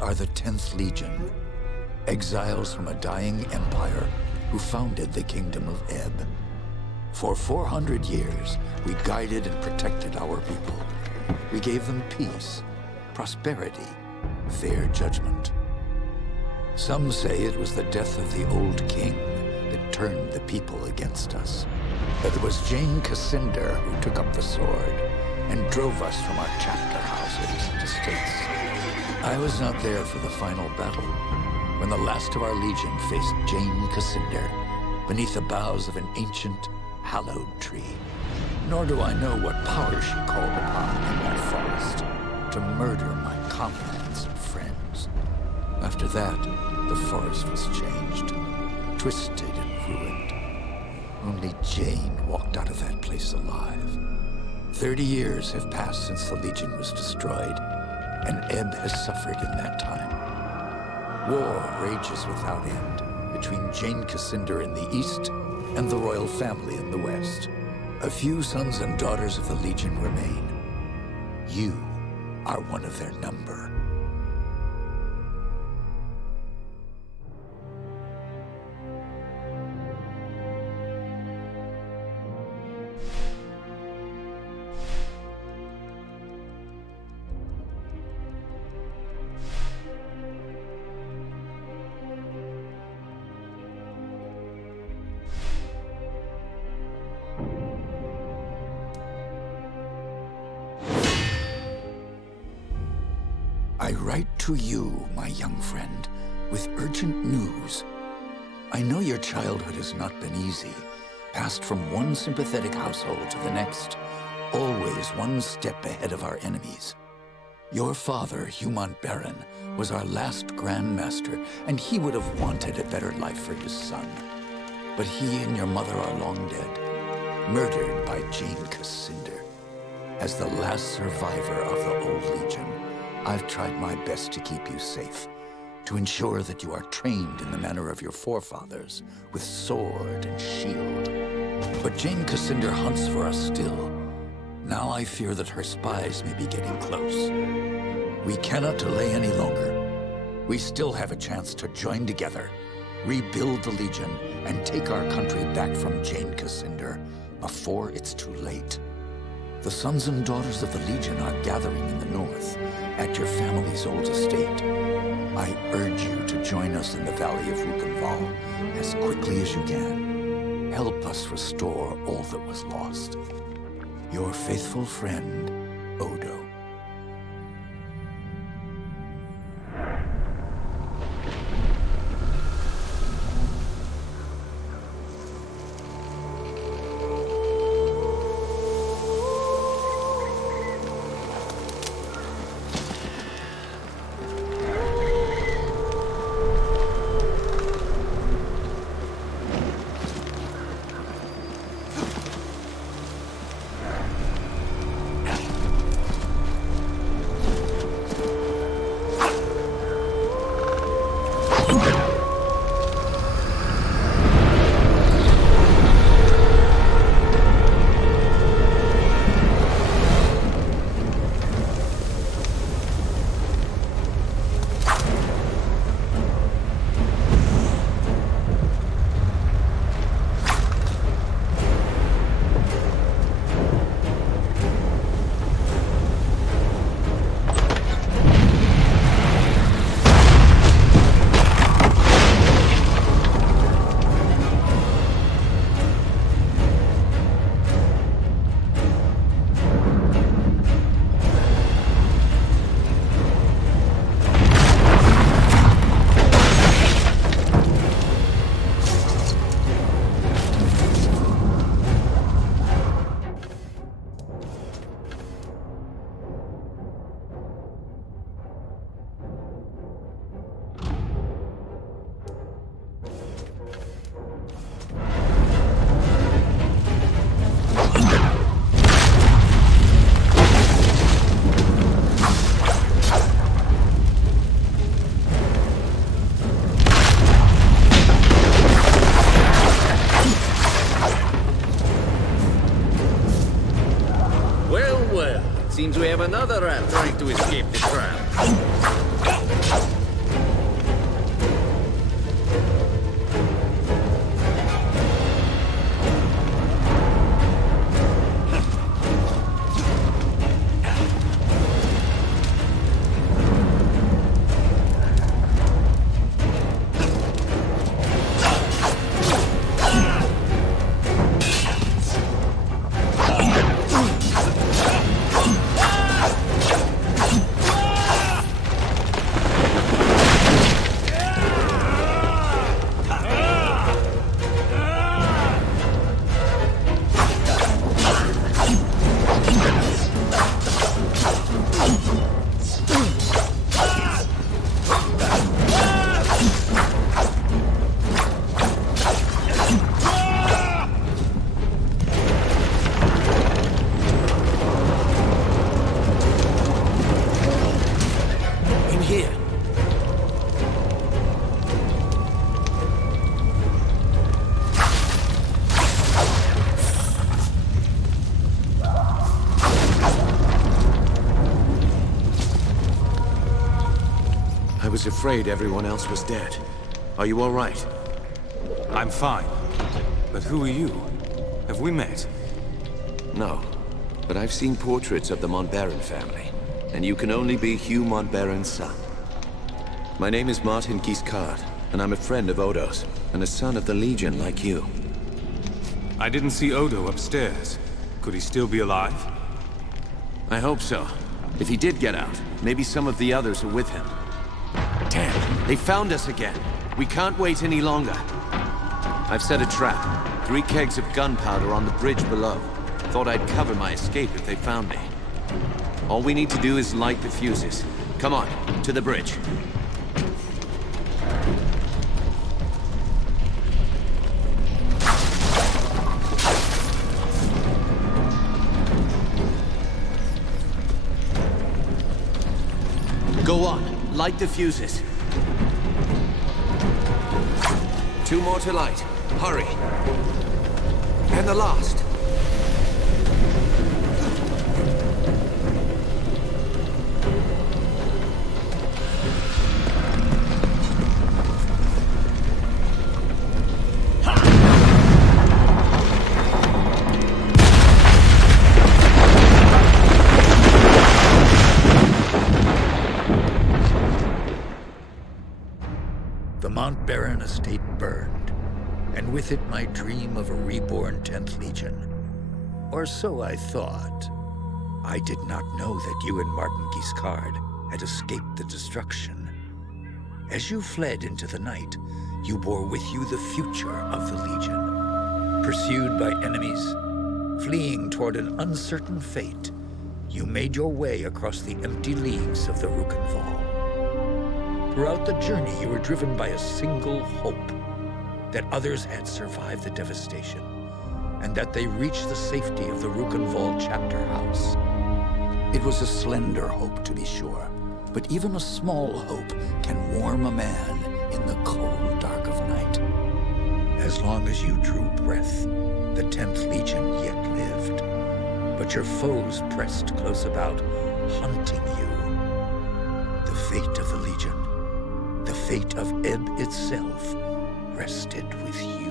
are the 10th Legion, exiles from a dying empire who founded the Kingdom of Ebb. For 400 years, we guided and protected our people. We gave them peace, prosperity, fair judgment. Some say it was the death of the old king that turned the people against us. But it was Jane Cascinder who took up the sword and drove us from our chapter houses and estates. I was not there for the final battle, when the last of our legion faced Jane Cascinder beneath the boughs of an ancient, hallowed tree. Nor do I know what power she called upon in that forest to murder my comrades and friends. After that, the forest was changed, twisted and ruined. Only Jane walked out of that place alive. 30 years have passed since the Legion was destroyed, and Ebb has suffered in that time. War rages without end between Jane Cascinder in the east and the royal family in the west. A few sons and daughters of the Legion remain. You are one of their number. I write to you, my young friend, with urgent news. I know your childhood has not been easy, passed from one sympathetic household to the next, always one step ahead of our enemies. Your father, Humont Baron, was our last Grand Master, and he would have wanted a better life for his son. But he and your mother are long dead, murdered by Jane Cascinder. As the last survivor of the old Legion, I've tried my best to keep you safe, to ensure that you are trained in the manner of your forefathers, with sword and shield. But Jane Cascinder hunts for us still. Now I fear that her spies may be getting close. We cannot delay any longer. We still have a chance to join together, rebuild the Legion, and take our country back from Jane Cascinder before it's too late. The sons and daughters of the Legion are gathering in the north, at your family's old estate. I urge you to join us in the Valley of Rukenval as quickly as you can. Help us restore all that was lost. Your faithful friend, Odo. Seems we have another rat trying to escape the trap. I was afraid everyone else was dead. Are you all right? I'm fine. But who are you? Have we met? No. But I've seen portraits of the Montbaron family. And you can only be Hugh Montbaron's son. My name is Martin Giscard, and I'm a friend of Odo's, and a son of the Legion like you. I didn't see Odo upstairs. Could he still be alive? I hope so. If he did get out, maybe some of the others are with him. Damn, they found us again. We can't wait any longer. I've set a trap. 3 kegs of gunpowder on the bridge below. Thought I'd cover my escape if they found me. All we need to do is light the fuses. Come on, to the bridge. Go on, light the fuses. 2 more to light. Hurry. And the last. Montbaron estate burned, and with it my dream of a reborn 10th Legion. Or so I thought. I did not know that you and Martin Giscard had escaped the destruction. As you fled into the night, you bore with you the future of the Legion. Pursued by enemies, fleeing toward an uncertain fate, you made your way across the empty leagues of the Rukenval. Throughout the journey, you were driven by a single hope, that others had survived the devastation, and that they reached the safety of the Rukenval chapter house. It was a slender hope, to be sure, but even a small hope can warm a man in the cold dark of night. As long as you drew breath, the 10th Legion yet lived, but your foes pressed close about, hunting you. The fate of the Legion, the fate of Ebb itself, rested with you.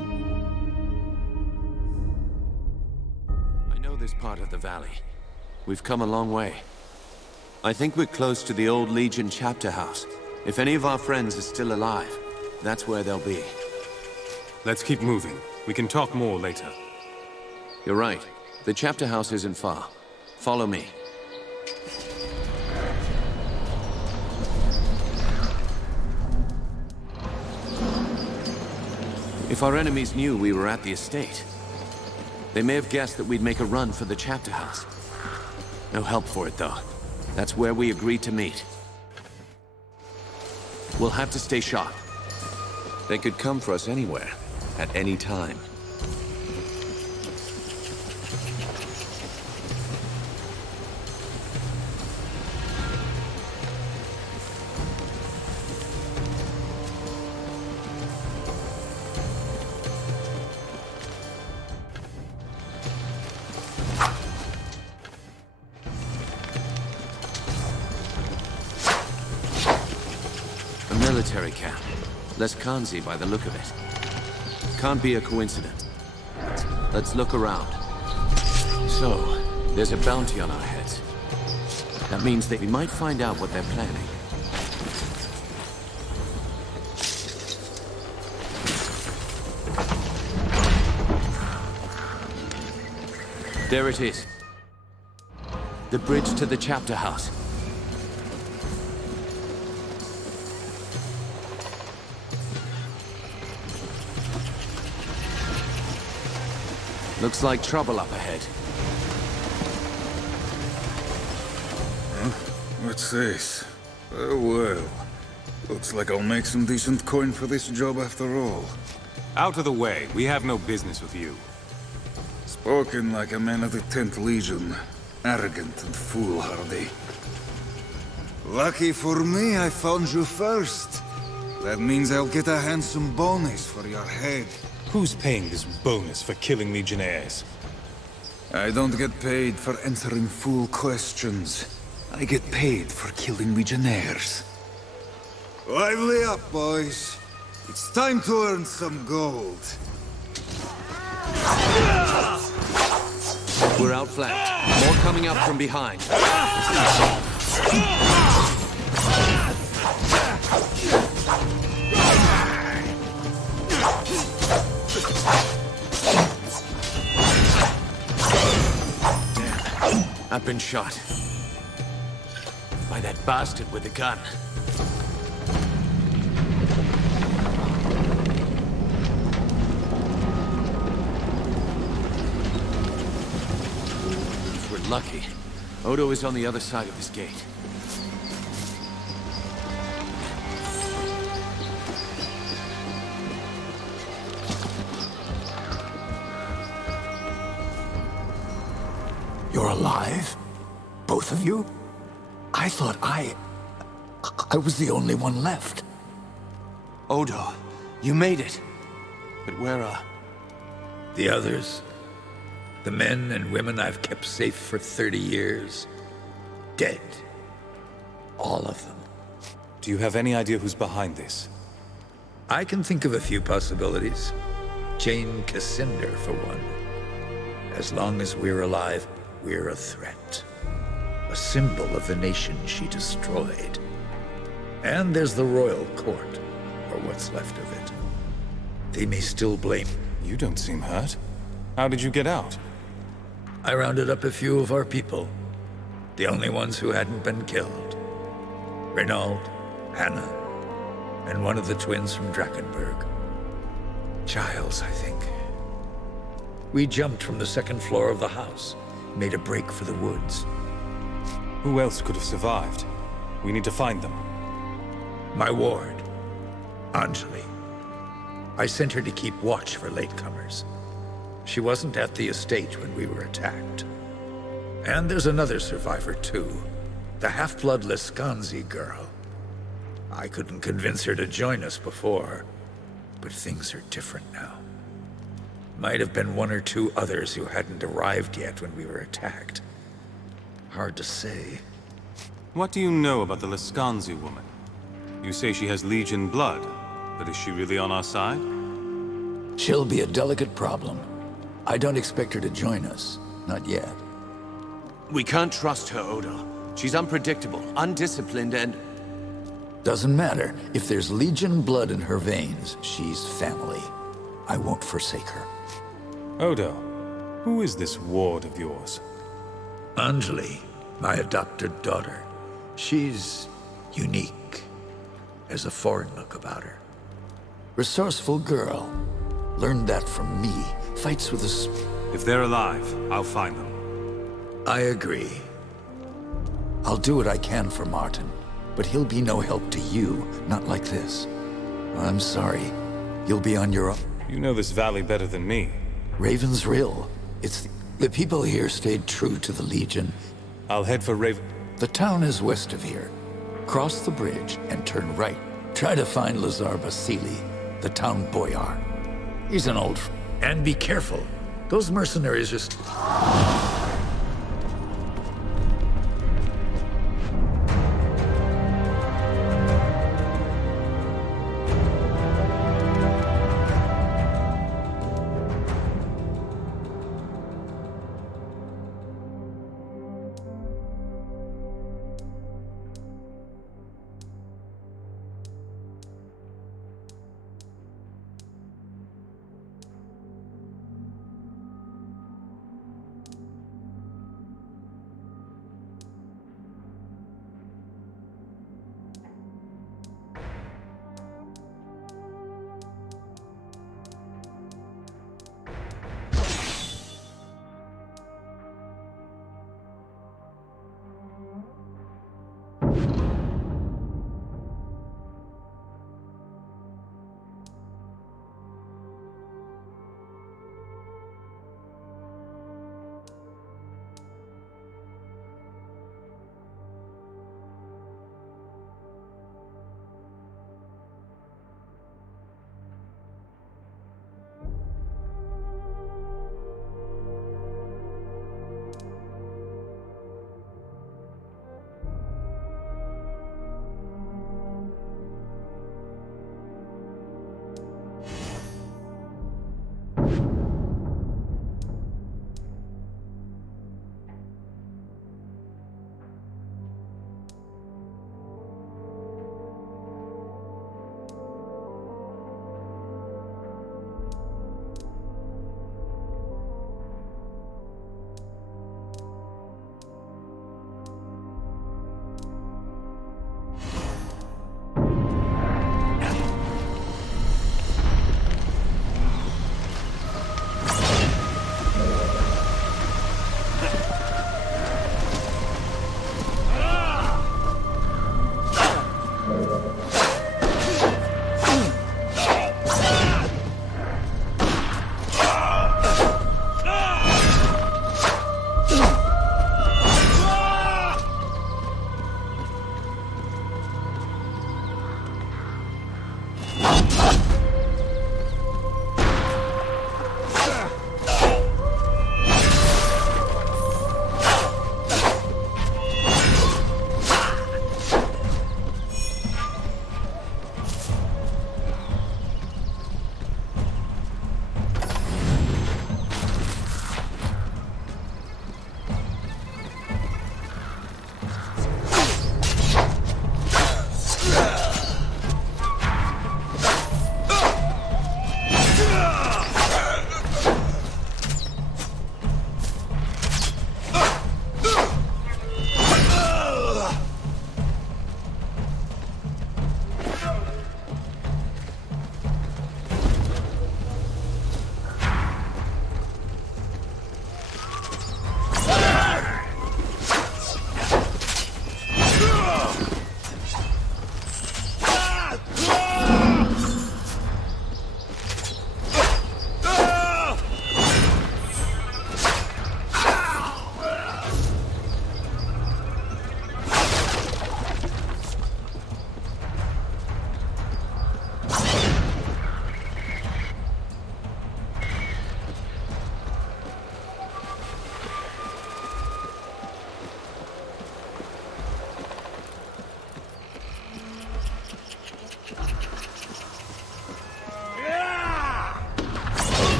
I know this part of the valley. We've come a long way. I think we're close to the old Legion chapter house. If any of our friends are still alive, that's where they'll be. Let's keep moving. We can talk more later. You're right. The chapter house isn't far. Follow me. If our enemies knew we were at the estate, they may have guessed that we'd make a run for the chapter house. No help for it, though. That's where we agreed to meet. We'll have to stay sharp. They could come for us anywhere, at any time. Military camp. Less Kanzi by the look of it. Can't be a coincidence. Let's look around. So, there's a bounty on our heads. That means that we might find out what they're planning. There it is. The bridge to the chapter house. Looks like trouble up ahead. Huh? What's this? Oh well. Looks like I'll make some decent coin for this job after all. Out of the way. We have no business with you. Spoken like a man of the 10th Legion. Arrogant and foolhardy. Lucky for me, I found you first. That means I'll get a handsome bonus for your head. Who's paying this bonus for killing legionnaires? I don't get paid for answering fool questions. I get paid for killing legionnaires. Lively up, boys. It's time to earn some gold. We're outflanked. More coming up from behind. Damn. I've been shot. By that bastard with the gun. If we're lucky, Odo is on the other side of this gate. You're alive? Both of you? I thought I was the only one left. Odo, you made it. But where are... The others? The men and women I've kept safe for 30 years? Dead. All of them. Do you have any idea who's behind this? I can think of a few possibilities. Jane Cassinder, for one. As long as we're alive, we're a threat. A symbol of the nation she destroyed. And there's the royal court, or what's left of it. They may still blame... You don't seem hurt. How did you get out? I rounded up a few of our people. The only ones who hadn't been killed. Renaud, Hannah, and one of the twins from Drakenberg. Giles, I think. We jumped from the second floor of the house, made a break for the woods. Who else could have survived? We need to find them. My ward, Anjali. I sent her to keep watch for latecomers. She wasn't at the estate when we were attacked. And there's another survivor, too. The half-blood Lescanzi girl. I couldn't convince her to join us before, but things are different now. Might have been one or two others who hadn't arrived yet when we were attacked. Hard to say. What do you know about the Lescanzi woman? You say she has Legion blood, but is she really on our side? She'll be a delicate problem. I don't expect her to join us. Not yet. We can't trust her, Odo. She's unpredictable, undisciplined, and... Doesn't matter. If there's Legion blood in her veins, she's family. I won't forsake her. Odo, who is this ward of yours? Anjali, my adopted daughter. She's unique. There's a foreign look about her. Resourceful girl. Learned that from me. Fights with a... If they're alive, I'll find them. I agree. I'll do what I can for Martin, but he'll be no help to you, not like this. I'm sorry. You'll be on your own. You know this valley better than me. Raven's Riel. It's the people here stayed true to the Legion. I'll head for Raven... The town is west of here. Cross the bridge and turn right. Try to find Lazar Basili, the town boyar. He's an old... And be careful. Those mercenaries just...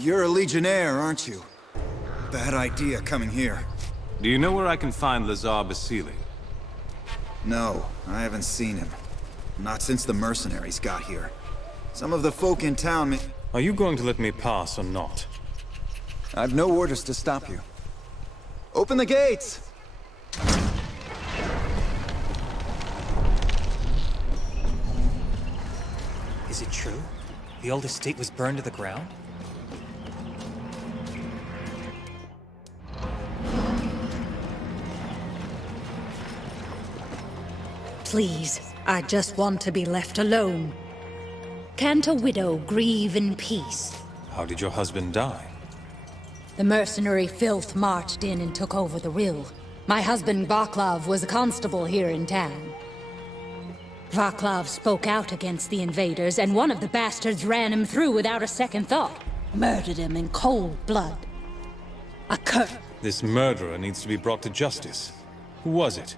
You're a legionnaire, aren't you? Bad idea coming here. Do you know where I can find Lazar Basili? No, I haven't seen him. Not since the mercenaries got here. Some of the folk in town may... Are you going to let me pass or not? I've no orders to stop you. Open the gates! Is it true? The old estate was burned to the ground? Please, I just want to be left alone. Can't a widow grieve in peace? How did your husband die? The mercenary filth marched in and took over the Riel. My husband Vaclav was a constable here in town. Vaclav spoke out against the invaders, and one of the bastards ran him through without a second thought. Murdered him in cold blood. A curse. This murderer needs to be brought to justice. Who was it?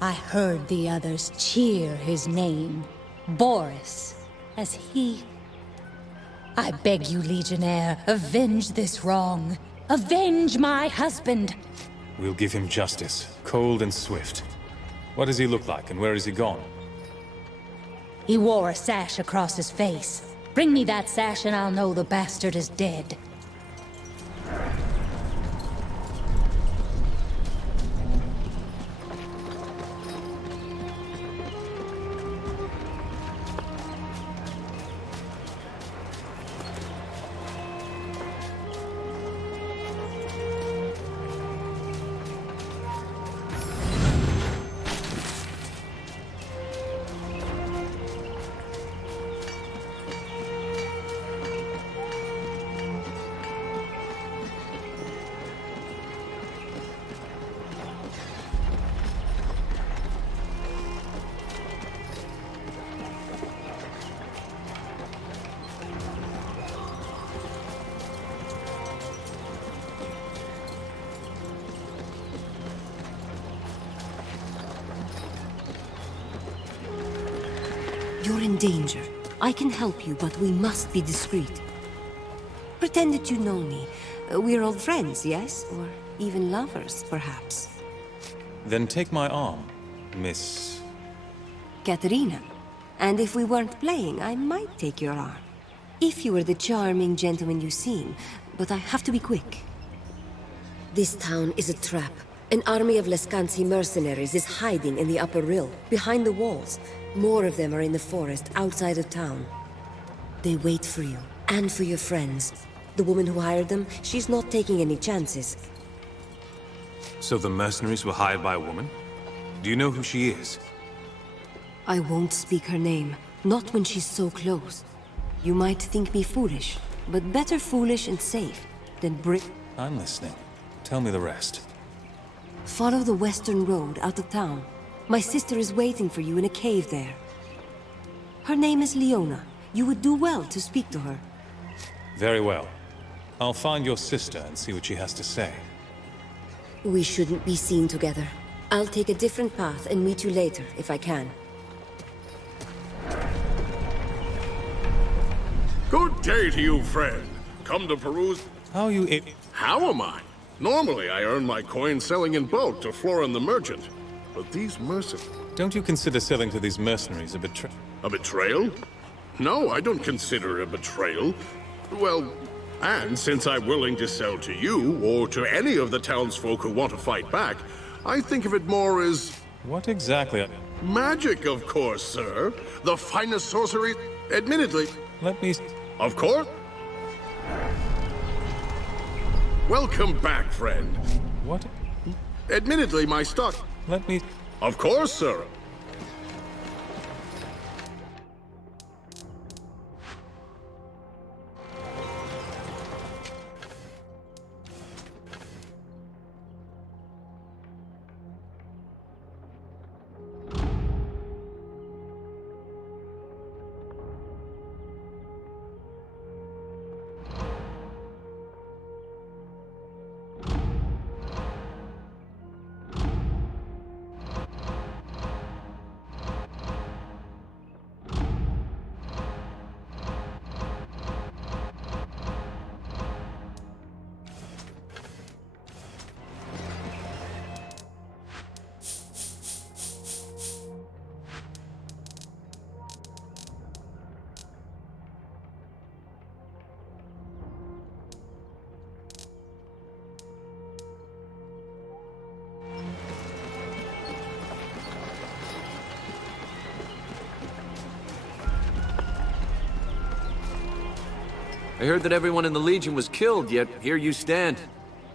I heard the others cheer his name. Boris. As he... I beg you, Legionnaire, avenge this wrong. Avenge my husband! We'll give him justice, cold and swift. What does he look like, and where is he gone? He wore a sash across his face. Bring me that sash and I'll know the bastard is dead. You're in danger. I can help you, but we must be discreet. Pretend that you know me. We're old friends, yes? Or even lovers, perhaps. Then take my arm, Miss... Katerina. And if we weren't playing, I might take your arm. If you were the charming gentleman you seem, but I have to be quick. This town is a trap. An army of Lescansi mercenaries is hiding in the upper Riel, behind the walls. More of them are in the forest, outside of town. They wait for you, and for your friends. The woman who hired them, she's not taking any chances. So the mercenaries were hired by a woman? Do you know who she is? I won't speak her name, not when she's so close. You might think me foolish, but better foolish and safe than I'm listening. Tell me the rest. Follow the western road out of town. My sister is waiting for you in a cave there. Her name is Leona. You would do well to speak to her. Very well. I'll find your sister and see what she has to say. We shouldn't be seen together. I'll take a different path and meet you later, if I can. Good day to you, friend. Come to peruse... How are you How am I? Normally, I earn my coin selling in bulk to Florin the merchant. But these mercenaries... Don't you consider selling to these mercenaries a betrayal? A betrayal? No, I don't consider it a betrayal. Well, and since I'm willing to sell to you, or to any of the townsfolk who want to fight back, I think of it more as... What exactly? Magic, of course, sir. The finest sorcery... Admittedly... Let me... Of course. Welcome back, friend. What? Admittedly, my stock... Let me... Of course, sir. I heard that everyone in the Legion was killed, yet here you stand.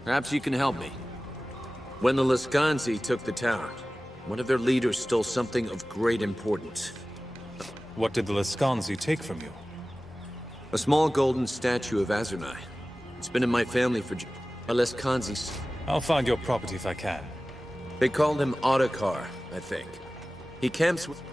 Perhaps you can help me. When the Lescanzi took the town, one of their leaders stole something of great importance. What did the Lescanzi take from you? A small golden statue of Azurnai. It's been in my family for a Lescanzi. I'll find your property if I can. They called him Ottokar, I think. He camps with...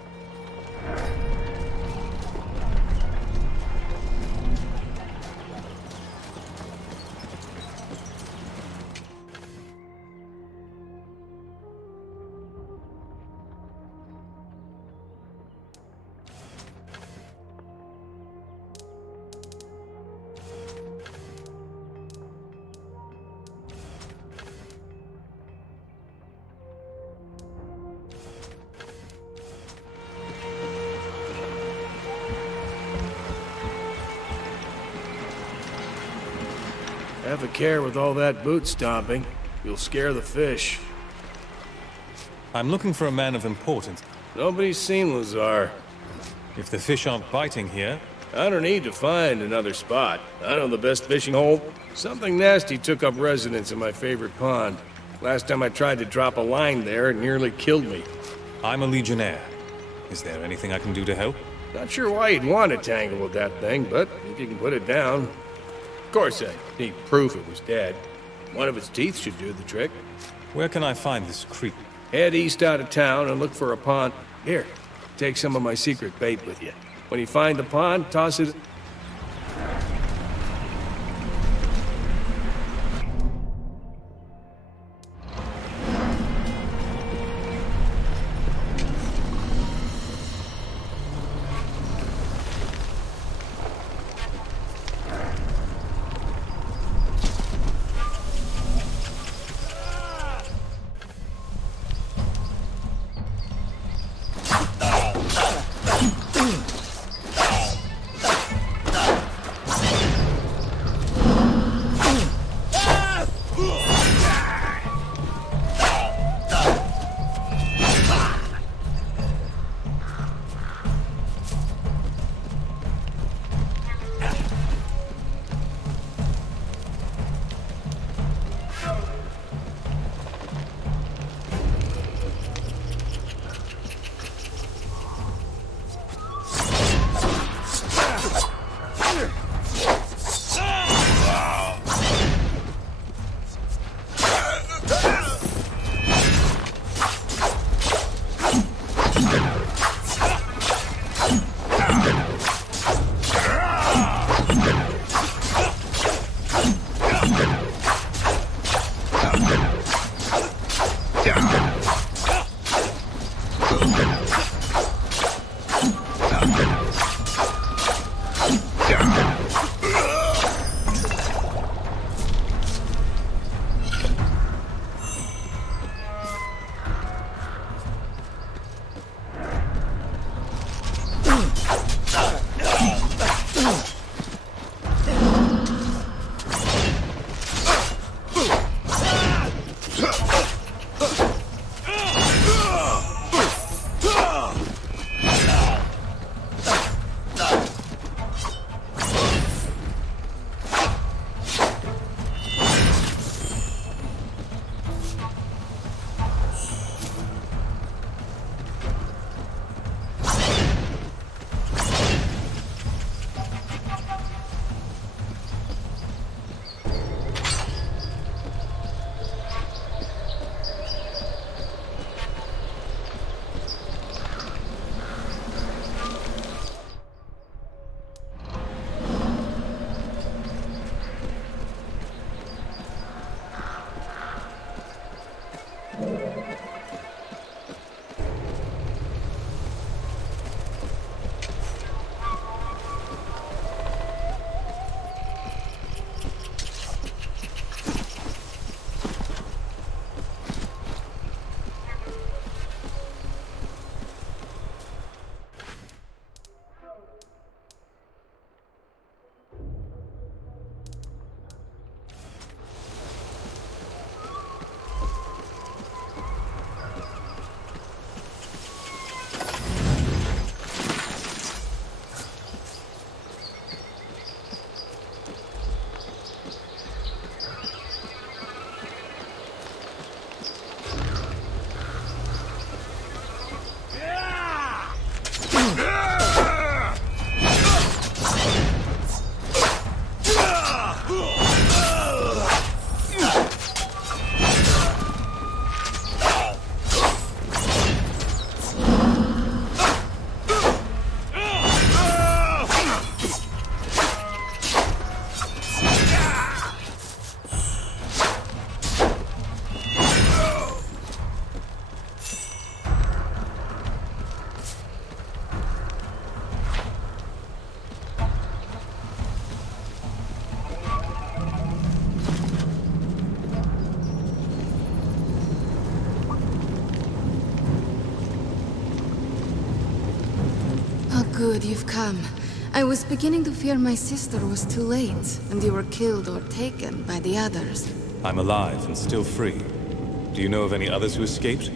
Have a care with all that boot stomping. You'll scare the fish. I'm looking for a man of importance. Nobody's seen Lazar. If the fish aren't biting here... I don't need to find another spot. I know the best fishing hole. Something nasty took up residence in my favorite pond. Last time I tried to drop a line there, it nearly killed me. I'm a legionnaire. Is there anything I can do to help? Not sure why you'd want to tangle with that thing, but if you can put it down... Of course, I need proof it was dead. One of its teeth should do the trick. Where can I find this creep? Head east out of town and look for a pond. Here, take some of my secret bait with you. When you find the pond, toss it... good you've come. I was beginning to fear my sister was too late, and you were killed or taken by the others. I'm alive and still free. Do you know of any others who escaped?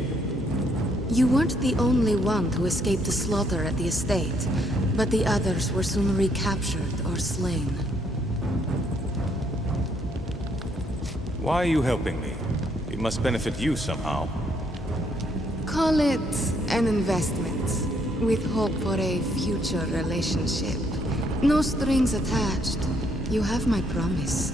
You weren't the only one who escaped the slaughter at the estate, but the others were soon recaptured or slain. Why are you helping me? It must benefit you somehow. Call it an investment, with hope for a future relationship. No strings attached. You have my promise.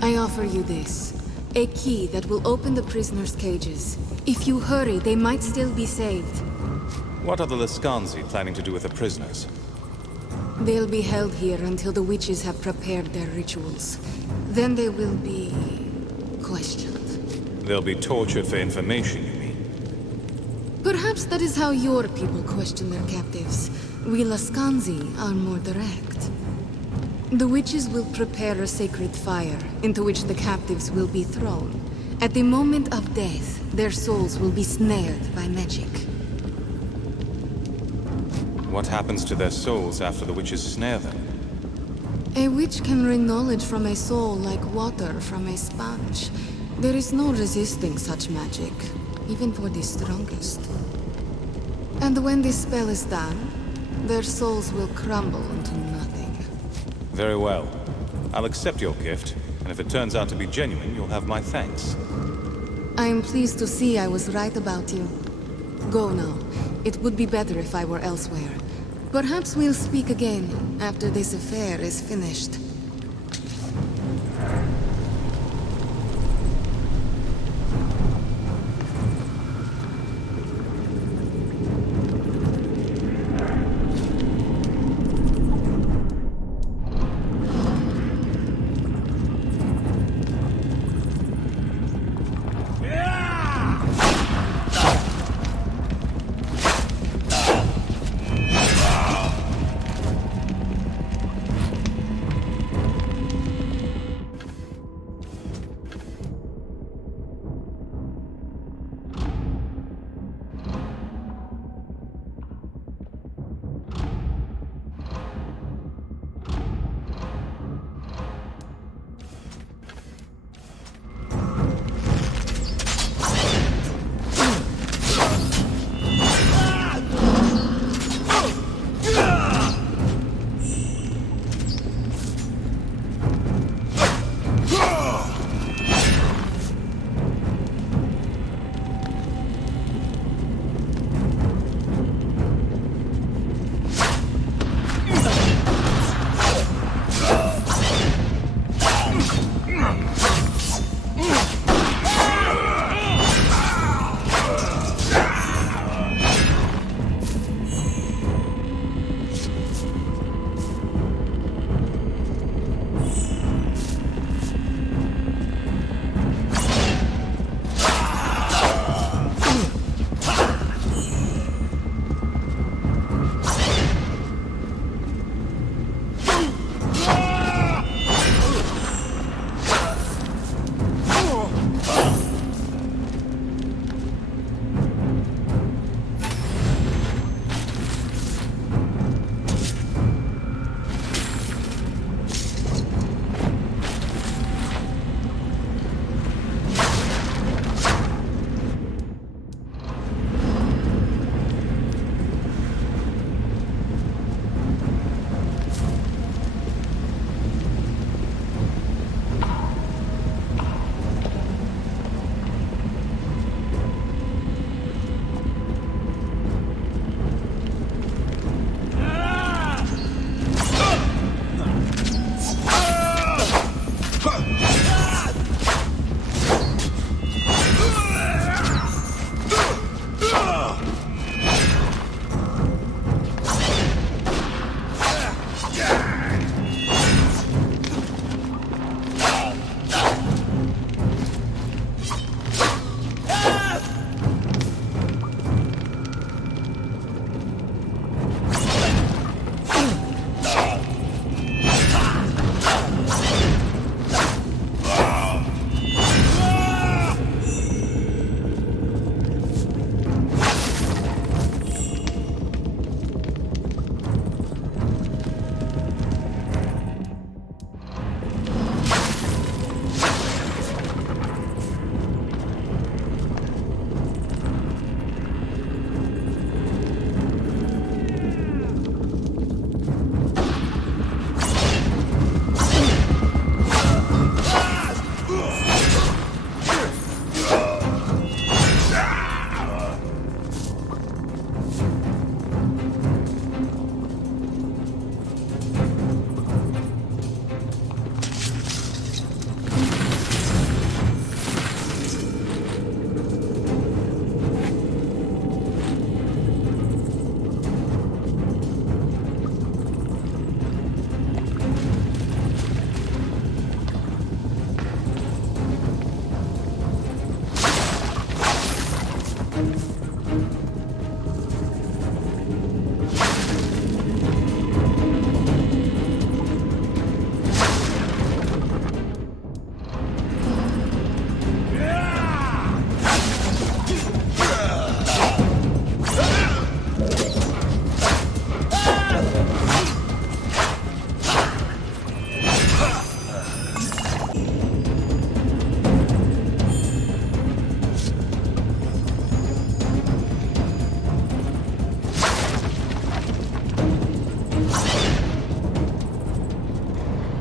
I offer you this. A key that will open the prisoners' cages. If you hurry, they might still be saved. What are the Lescanzi planning to do with the prisoners? They'll be held here until the witches have prepared their rituals. Then they will be questioned. They'll be tortured for information, you mean? Perhaps that is how your people question their captives. We Lascanzi are more direct. The witches will prepare a sacred fire, into which the captives will be thrown. At the moment of death, their souls will be snared by magic. What happens to their souls after the witches snare them? A witch can wring knowledge from a soul like water from a sponge. There is no resisting such magic, even for the strongest. And when this spell is done, their souls will crumble into nothing. Very well. I'll accept your gift, and if it turns out to be genuine, you'll have my thanks. I am pleased to see I was right about you. Go now. It would be better if I were elsewhere. Perhaps we'll speak again, after this affair is finished.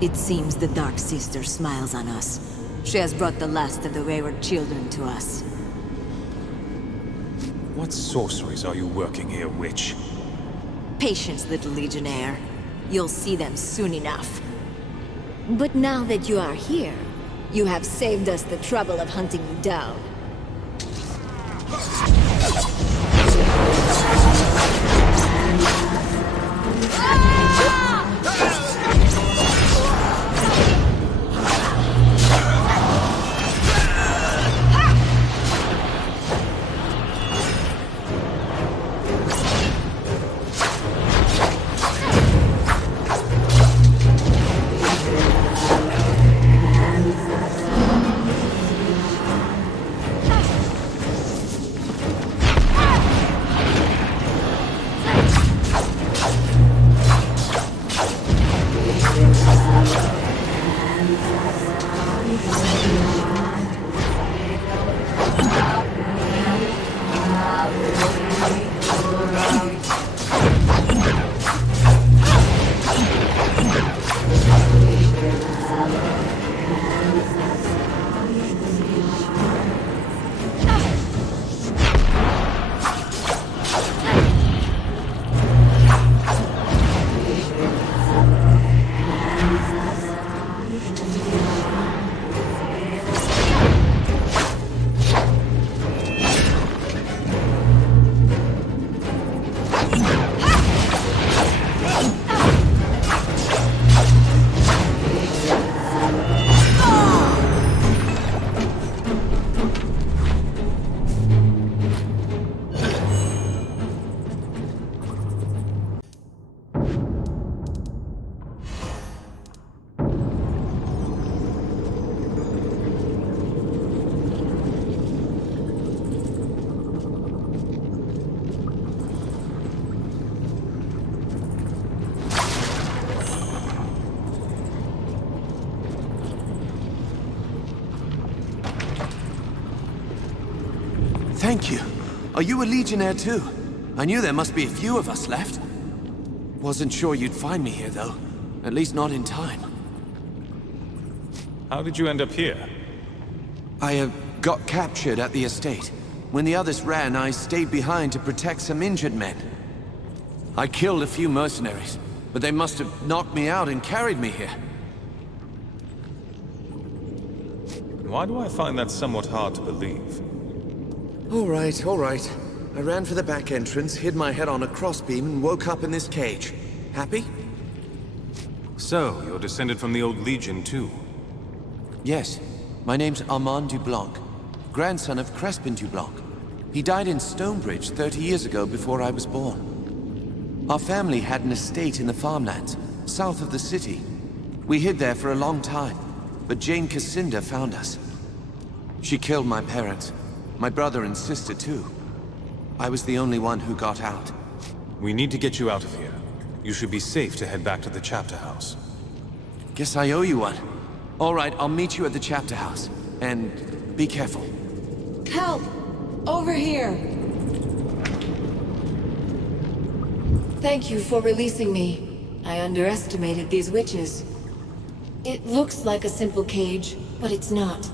It seems the Dark Sister smiles on us. She has brought the last of the wayward children to us. What sorceries are you working here, witch? Patience, little legionnaire. You'll see them soon enough. But now that you are here, you have saved us the trouble of hunting you down. Thank you. Are you a legionnaire too? I knew there must be a few of us left. Wasn't sure you'd find me here though. At least not in time. How did you end up here? I got captured at the estate. When the others ran, I stayed behind to protect some injured men. I killed a few mercenaries, but they must have knocked me out and carried me here. Why do I find that somewhat hard to believe? All right. I ran for the back entrance, hid my head on a crossbeam, and woke up in this cage. Happy? So, you're descended from the old Legion too? Yes. My name's Armand Dublanc, grandson of Crespin Dublanc. He died in Stonebridge 30 years ago before I was born. Our family had an estate in the farmlands, south of the city. We hid there for a long time, but Jane Cassinda found us. She killed my parents, my brother and sister too. I was the only one who got out. We need to get you out of here. You should be safe to head back to the chapter house. Guess I owe you one. All right, I'll meet you at the chapter house. And be careful. Help! Over here! Thank you for releasing me. I underestimated these witches. It looks like a simple cage, but it's not.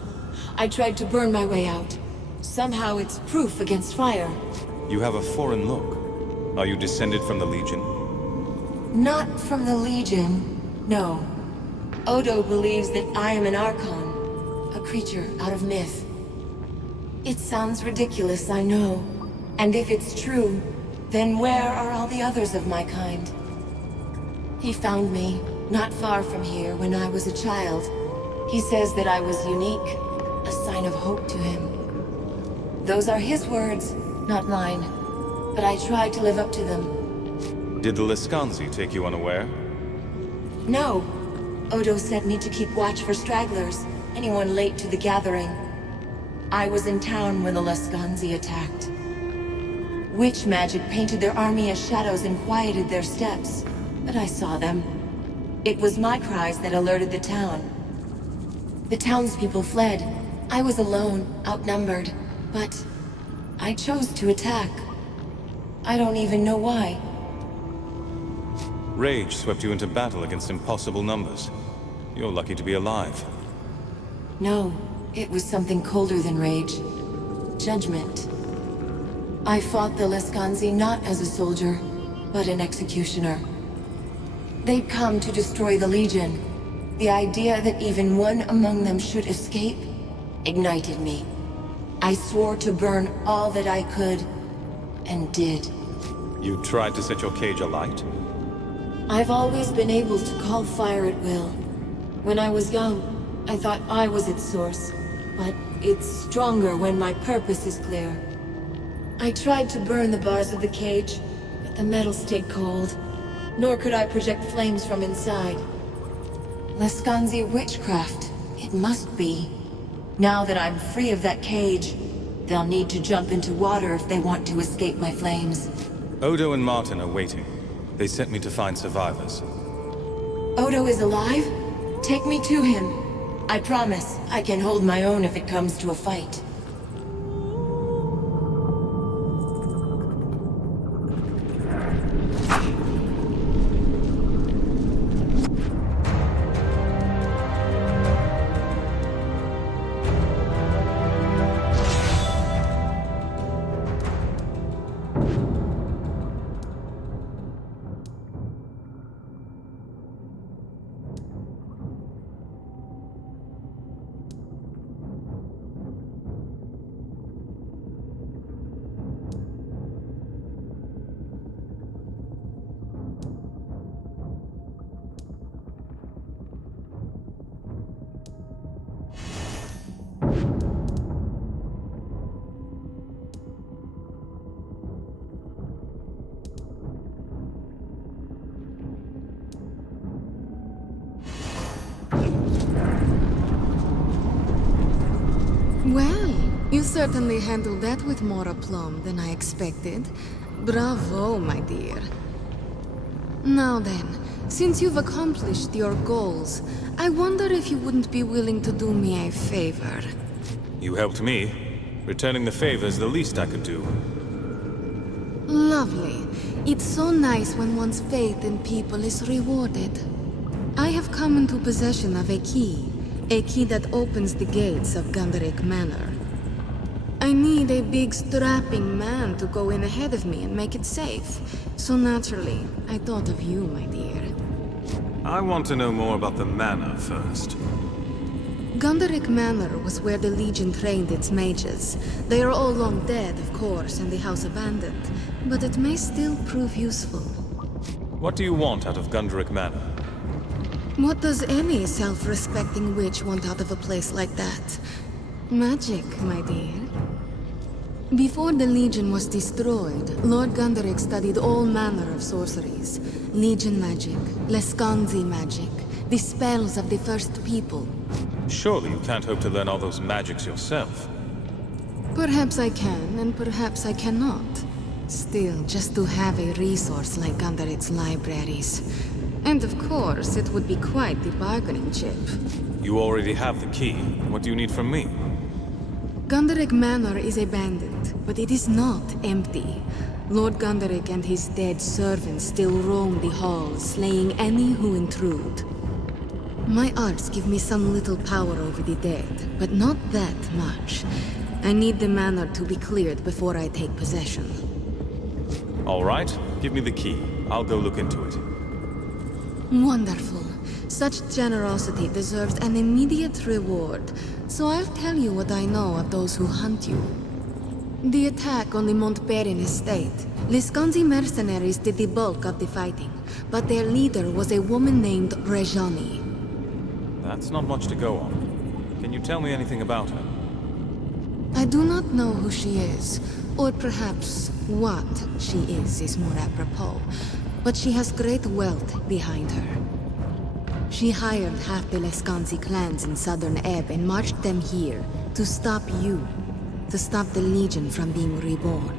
I tried to burn my way out. Somehow it's proof against fire. You have a foreign look. Are you descended from the Legion? Not from the Legion, no. Odo believes that I am an Archon, a creature out of myth. It sounds ridiculous, I know. And if it's true, then where are all the others of my kind? He found me, not far from here, when I was a child. He says that I was unique, a sign of hope to him. Those are his words, Not mine. But I tried to live up to them. Did the Lescanzi take you unaware? No. Odo sent me to keep watch for stragglers, anyone late to the gathering. I was in town when the Lescanzi attacked. Witch magic painted their army as shadows and quieted their steps, but I saw them. It was my cries that alerted the town. The townspeople fled. I was alone, outnumbered, but I chose to attack. I don't even know why. Rage swept you into battle against impossible numbers. You're lucky to be alive. No, it was something colder than rage. Judgment. I fought the Lescanzi not as a soldier, but an executioner. They'd come to destroy the Legion. The idea that even one among them should escape ignited me. I swore to burn all that I could, and did. You tried to set your cage alight? I've always been able to call fire at will. When I was young, I thought I was its source, but it's stronger when my purpose is clear. I tried to burn the bars of the cage, but the metal stayed cold, nor could I project flames from inside. Lescanzi witchcraft, it must be. Now that I'm free of that cage, they'll need to jump into water if they want to escape my flames. Odo and Martin are waiting. They sent me to find survivors. Odo is alive? Take me to him. I promise I can hold my own if it comes to a fight. Well, you certainly handled that with more aplomb than I expected. Bravo, my dear. Now then, since you've accomplished your goals, I wonder if you wouldn't be willing to do me a favor. You helped me. Returning the favor is the least I could do. Lovely. It's so nice when one's faith in people is rewarded. I have come into possession of a key that opens the gates of Gundrick Manor. I need a big strapping man to go in ahead of me and make it safe. So naturally, I thought of you, my dear. I want to know more about the Manor first. Gundrick Manor was where the Legion trained its mages. They are all long dead, of course, and the house abandoned. But it may still prove useful. What do you want out of Gundrick Manor? What does any self-respecting witch want out of a place like that? Magic, my dear. Before the Legion was destroyed, Lord Gundrick studied all manner of sorceries. Legion magic, Lescanzi magic, the spells of the first people. Surely you can't hope to learn all those magics yourself. Perhaps I can, and perhaps I cannot. Still, just to have a resource like Gundrick's libraries. And of course, it would be quite the bargaining chip. You already have the key. What do you need from me? Gundrick Manor is abandoned, but it is not empty. Lord Gundrick and his dead servants still roam the halls, slaying any who intrude. My arts give me some little power over the dead, but not that much. I need the manor to be cleared before I take possession. All right, give me the key. I'll go look into it. Wonderful. Such generosity deserves an immediate reward, so I'll tell you what I know of those who hunt you. The attack on the Montbarren estate. Lescanzi mercenaries did the bulk of the fighting, but their leader was a woman named Rejani. That's not much to go on. Can you tell me anything about her? I do not know who she is, or perhaps what she is more apropos, but she has great wealth behind her. She hired half the Lescanzi clans in southern Ebb and marched them here to stop you, to stop the Legion from being reborn.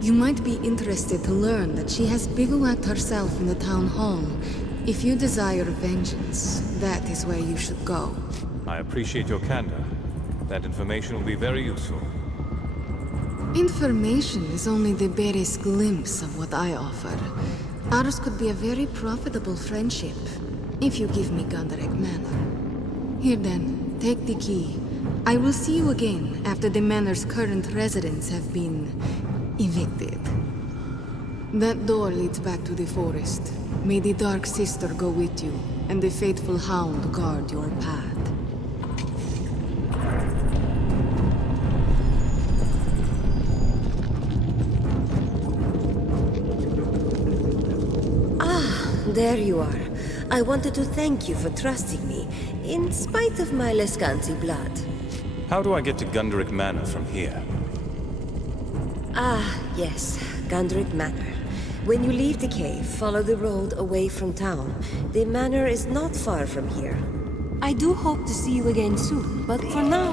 You might be interested to learn that she has bivouacked herself in the town hall. If you desire vengeance, that is where you should go. I appreciate your candor. That information will be very useful. Information is only the barest glimpse of what I offer. Ours could be a very profitable friendship, if you give me Gundrick Manor. Here then, take the key. I will see you again after the Manor's current residents have been evicted. That door leads back to the forest. May the Dark Sister go with you, and the faithful Hound guard your path. There you are. I wanted to thank you for trusting me, in spite of my Lescanzi blood. How do I get to Gundrick Manor from here? Ah, yes, Gundrick Manor. When you leave the cave, follow the road away from town. The manor is not far from here. I do hope to see you again soon, but for now,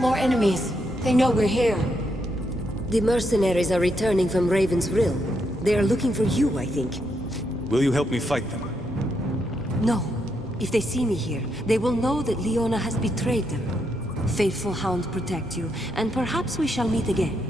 More enemies. They know we're here. The mercenaries are returning from Raven's Riel. They are looking for you, I think. Will you help me fight them? No. If they see me here, they will know that Leona has betrayed them. Faithful Hound protect you, and perhaps we shall meet again.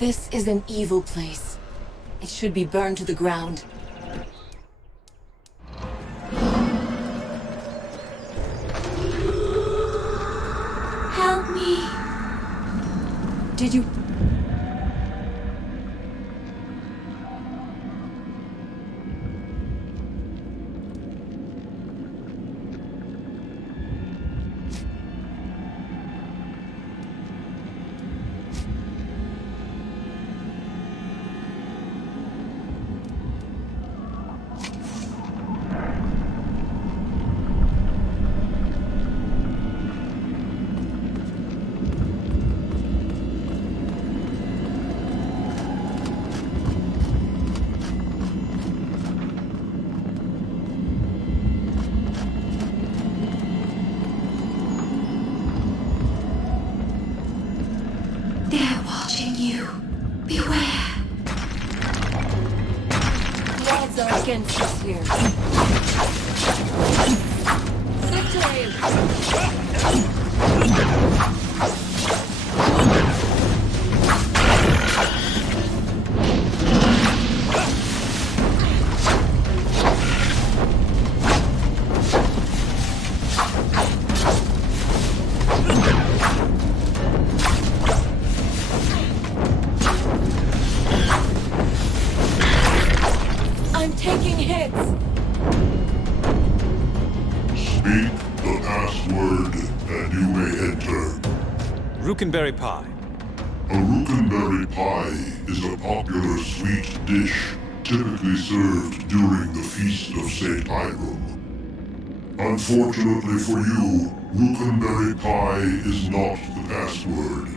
This is an evil place. It should be burned to the ground. Help me! Did you... They're watching you. Beware. The odds are against us here. I'm taking hits. Speak the password, and you may enter. Rookenberry pie. A rookenberry pie is a popular sweet dish typically served during the Feast of St. Hiram. Unfortunately for you, rookenberry pie is not the password.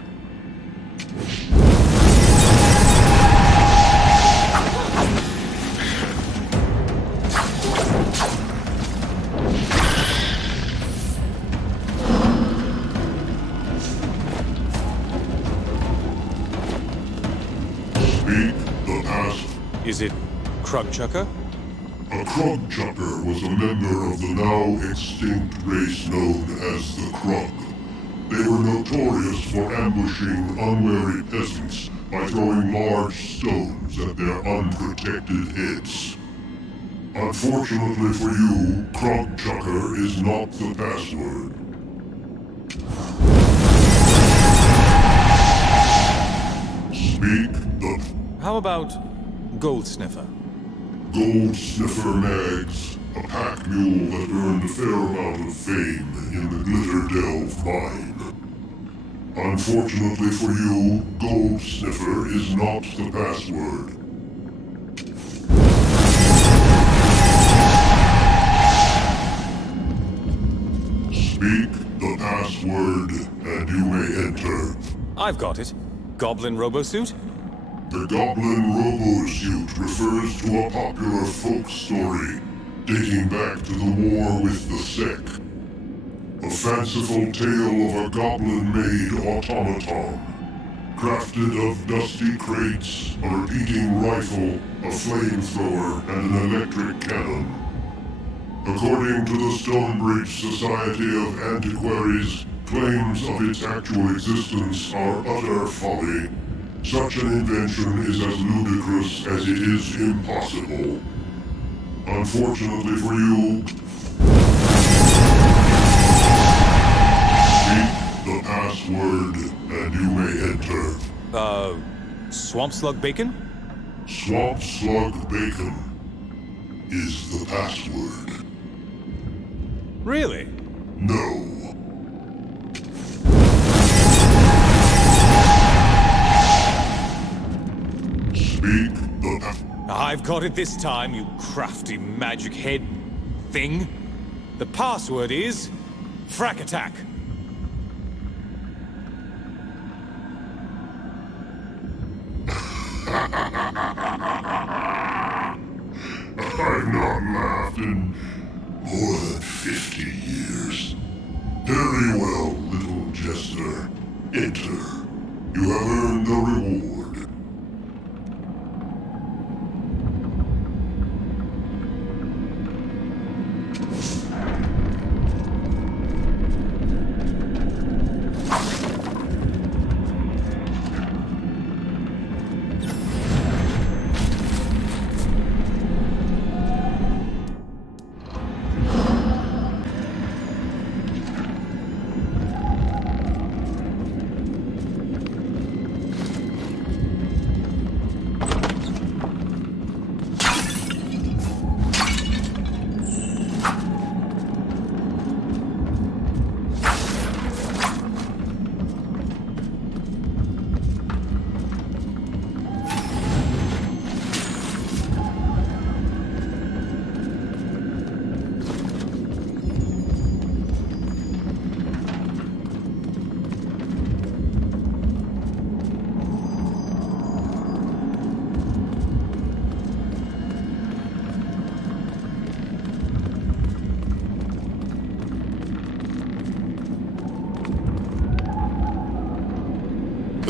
Speak the password. Is it Krugchucker? A Krugchucker was a member of the now extinct race known as the Krug. They were notorious for ambushing unwary peasants by throwing large stones at their unprotected heads. Unfortunately for you, Krugchucker is not the password. Speak the... How about Gold Sniffer? Gold Sniffer Mags, a pack mule that earned a fair amount of fame in the Glitter Delve mine. Unfortunately for you, Gold Sniffer is not the password. Speak the password, and you may enter. I've got it. Goblin Robosuit? The Goblin Robosuit refers to a popular folk story dating back to the war with the Sec. A fanciful tale of a goblin-made automaton, crafted of dusty crates, a repeating rifle, a flamethrower, and an electric cannon. According to the Stonebridge Society of Antiquaries, claims of its actual existence are utter folly. Such an invention is as ludicrous as it is impossible. Unfortunately for you, speak the password and you may enter. Swamp Slug Bacon? Swamp Slug Bacon is the password. Really? No. Speak the... I've got it this time, you crafty magic head thing. The password is... Frack Attack. I've not laughed in more than 50 years. Very well, little jester. Enter. You have earned the reward.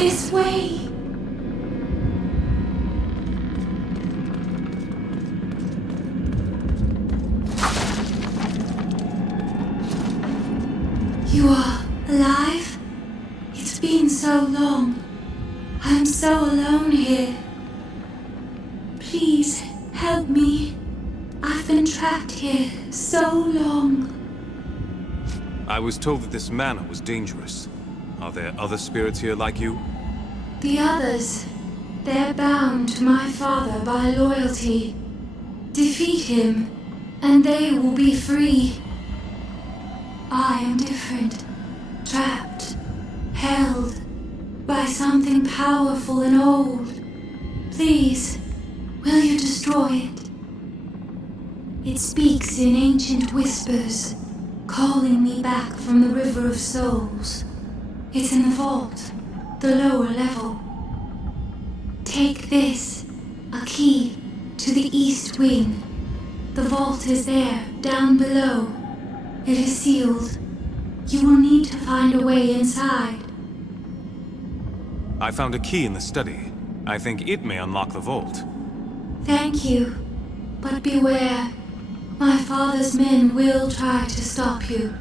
This way! You are alive? It's been so long. I'm so alone here. Please, help me. I've been trapped here so long. I was told that this manor was dangerous. Are there other spirits here like you? The others, they're bound to my father by loyalty. Defeat him, and they will be free. I am different. Trapped, held, by something powerful and old. Please, will you destroy it? It speaks in ancient whispers, calling me back from the River of Souls. It's in the vault, the lower level. Take this, a key to the east wing. The vault is there, down below. It is sealed. You will need to find a way inside. I found a key in the study. I think it may unlock the vault. Thank you, but beware. My father's men will try to stop you.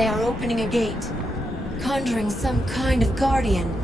They are opening a gate, conjuring some kind of guardian.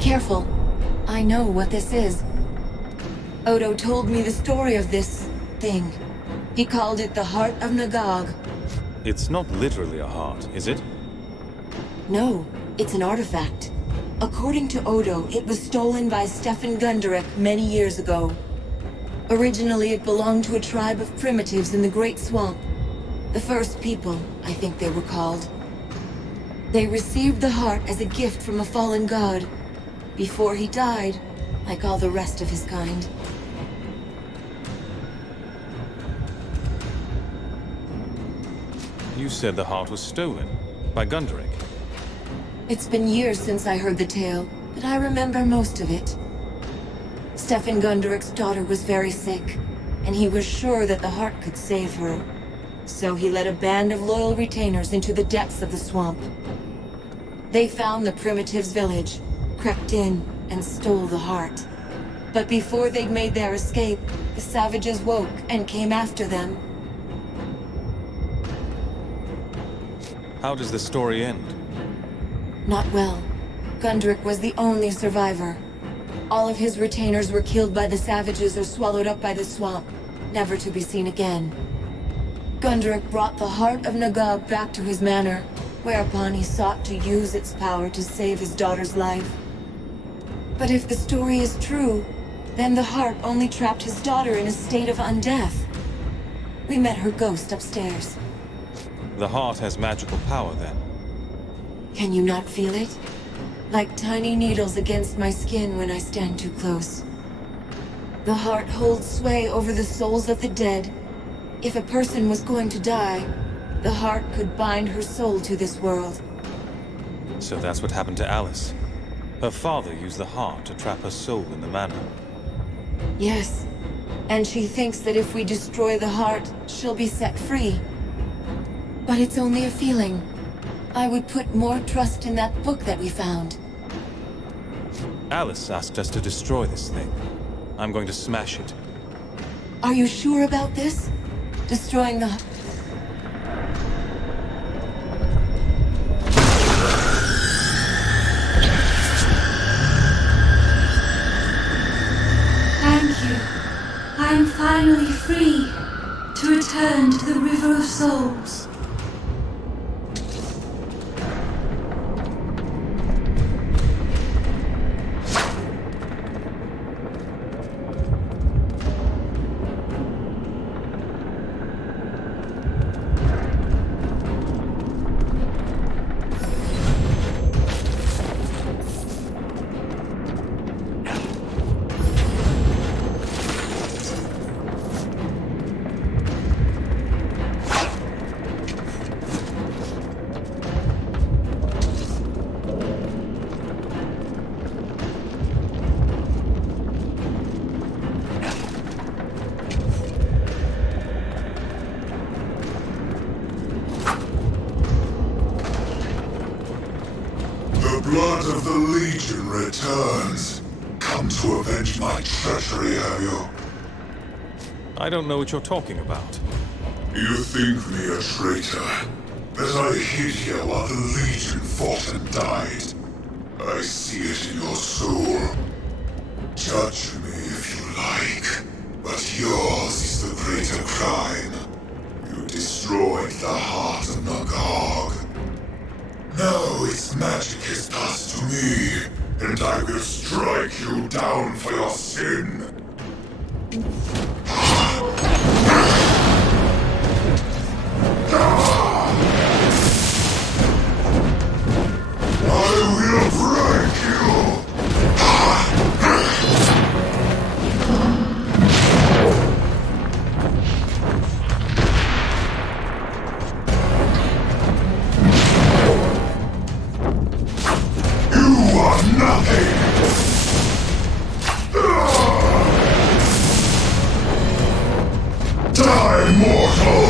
Careful. I know what this is. Odo told me the story of this thing. He called it the Heart of Nagog. It's not literally a heart, is it? No, it's an artifact. According to Odo, it was stolen by Stefan Gundrick many years ago. Originally, it belonged to a tribe of primitives in the Great Swamp. The first people, I think they were called. They received the heart as a gift from a fallen god. Before he died, like all the rest of his kind. You said the heart was stolen by Gundrick. It's been years since I heard the tale, but I remember most of it. Stefan Gundrick's daughter was very sick, and he was sure that the heart could save her. So he led a band of loyal retainers into the depths of the swamp. They found the primitives' village, crept in, and stole the heart. But before they'd made their escape, the savages woke and came after them. How does the story end? Not well. Gundrick was the only survivor. All of his retainers were killed by the savages or swallowed up by the swamp, never to be seen again. Gundrick brought the heart of Nagog back to his manor, whereupon he sought to use its power to save his daughter's life. But if the story is true, then the heart only trapped his daughter in a state of undeath. We met her ghost upstairs. The heart has magical power, then? Can you not feel it? Like tiny needles against my skin when I stand too close. The heart holds sway over the souls of the dead. If a person was going to die, the heart could bind her soul to this world. So that's what happened to Alice. Her father used the heart to trap her soul in the Manor. Yes. And she thinks that if we destroy the heart, she'll be set free. But it's only a feeling. I would put more trust in that book that we found. Alice asked us to destroy this thing. I'm going to smash it. Are you sure about this? Destroying the... Thank you. I am finally free to return to the River of Souls. Blood of the Legion returns. Come to avenge my treachery, have you? I don't know what you're talking about. You think me a traitor? That I hid here while the Legion fought and died? I see it in your soul. Judge me if you like, but yours is the greater crime. You destroyed the heart of Nagog. Now its magic is passed to me, and I will strike you down for your sin. I will break you! You are nothing! Die, mortal!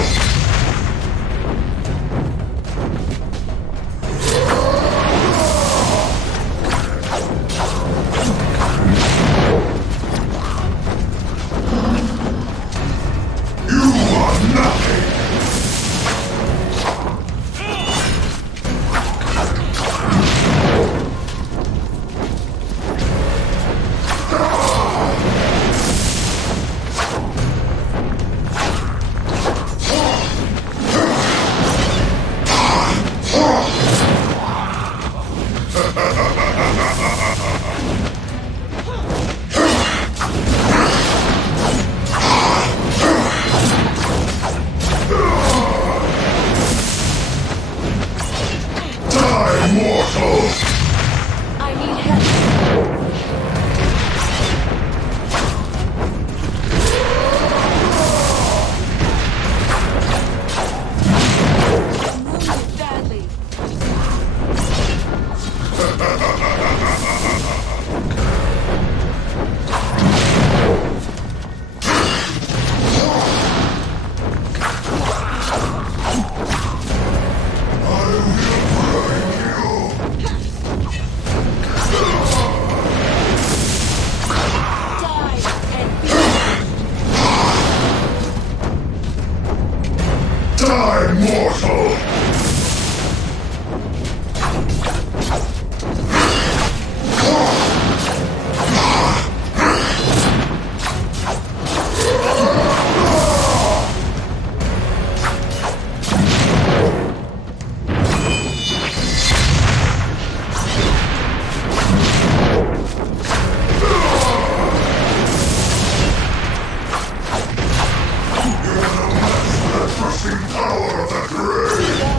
Power of the grave!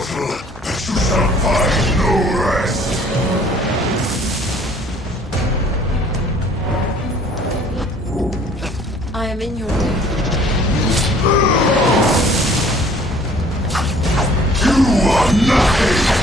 powerful that you shall find no rest. I am in your debt. You are nothing!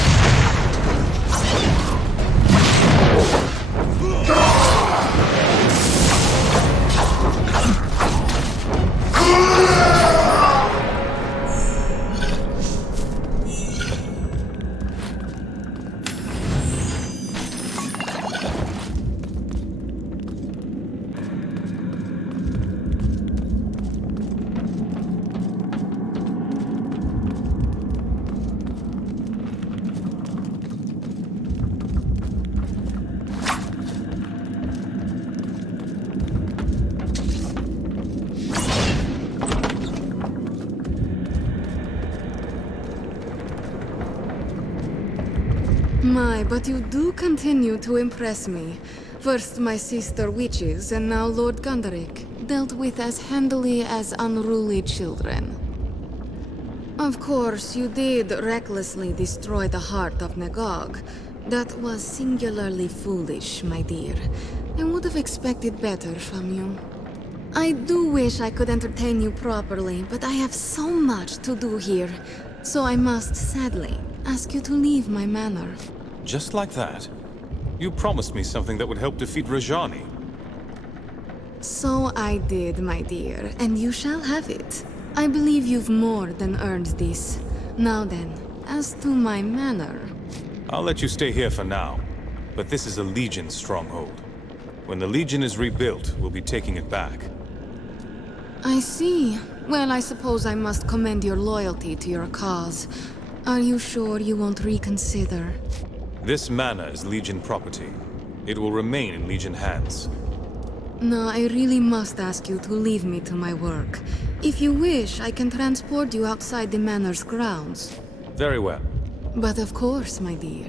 My, but you do continue to impress me. First my sister witches, and now Lord Gundrick, dealt with as handily as unruly children. Of course, you did recklessly destroy the heart of Nagog. That was singularly foolish, my dear. I would have expected better from you. I do wish I could entertain you properly, but I have so much to do here. So I must, sadly, ask you to leave my manor. Just like that? You promised me something that would help defeat Rajani. So I did, my dear, and you shall have it. I believe you've more than earned this. Now then, as to my manor... I'll let you stay here for now, but this is a Legion stronghold. When the Legion is rebuilt, we'll be taking it back. I see. Well, I suppose I must commend your loyalty to your cause. Are you sure you won't reconsider? This manor is Legion property. It will remain in Legion hands. No, I really must ask you to leave me to my work. If you wish, I can transport you outside the manor's grounds. Very well. But of course, my dear.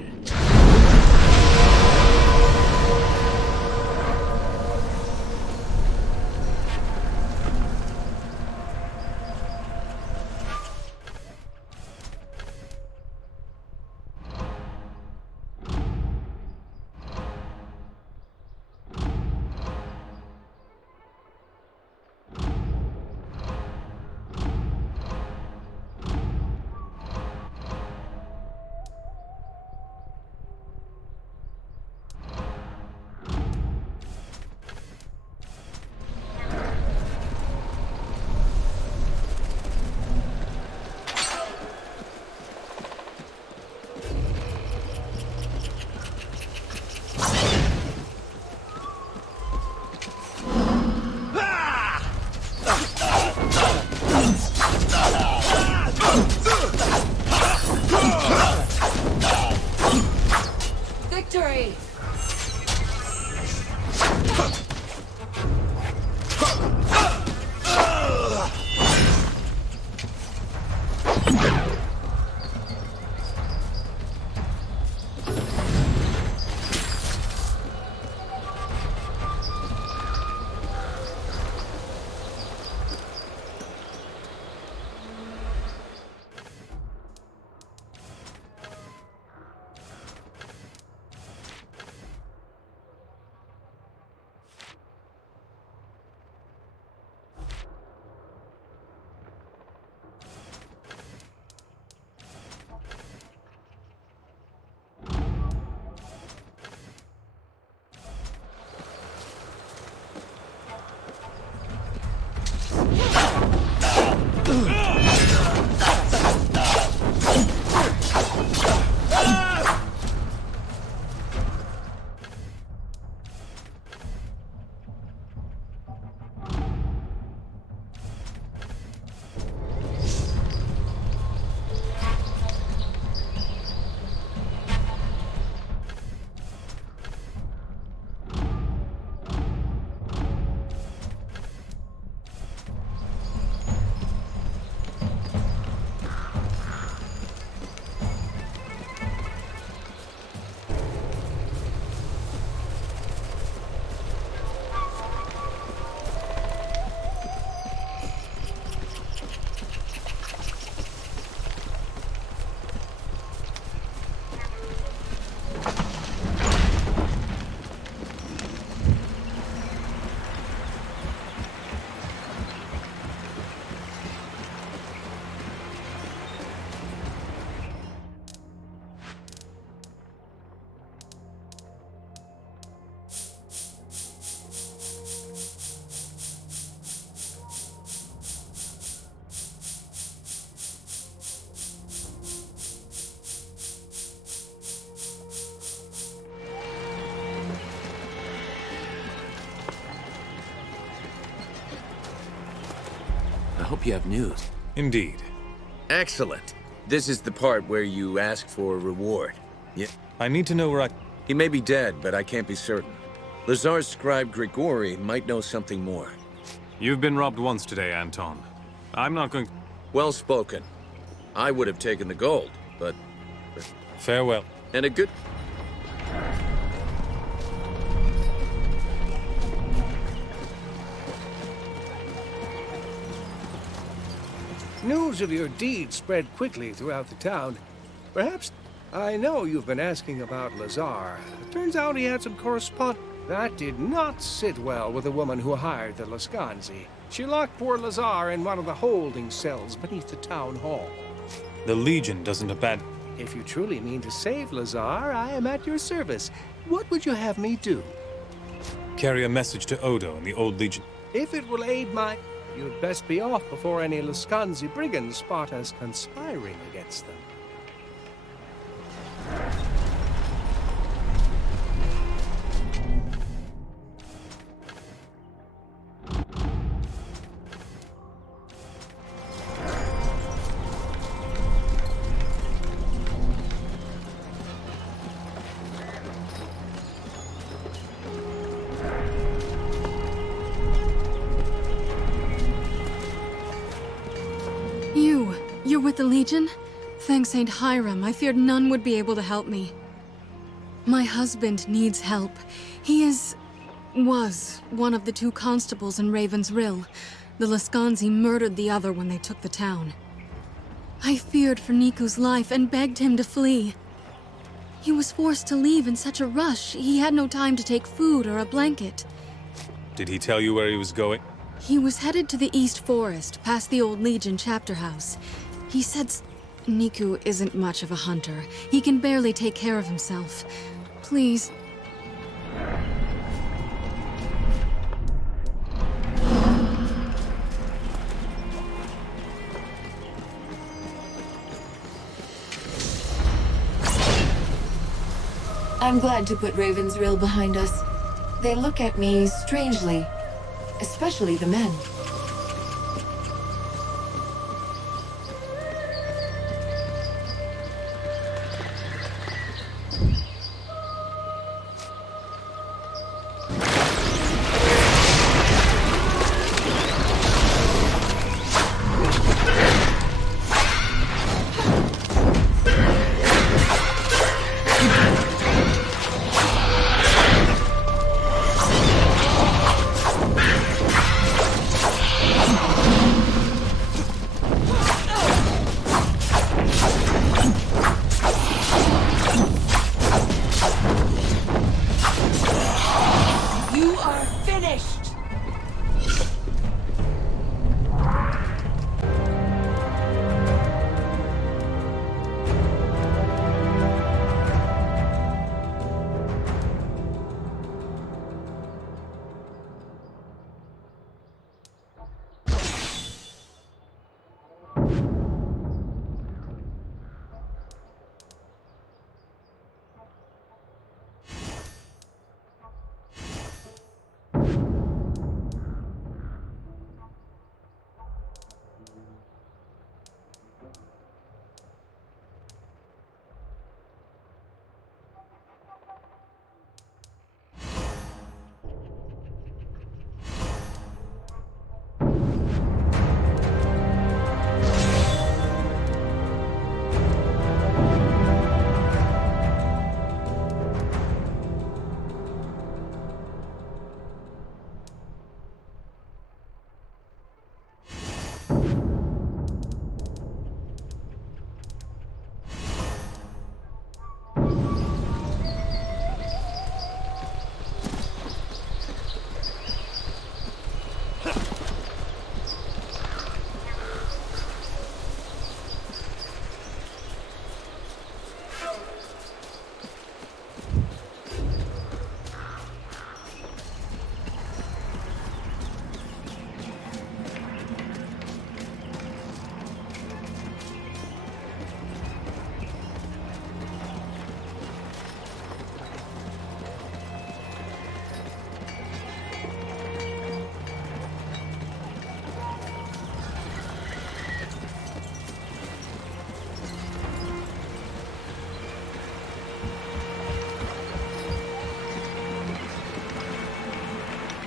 hope you have news. Indeed. Excellent. This is the part where you ask for a reward. Yeah. I need to know where I... He may be dead, but I can't be certain. Lazar's scribe Grigori might know something more. You've been robbed once today, Anton. I'm not going... Well spoken. I would have taken the gold, but... Farewell. And a good... News of your deed spread quickly throughout the town. Perhaps... I know you've been asking about Lazar. It turns out he had some correspondence. That did not sit well with the woman who hired the Lascanzi. She locked poor Lazar in one of the holding cells beneath the town hall. The Legion doesn't abandon... If you truly mean to save Lazar, I am at your service. What would you have me do? Carry a message to Odo and the old Legion. If it will aid my... You'd best be off before any Lascanzi brigands spot us conspiring against them. You're with the Legion? Thanks Saint Hiram, I feared none would be able to help me. My husband needs help. He was one of the 2 constables in Raven's Riel. The Lascanzi murdered the other when they took the town. I feared for Niku's life and begged him to flee. He was forced to leave in such a rush, he had no time to take food or a blanket. Did he tell you where he was going? He was headed to the East Forest, past the old Legion chapter house. He said Niku isn't much of a hunter. He can barely take care of himself. Please. I'm glad to put Raven's Riel behind us. They look at me strangely, especially the men.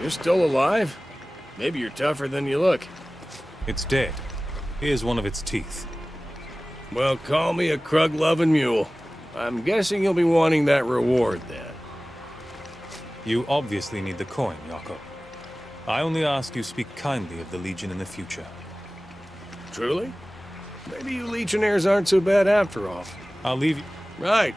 You're still alive? Maybe you're tougher than you look. It's dead. Here's one of its teeth. Well, call me a crug-loving mule. I'm guessing you'll be wanting that reward, then. You obviously need the coin, Jakob. I only ask you speak kindly of the Legion in the future. Truly? Maybe you legionnaires aren't so bad after all. I'll leave you... Right.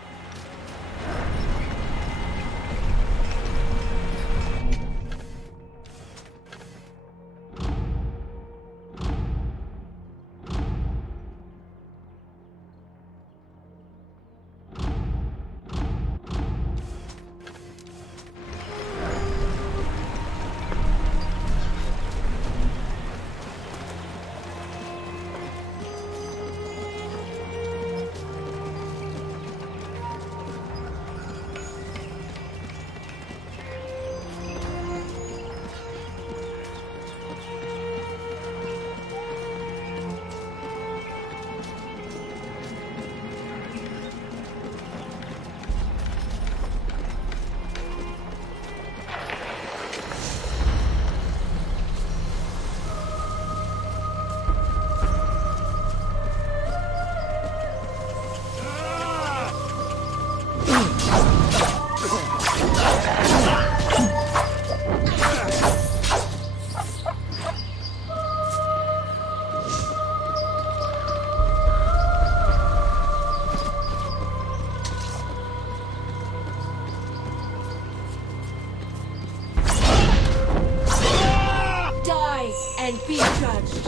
And be judged.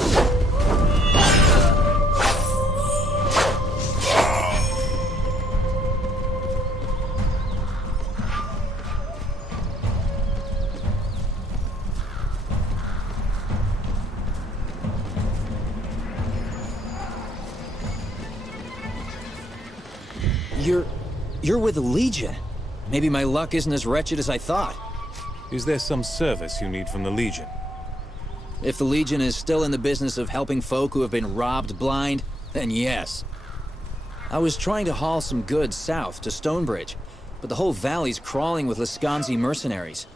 You're with the Legion. Maybe my luck isn't as wretched as I thought. Is there some service you need from the Legion? If the Legion is still in the business of helping folk who have been robbed blind, then yes. I was trying to haul some goods south to Stonebridge, but the whole valley's crawling with Lascanzi mercenaries.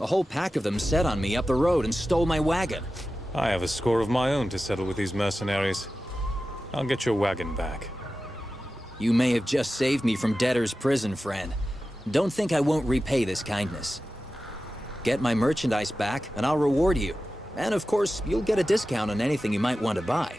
A whole pack of them set on me up the road and stole my wagon. I have a score of my own to settle with these mercenaries. I'll get your wagon back. You may have just saved me from debtor's prison, friend. Don't think I won't repay this kindness. Get my merchandise back, and I'll reward you. And of course, you'll get a discount on anything you might want to buy.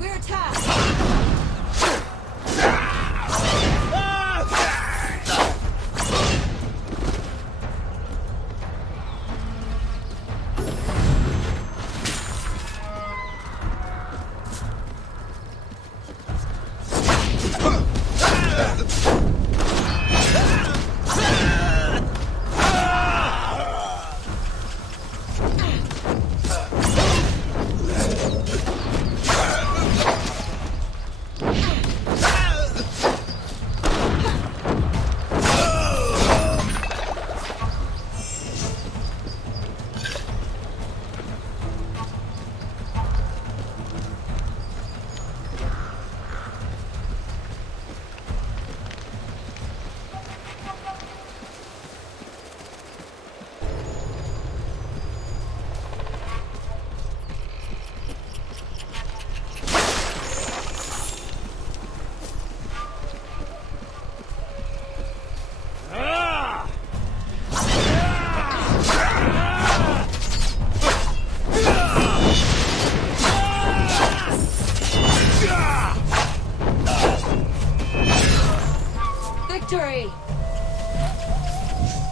We're attacked!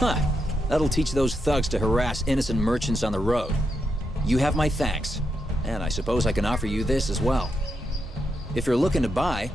Huh. That'll teach those thugs to harass innocent merchants on the road. You have my thanks. And I suppose I can offer you this as well. If you're looking to buy...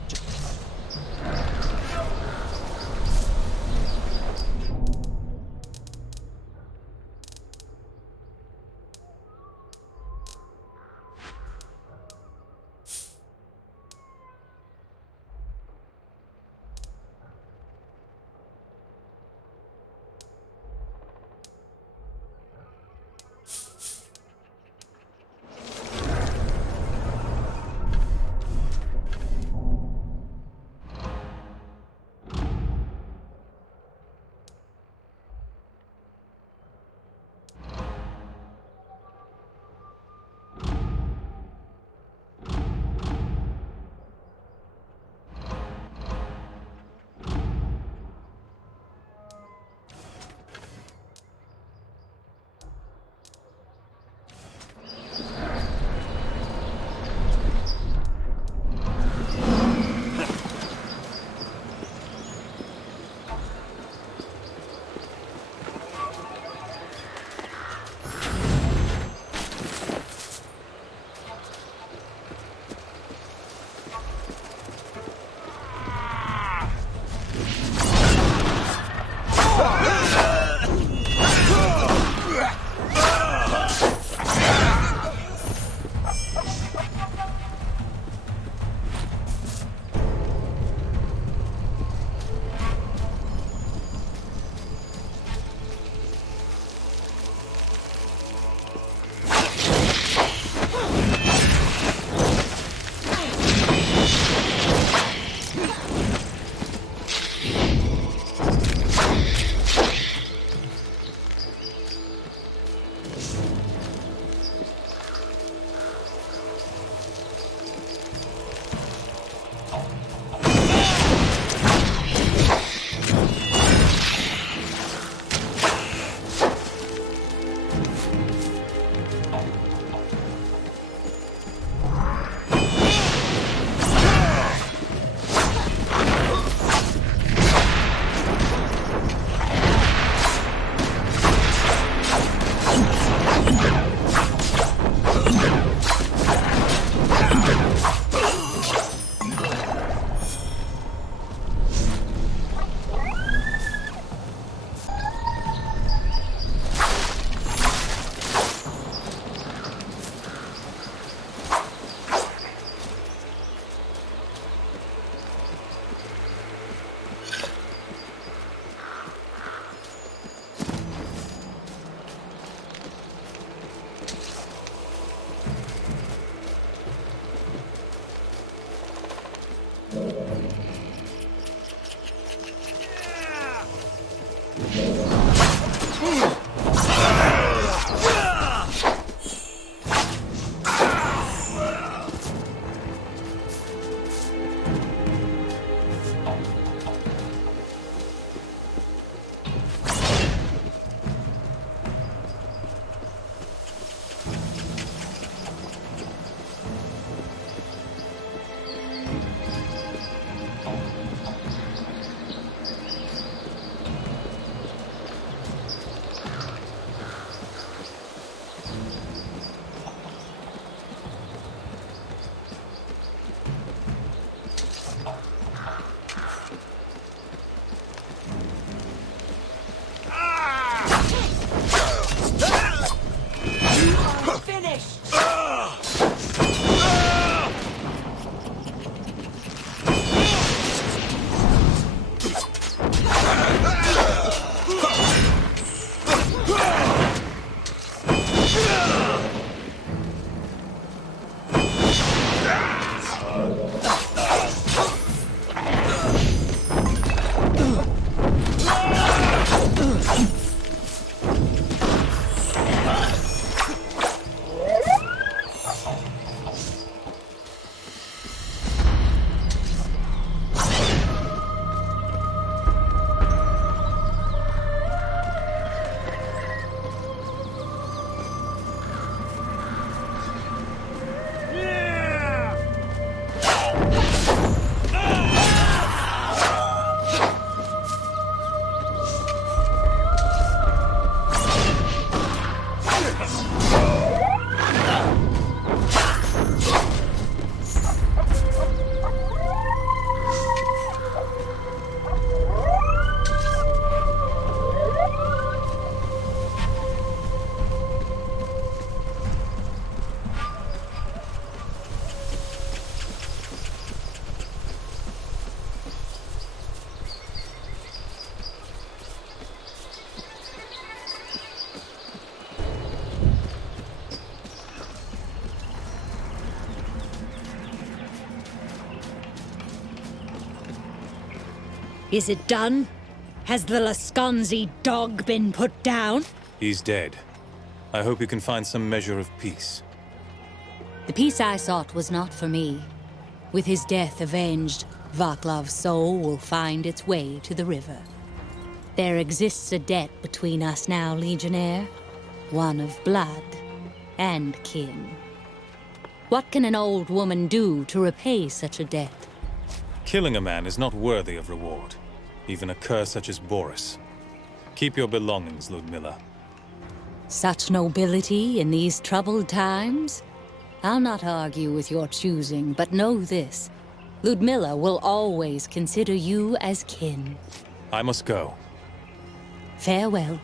Is it done? Has the Lasconzi dog been put down? He's dead. I hope you can find some measure of peace. The peace I sought was not for me. With his death avenged, Vaclav's soul will find its way to the river. There exists a debt between us now, Legionnaire. One of blood and kin. What can an old woman do to repay such a debt? Killing a man is not worthy of reward. Even a cur such as Boris. Keep your belongings, Ludmilla. Such nobility in these troubled times? I'll not argue with your choosing, but know this. Ludmilla will always consider you as kin. I must go. Farewell.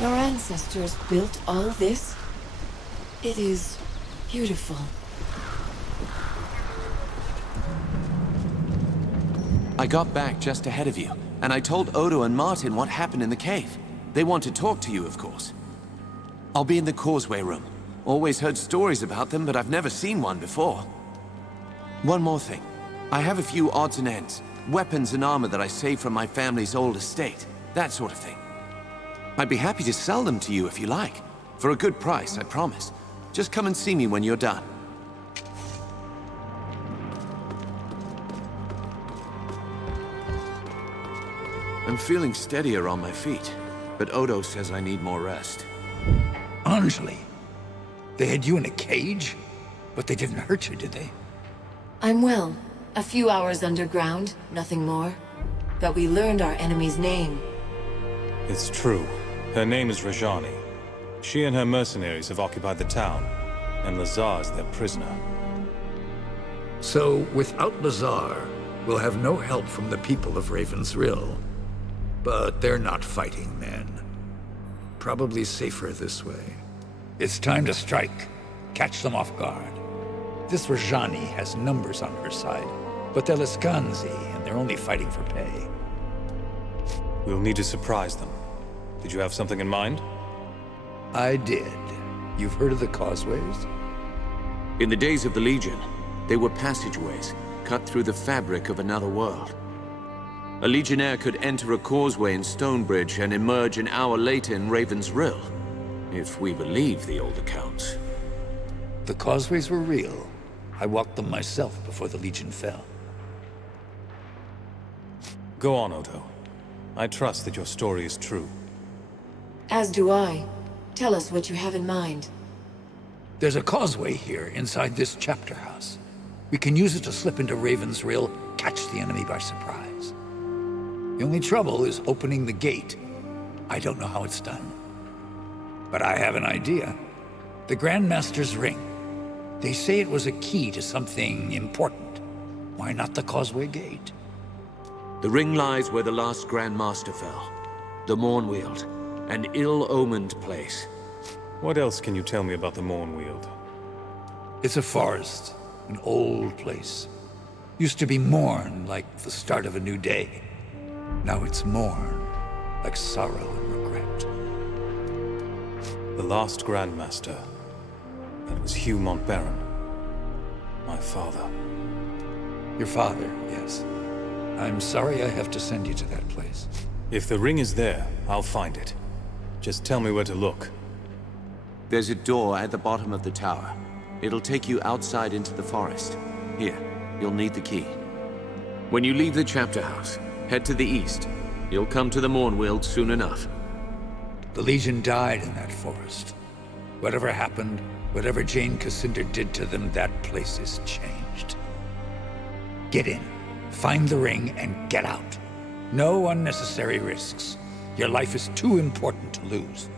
Your ancestors built all this? It is beautiful. I got back just ahead of you, and I told Odo and Martin what happened in the cave. They want to talk to you, of course. I'll be in the causeway room. Always heard stories about them, but I've never seen one before. One more thing. I have a few odds and ends. Weapons and armor that I saved from my family's old estate. That sort of thing. I'd be happy to sell them to you if you like. For a good price, I promise. Just come and see me when you're done. I'm feeling steadier on my feet, but Odo says I need more rest. Anjali, they had you in a cage? But they didn't hurt you, did they? I'm well. A few hours underground, nothing more. But we learned our enemy's name. It's true. Her name is Rajani. She and her mercenaries have occupied the town, and Lazar is their prisoner. So, without Lazar, we'll have no help from the people of Raven's Riel. But they're not fighting men. Probably safer this way. It's time to strike. Catch them off guard. This Rajani has numbers on her side, but they're Leskanzi, and they're only fighting for pay. We'll need to surprise them. Did you have something in mind? I did. You've heard of the causeways? In the days of the Legion, they were passageways, cut through the fabric of another world. A legionnaire could enter a causeway in Stonebridge and emerge an hour later in Raven's Riel, if we believe the old accounts. The causeways were real. I walked them myself before the Legion fell. Go on, Odo. I trust that your story is true. As do I. Tell us what you have in mind. There's a causeway here inside this chapter house. We can use it to slip into Raven's Riel, catch the enemy by surprise. The only trouble is opening the gate. I don't know how it's done. But I have an idea. The Grandmaster's ring. They say it was a key to something important. Why not the causeway gate? The ring lies where the last Grandmaster fell. The Mornwield. An ill-omened place. What else can you tell me about the Mornwield? It's a forest. An old place. Used to be morn, like the start of a new day. Now it's mourn, like sorrow and regret. The last Grandmaster. That was Hugh Montbaron. My father. Your father, yes. I'm sorry I have to send you to that place. If the ring is there, I'll find it. Just tell me where to look. There's a door at the bottom of the tower. It'll take you outside into the forest. Here, you'll need the key. When you leave the chapter house, head to the east. You'll come to the Mornwield soon enough. The Legion died in that forest. Whatever happened, whatever Jane Cassander did to them, that place is changed. Get in, find the ring, and get out. No unnecessary risks. Your life is too important to lose.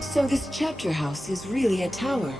So this chapter house is really a tower.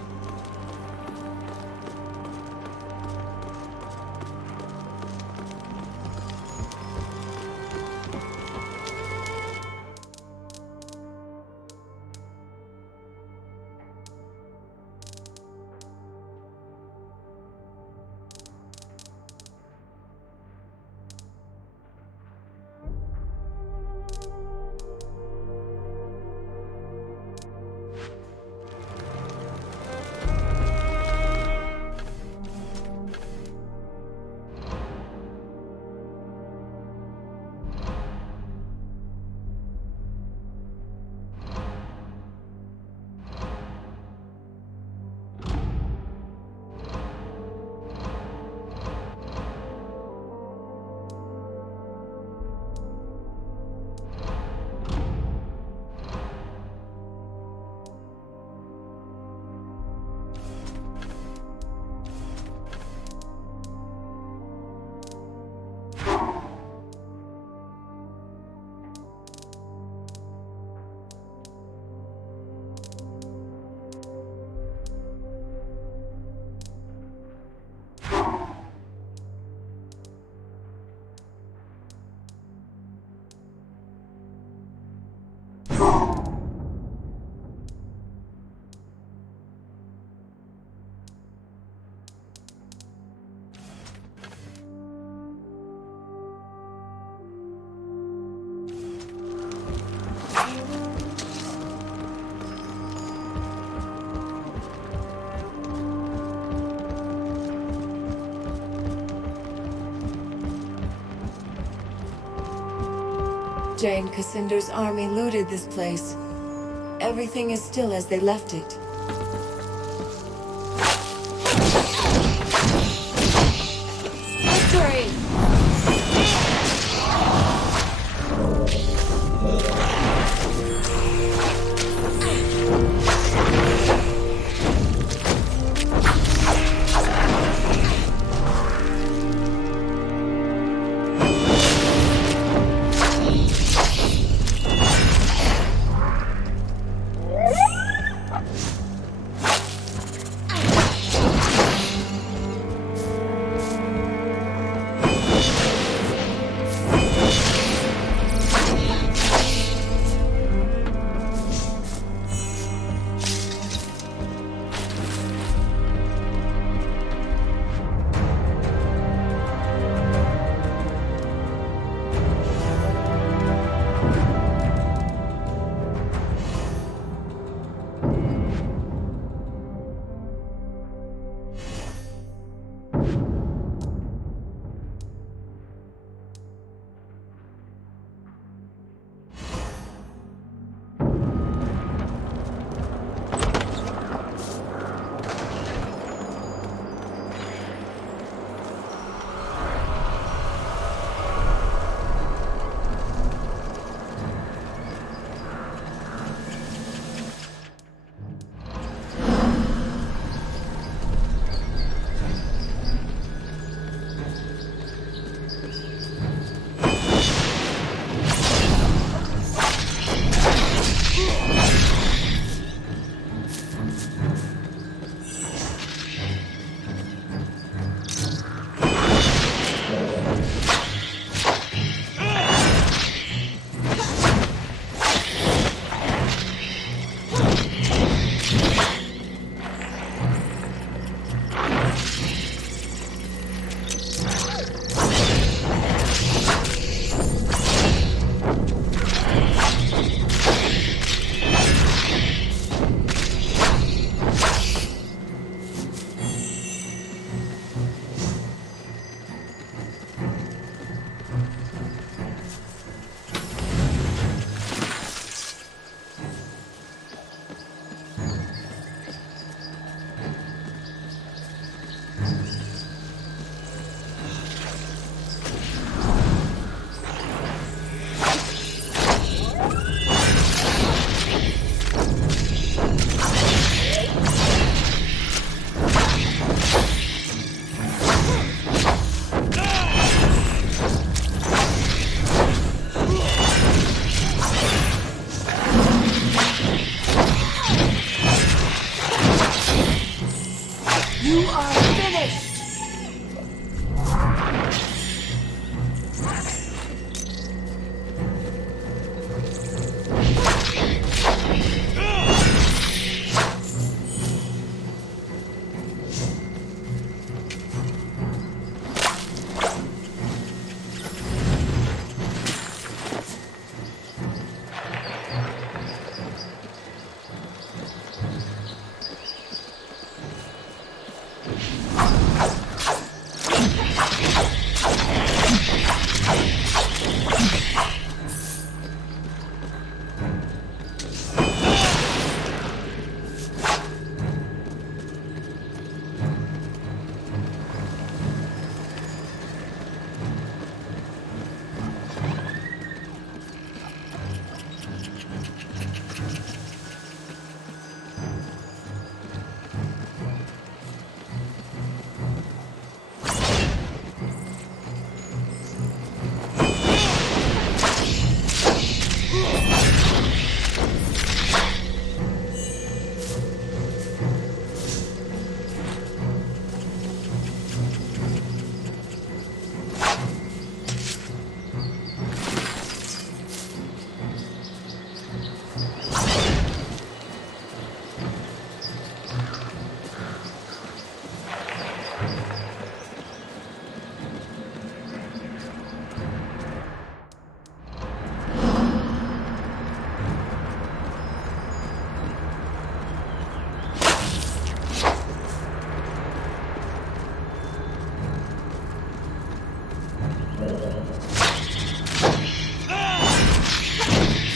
Jane Cassinder's army looted this place. Everything is still as they left it. Victory!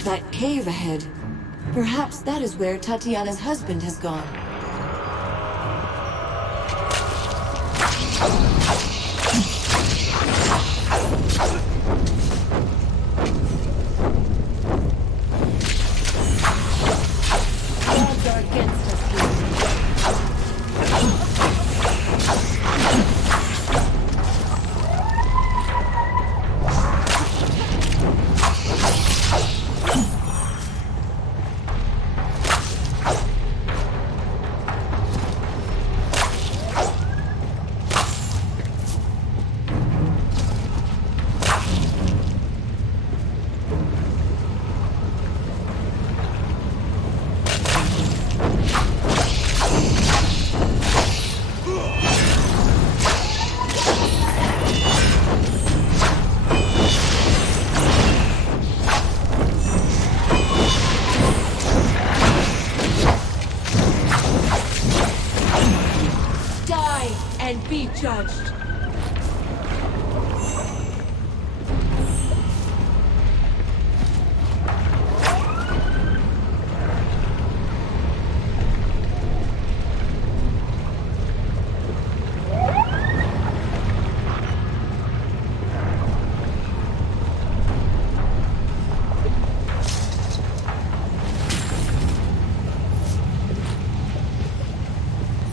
that cave ahead. Perhaps that is where Tatiana's husband has gone. Odds are against us here. And be judged.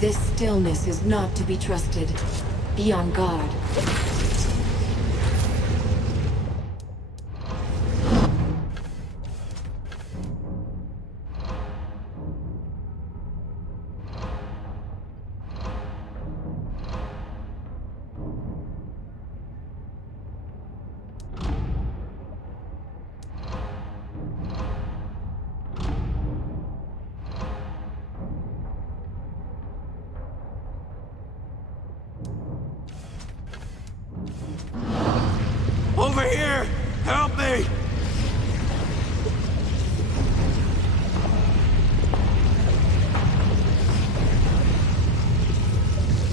This stillness is not to be trusted. Be on guard. Over here! Help me!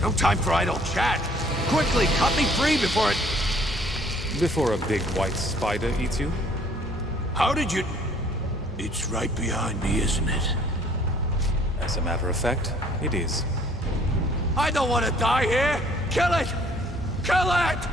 No time for idle chat! Quickly, cut me free before it... Before a big white spider eats you? How did you... It's right behind me, isn't it? As a matter of fact, it is. I don't want to die here! Kill it! Kill it!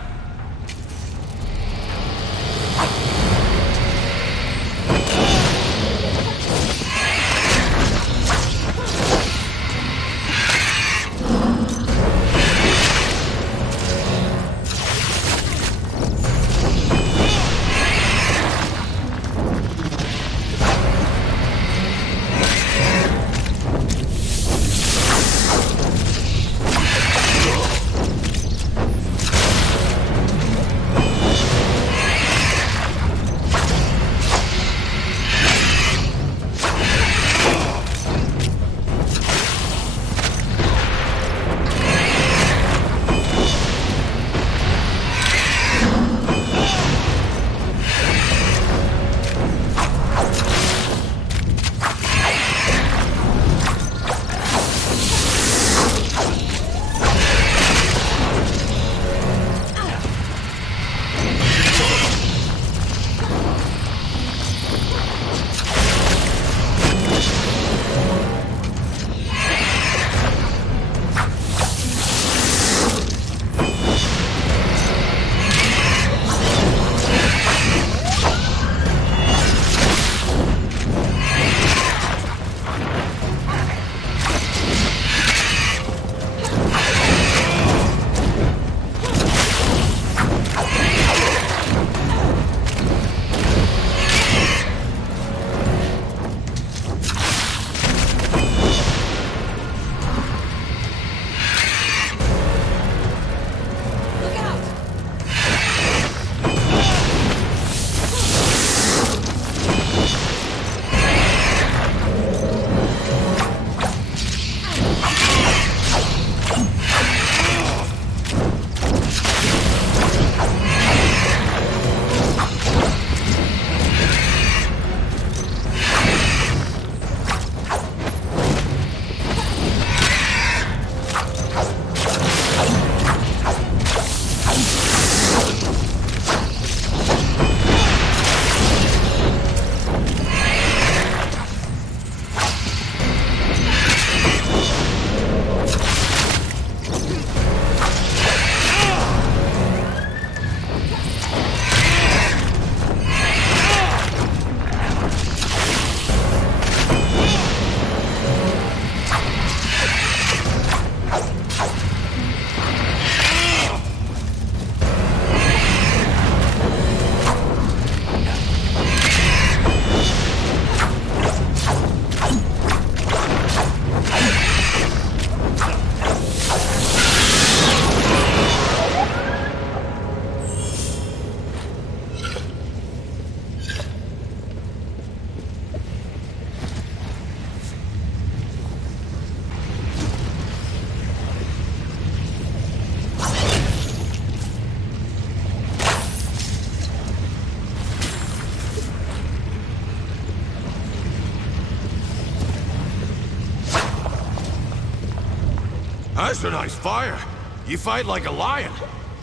That's a nice fire. You fight like a lion.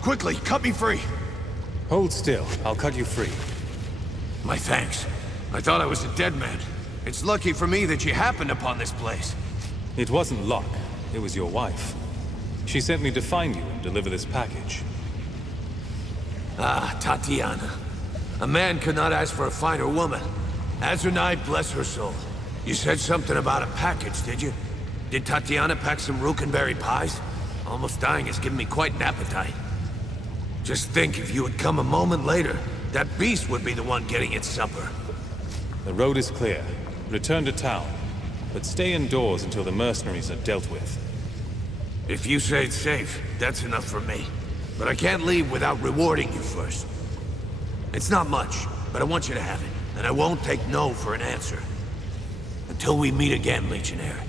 Quickly, cut me free. Hold still. I'll cut you free. My thanks. I thought I was a dead man. It's lucky for me that you happened upon this place. It wasn't luck. It was your wife. She sent me to find you and deliver this package. Ah, Tatiana. A man could not ask for a finer woman. Azunai, bless her soul. You said something about a package, did you? Did Tatiana pack some Rukenberry pies? Almost dying has given me quite an appetite. Just think, if you had come a moment later, that beast would be the one getting its supper. The road is clear. Return to town, but stay indoors until the mercenaries are dealt with. If you say it's safe, that's enough for me. But I can't leave without rewarding you first. It's not much, but I want you to have it, and I won't take no for an answer. Until we meet again, Legionnaire.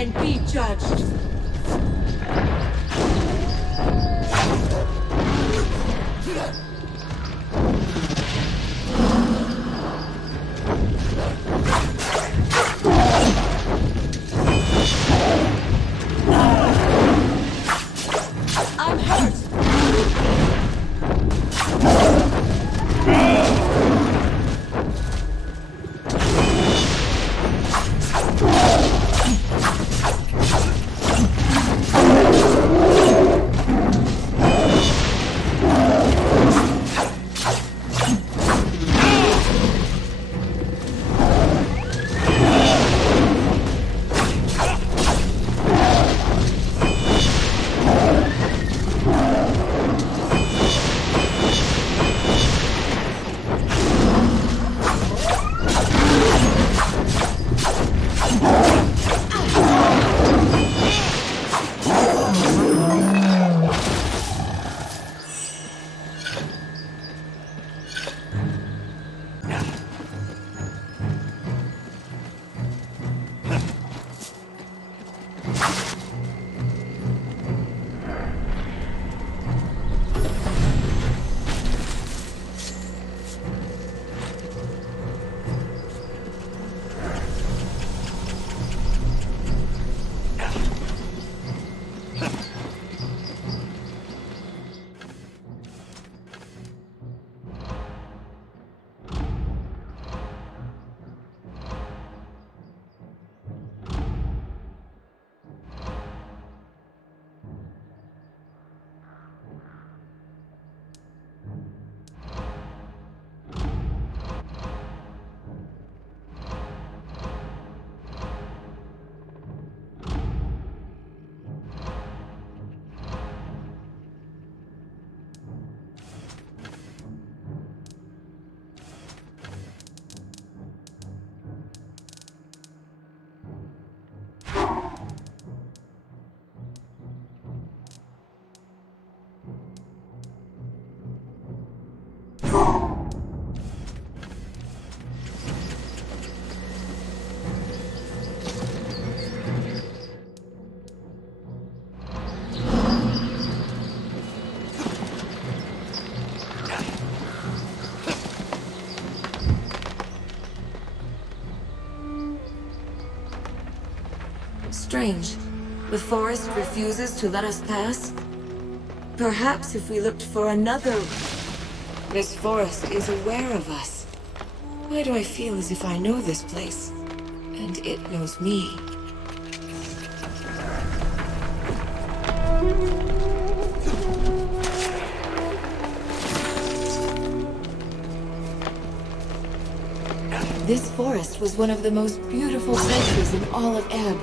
and be judged. I'm hurt. Strange. The forest refuses to let us pass? Perhaps if we looked for another... This forest is aware of us. Why do I feel as if I know this place? And it knows me. This forest was one of the most beautiful places in all of Ebb.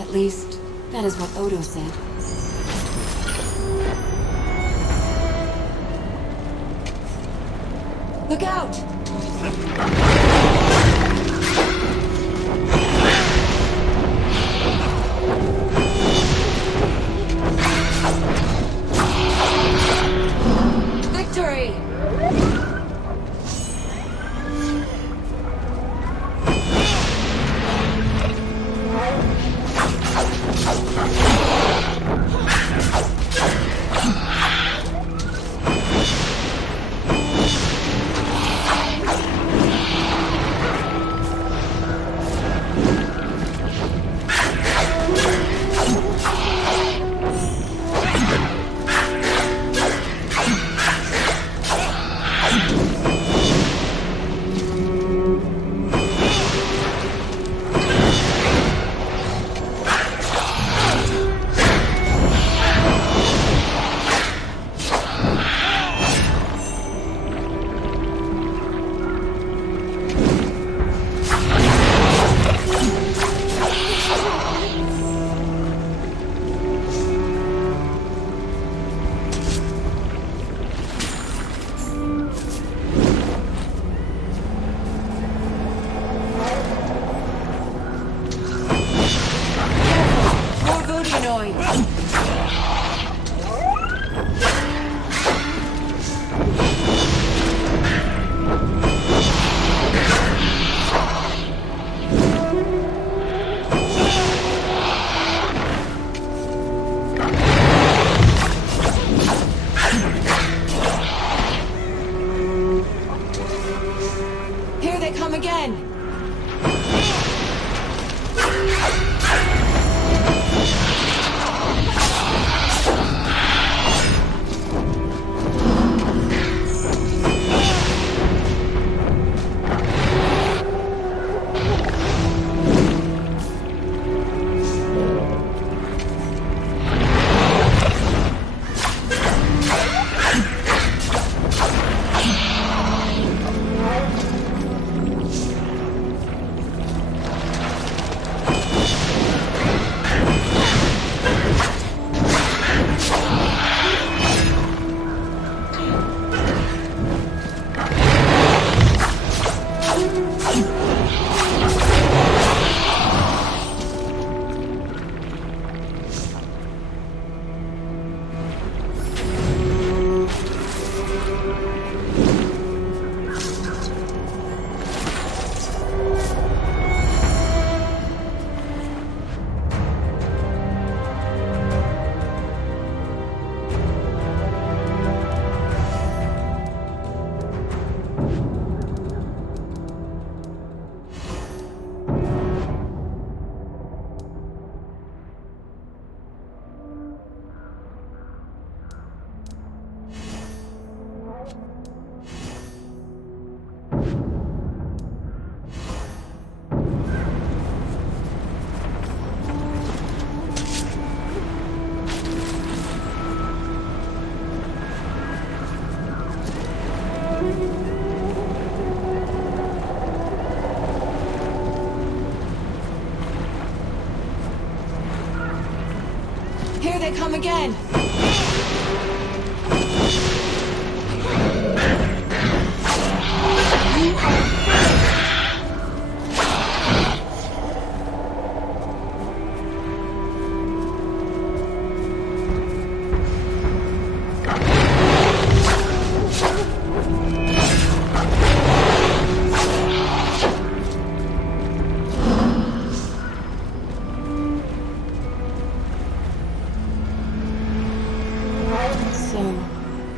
At least, that is what Odo said. Look out! Victory! Here they come again!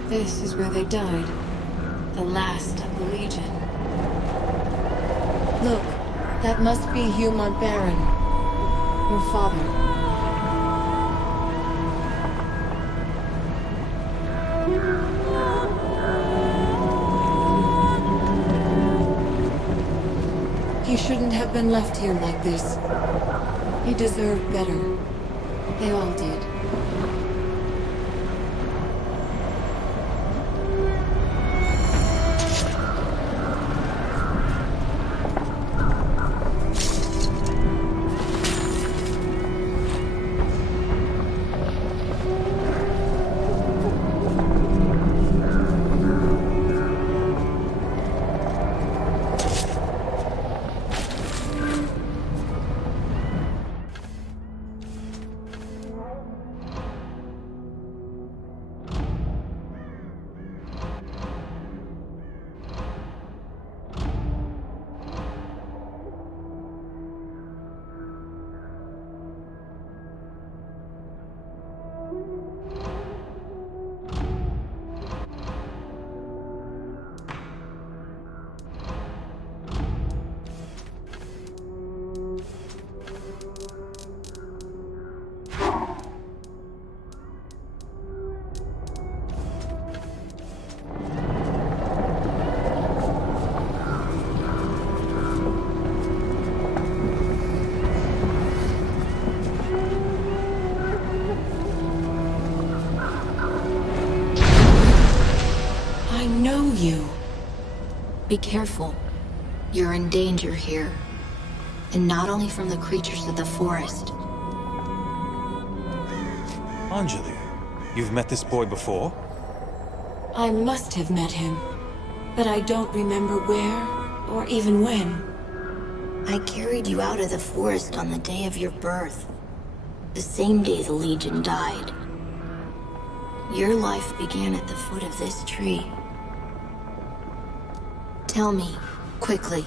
This is where they died. The last of the Legion. Look, that must be Hugh Montbaron. Your father. He shouldn't have been left here like this. He deserved better. They all did. Be careful. You're in danger here. And not only from the creatures of the forest. Anjali, you've met this boy before? I must have met him, but I don't remember where or even when. I carried you out of the forest on the day of your birth. The same day the Legion died. Your life began at the foot of this tree. Tell me, quickly,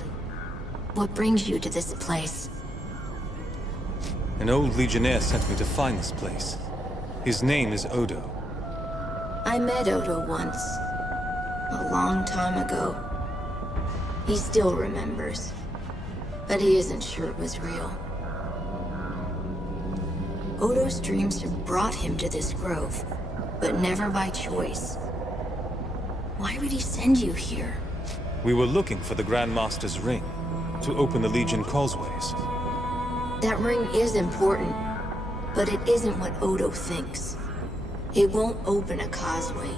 what brings you to this place? An old legionnaire sent me to find this place. His name is Odo. I met Odo once. A long time ago. He still remembers. But he isn't sure it was real. Odo's dreams have brought him to this grove, but never by choice. Why would he send you here? We were looking for the Grand Master's ring, to open the Legion causeways. That ring is important, but it isn't what Odo thinks. It won't open a causeway.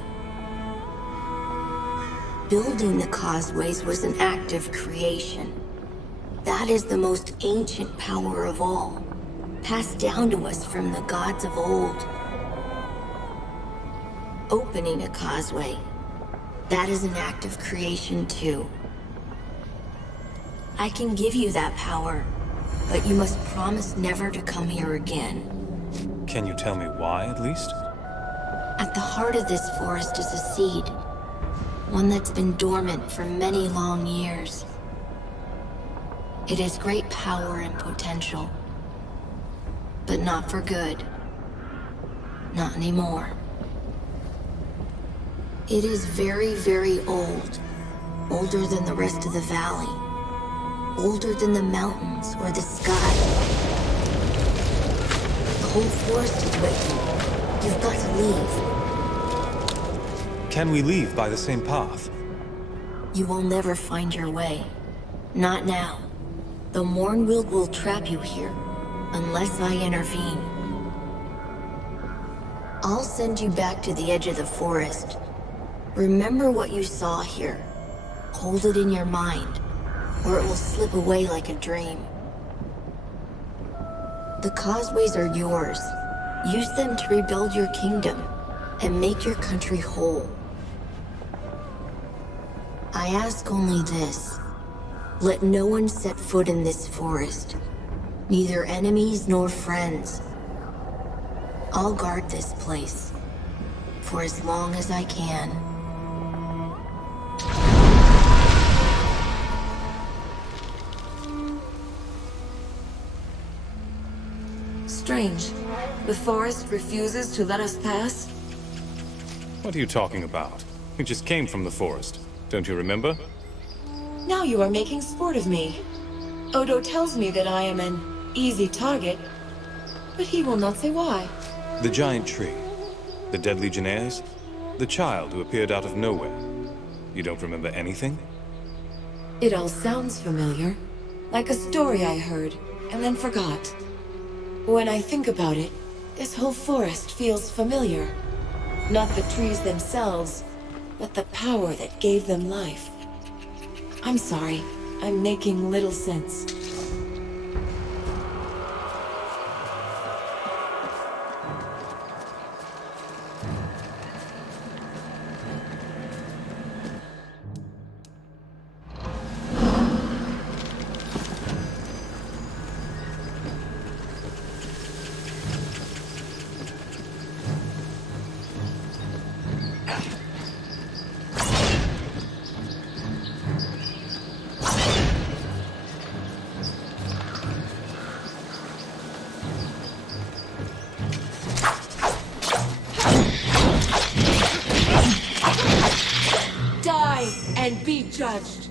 Building the causeways was an act of creation. That is the most ancient power of all, passed down to us from the gods of old. Opening a causeway, that is an act of creation too. I can give you that power, but you must promise never to come here again. Can you tell me why, at least? At the heart of this forest is a seed. One that's been dormant for many long years. It has great power and potential. But not for good. Not anymore. It is very, very old. Older than the rest of the valley. Older than the mountains or the sky. The whole forest is waiting. You've got to leave. Can we leave by the same path? You will never find your way. Not now. The Mornwield will trap you here, unless I intervene. I'll send you back to the edge of the forest. Remember what you saw here. Hold it in your mind, or it will slip away like a dream. The causeways are yours, Use them to rebuild your kingdom and make your country whole. I ask only this. Let no one set foot in this forest. Neither enemies nor friends. I'll guard this place. For as long as I can. Strange. The forest refuses to let us pass? What are you talking about? We just came from the forest. Don't you remember? Now you are making sport of me. Odo tells me that I am an easy target, but he will not say why. The giant tree. The dead legionnaires. The child who appeared out of nowhere. You don't remember anything? It all sounds familiar. Like a story I heard, and then forgot. When I think about it, this whole forest feels familiar. Not the trees themselves, but the power that gave them life. I'm sorry, I'm making little sense. And be judged.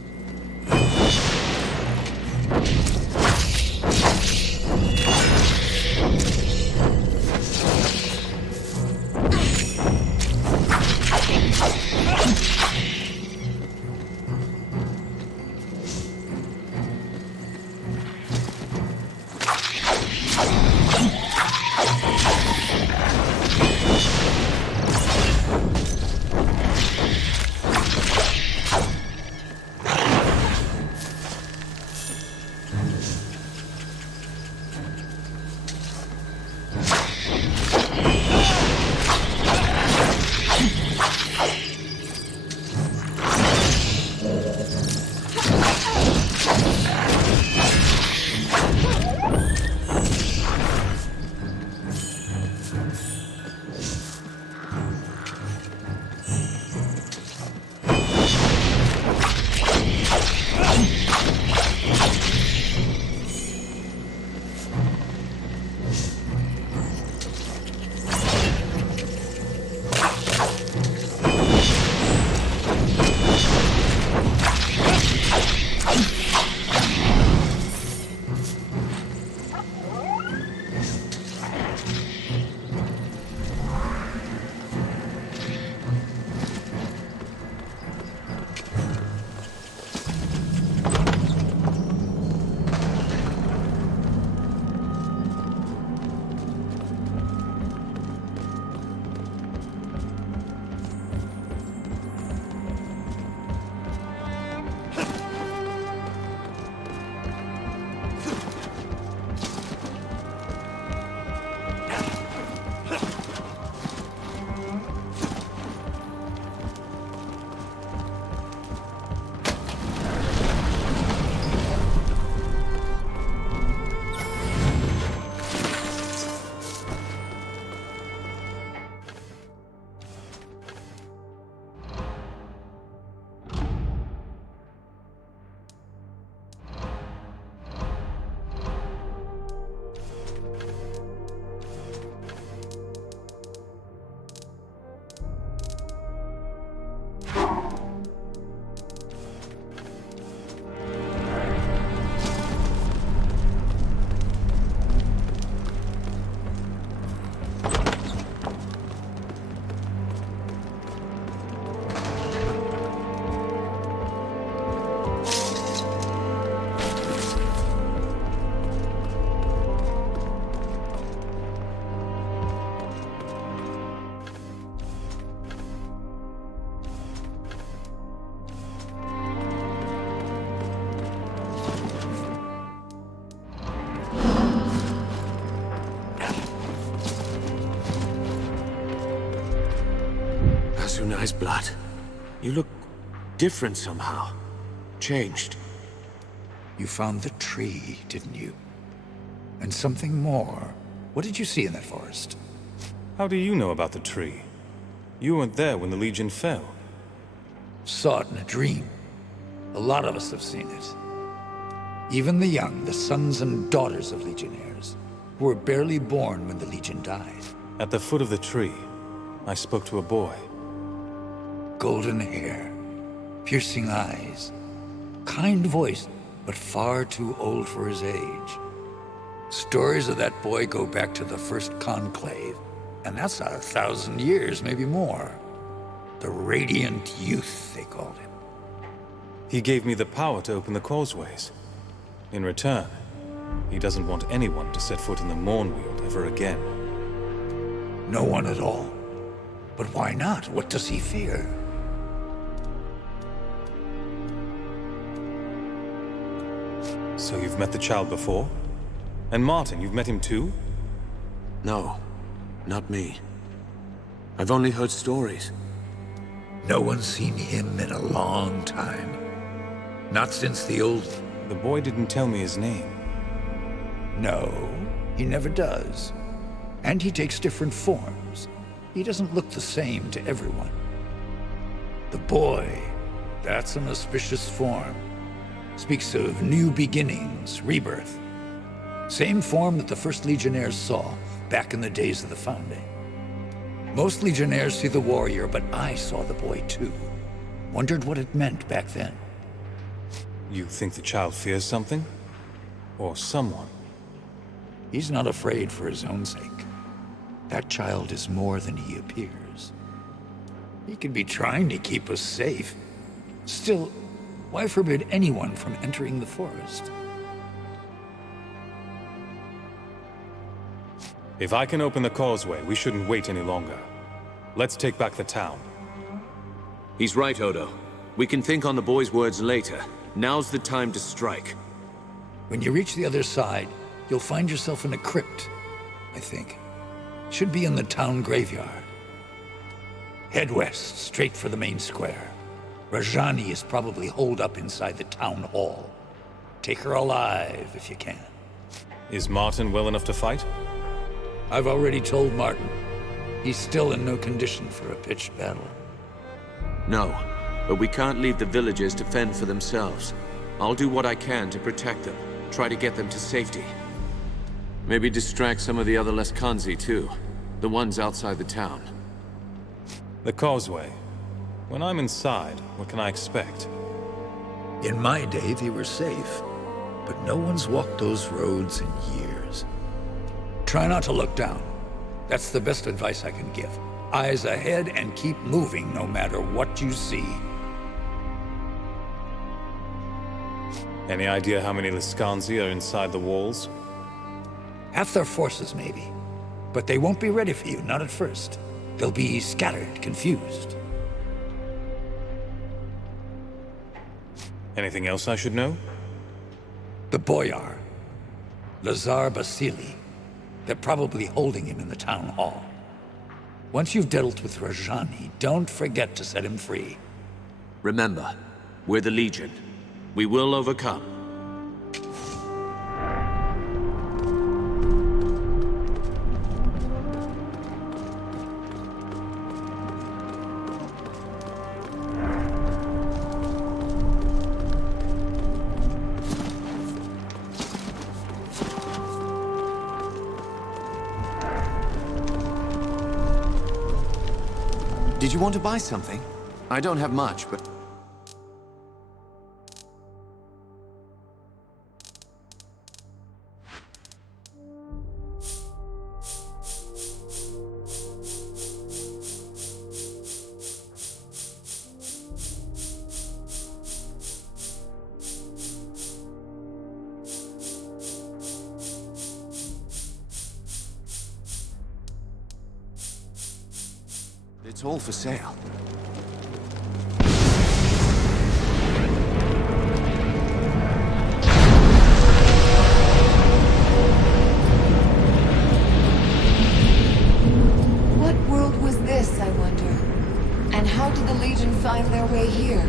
Azunai's blood. You look different somehow. Changed. You found the tree, didn't you? And something more. What did you see in that forest? How do you know about the tree? You weren't there when the Legion fell. Saw it in a dream. A lot of us have seen it. Even the young, the sons and daughters of legionnaires, who were barely born when the Legion died. At the foot of the tree, I spoke to a boy. Golden hair, piercing eyes, kind voice, but far too old for his age. Stories of that boy go back to the first conclave, and that's 1,000 years, maybe more. The Radiant Youth, they called him. He gave me the power to open the causeways. In return, he doesn't want anyone to set foot in the Mornwield ever again. No one at all. But why not? What does he fear? So you've met the child before? And Martin, you've met him too? No, not me. I've only heard stories. No one's seen him in a long time. Not since the old... The boy didn't tell me his name. No, he never does. And he takes different forms. He doesn't look the same to everyone. The boy, that's an auspicious form. Speaks of new beginnings, rebirth. Same form that the first Legionnaires saw back in the days of the Founding. Most Legionnaires see the warrior, but I saw the boy too. Wondered what it meant back then. You think the child fears something? Or someone? He's not afraid for his own sake. That child is more than he appears. He could be trying to keep us safe. Still, why forbid anyone from entering the forest? If I can open the causeway, we shouldn't wait any longer. Let's take back the town. He's right, Odo. We can think on the boy's words later. Now's the time to strike. When you reach the other side, you'll find yourself in a crypt, I think. Should be in the town graveyard. Head west, straight for the main square. Rajani is probably holed up inside the town hall. Take her alive if you can. Is Martin well enough to fight? I've already told Martin. He's still in no condition for a pitched battle. No, but we can't leave the villagers to fend for themselves. I'll do what I can to protect them, try to get them to safety. Maybe distract some of the other Leskanzi too, the ones outside the town. The causeway. When I'm inside, what can I expect? In my day, they were safe, but no one's walked those roads in years. Try not to look down. That's the best advice I can give. Eyes ahead and keep moving no matter what you see. Any idea how many Leskanzi are inside the walls? Half their forces, maybe. But they won't be ready for you, not at first. They'll be scattered, confused. Anything else I should know? The Boyar. Lazar Basili. They're probably holding him in the town hall. Once you've dealt with Rajani, don't forget to set him free. Remember, we're the Legion. We will overcome. Did you want to buy something? I don't have much, but... It's all for sale. What world was this, I wonder? And find their way here?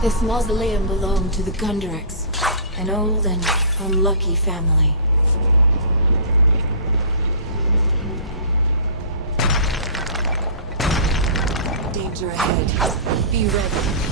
This mausoleum belonged to the Gundricks, an old and unlucky family. Danger ahead. Be ready.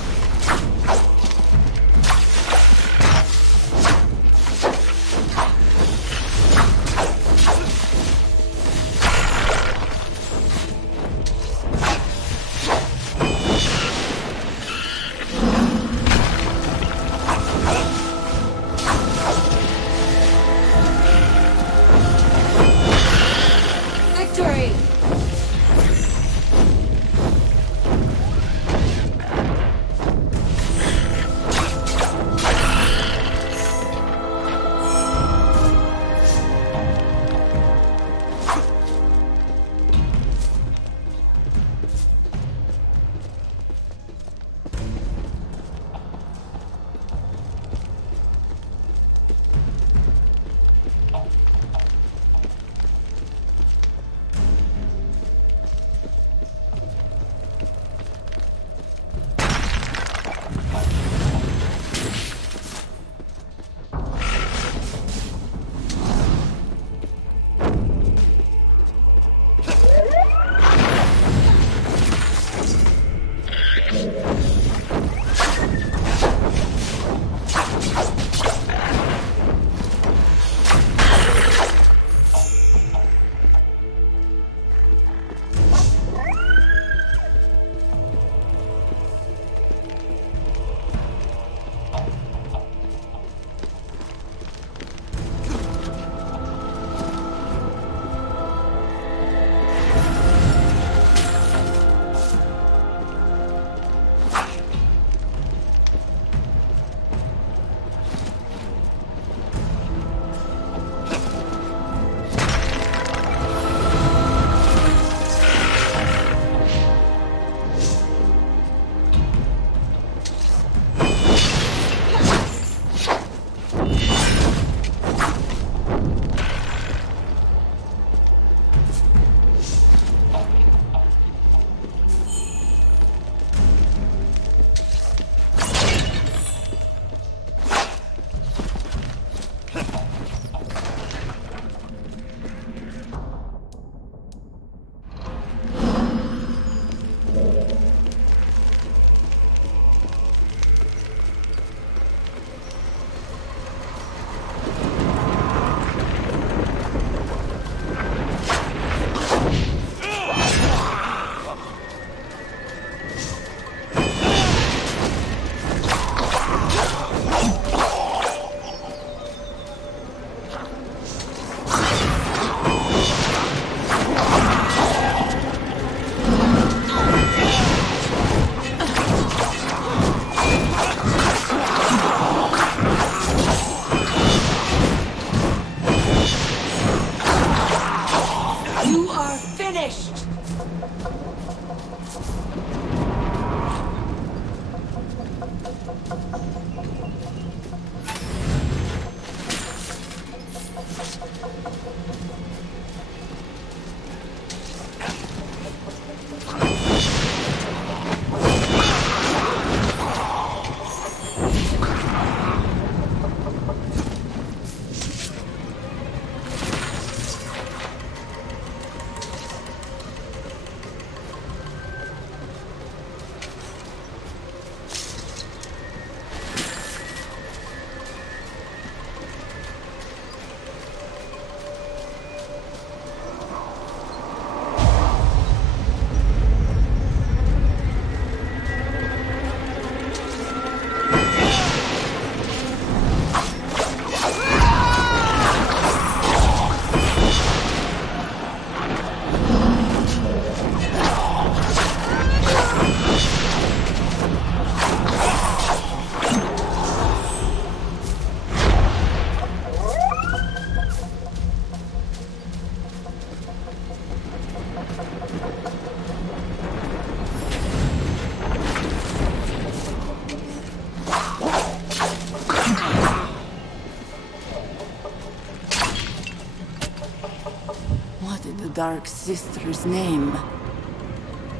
Dark Sister's name?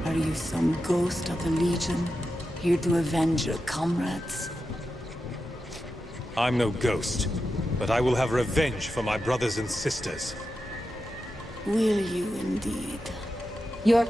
Are you some ghost of the Legion, here to avenge your comrades? I'm no ghost, but I will have revenge for my brothers and sisters. Will you indeed? You're...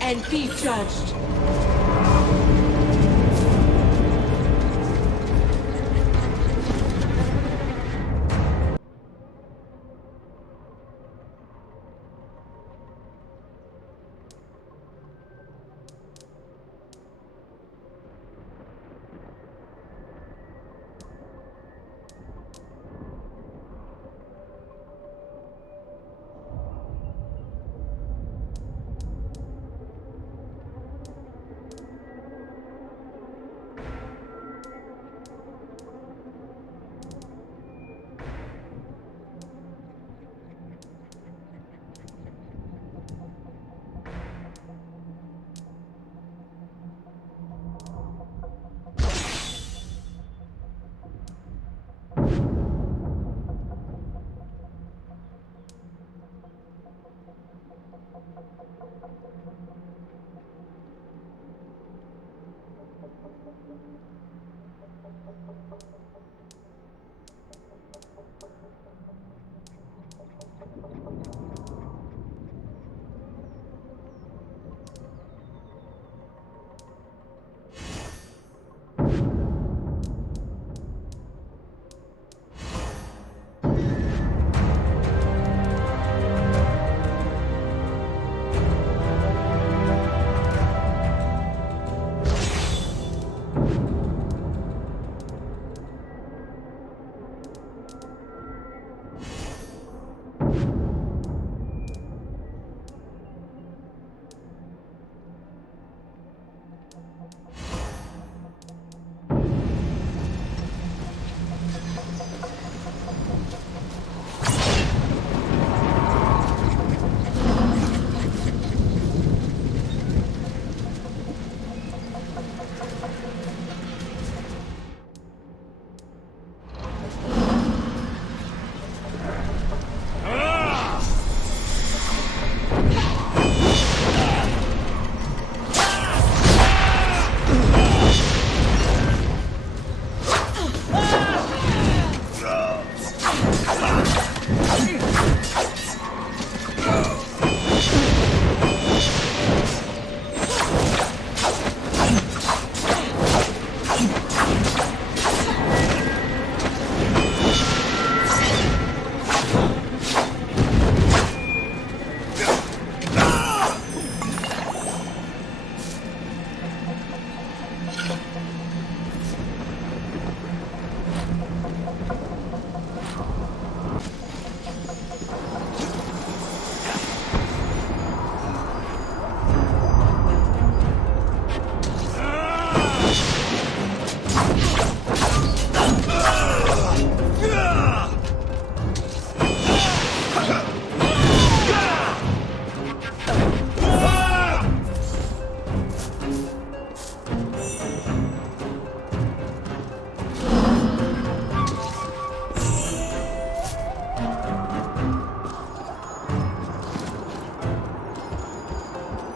And be judged.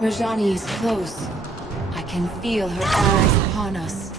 Rajani is close. I can feel her eyes upon us.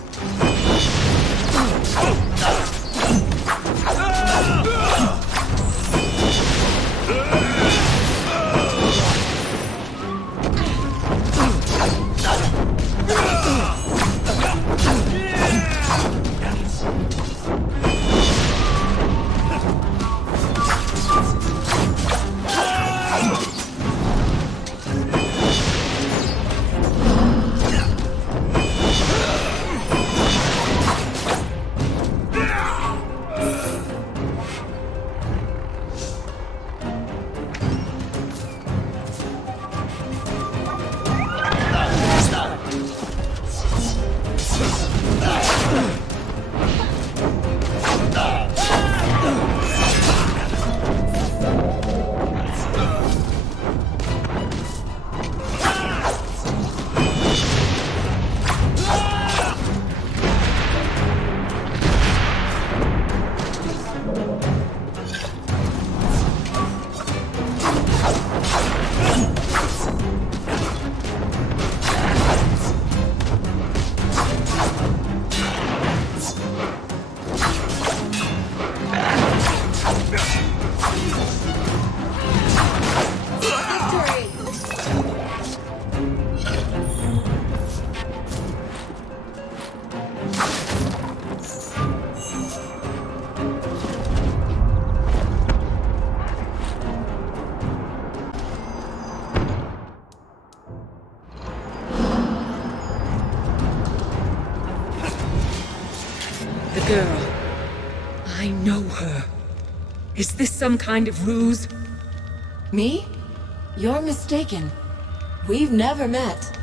The girl. I know her. Is this some kind of ruse? Me? You're mistaken. We've never met.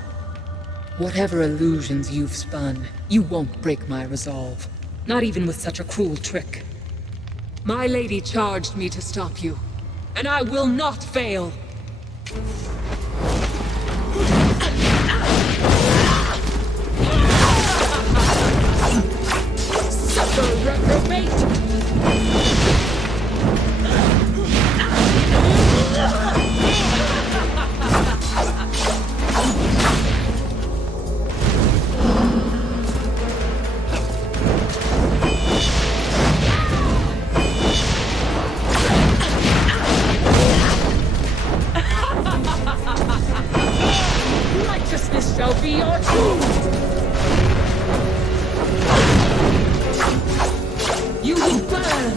Whatever illusions you've spun, you won't break my resolve. Not even with such a cruel trick. My lady charged me to stop you, and I will not fail. Suffer, reprobate! Righteousness shall be your tomb! You will burn!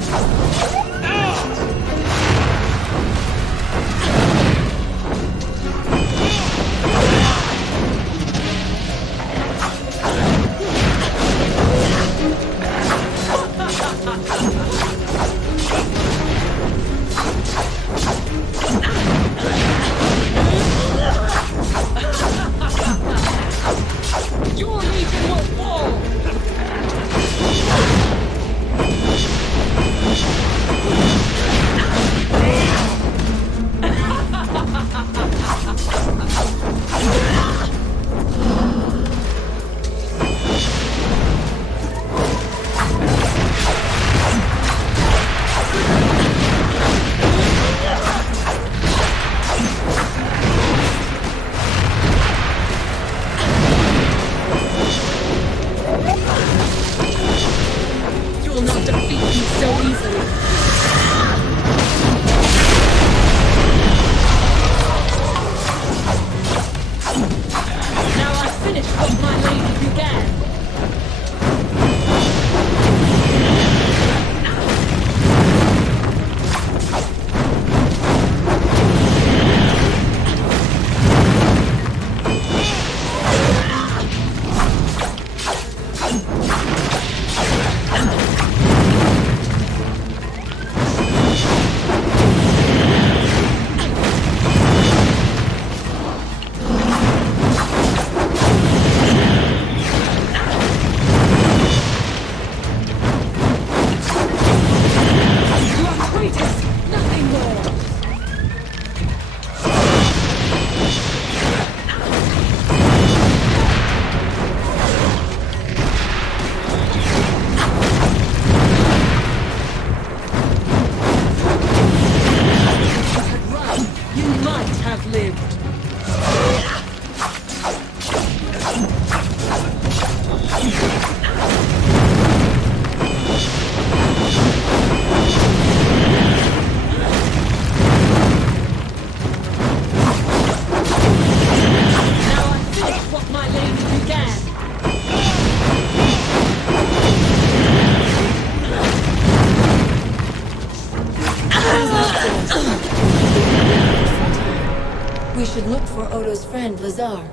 Your legion will fall! You'll not defeat me so easily. Now I finish what my lady began. You are traitors, nothing more. Run, you might have lived. Now I finish what my lady began. We should look for Odo's friend, Lazar.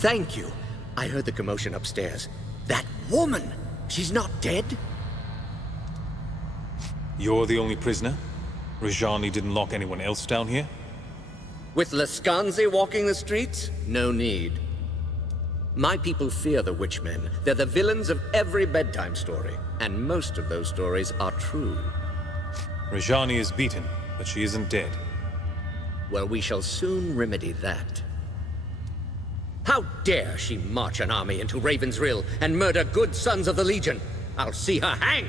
thank you. I heard the commotion upstairs. That woman! She's not dead? You're the only prisoner? Rajani didn't lock anyone else down here? With Lascanzi walking the streets? No need. My people fear the Witchmen. They're the villains of every bedtime story. And most of those stories are true. Rajani is beaten, but she isn't dead. Well, we shall soon remedy that. How dare she march an army into Raven's Riel and murder good sons of the Legion? I'll see her hang!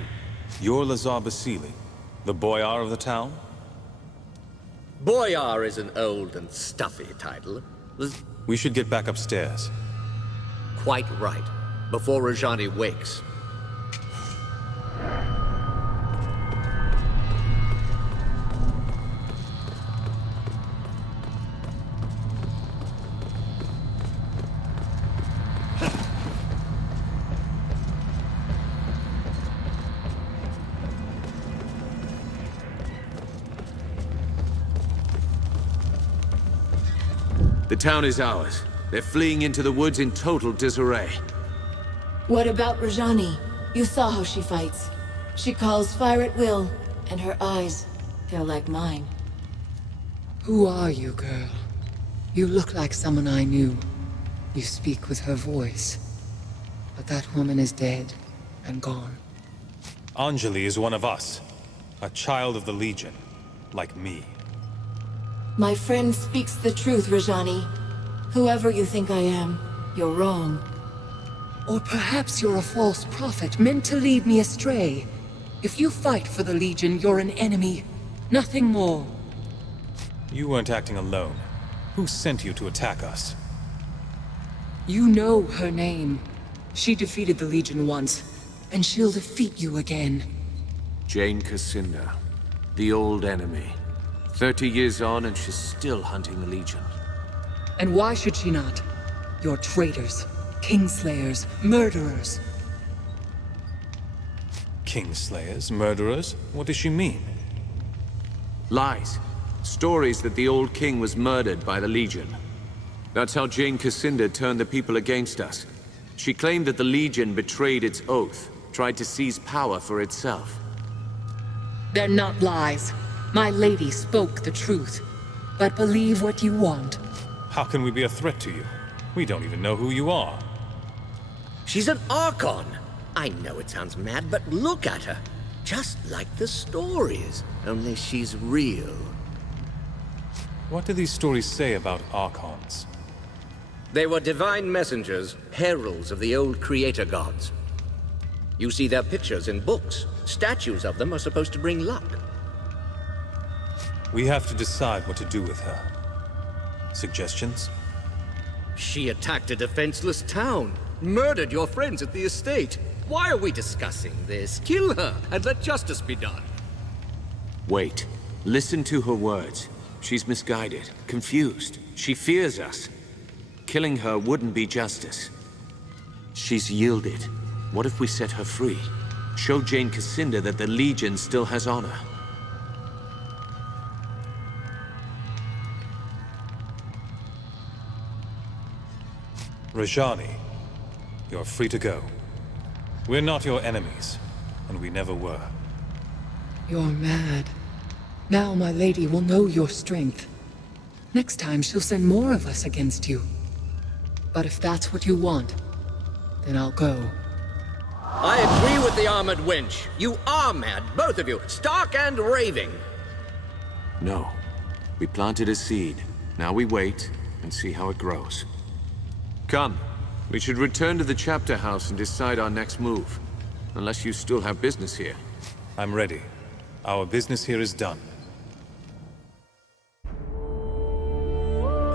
You're Lazar Basili, the boyar of the town? Boyar is an old and stuffy title. We should get back upstairs. Quite right. Before Rajani wakes. The town is ours. They're fleeing into the woods in total disarray. What about Rajani? You saw how she fights. She calls fire at will, and her eyes, they're like mine. Who are you, girl? You look like someone I knew. You speak with her voice. But that woman is dead and gone. Anjali is one of us. A child of the Legion. Like me. My friend speaks the truth, Rajani. Whoever you think I am, you're wrong. Or perhaps you're a false prophet meant to lead me astray. If you fight for the Legion, you're an enemy. Nothing more. You weren't acting alone. Who sent you to attack us? You know her name. She defeated the Legion once, and she'll defeat you again. Jane Cassinda. The old enemy. 30 years on and she's still hunting the Legion. And why should she not? You're traitors, kingslayers, murderers. Kingslayers? Murderers? What does she mean? Lies. Stories that the old king was murdered by the Legion. That's how Jane Cassinda turned the people against us. She claimed that the Legion betrayed its oath, tried to seize power for itself. They're not lies. My lady spoke the truth. But believe what you want. How can we be a threat to you? We don't even know who you are. She's an Archon! I know it sounds mad, but look at her. Just like the stories, only she's real. What do these stories say about Archons? They were divine messengers, heralds of the old creator gods. You see their pictures in books. Statues of them are supposed to bring luck. We have to decide what to do with her. Suggestions? She attacked a defenseless town, murdered your friends at the estate. Why are we discussing this? Kill her and let justice be done. Wait. Listen to her words. She's misguided, confused. She fears us. Killing her wouldn't be justice. She's yielded. What if we set her free? Show Jane Cassinda that the Legion still has honor. Rajani, you're free to go. We're not your enemies, and we never were. You're mad. Now my lady will know your strength. Next time she'll send more of us against you. But if that's what you want, then I'll go. I agree with the armored wench. You are mad, both of you, stark and raving. No. We planted a seed. Now we wait and see how it grows. Come. We should return to the chapter house and decide our next move. Unless you still have business here. I'm ready. Our business here is done.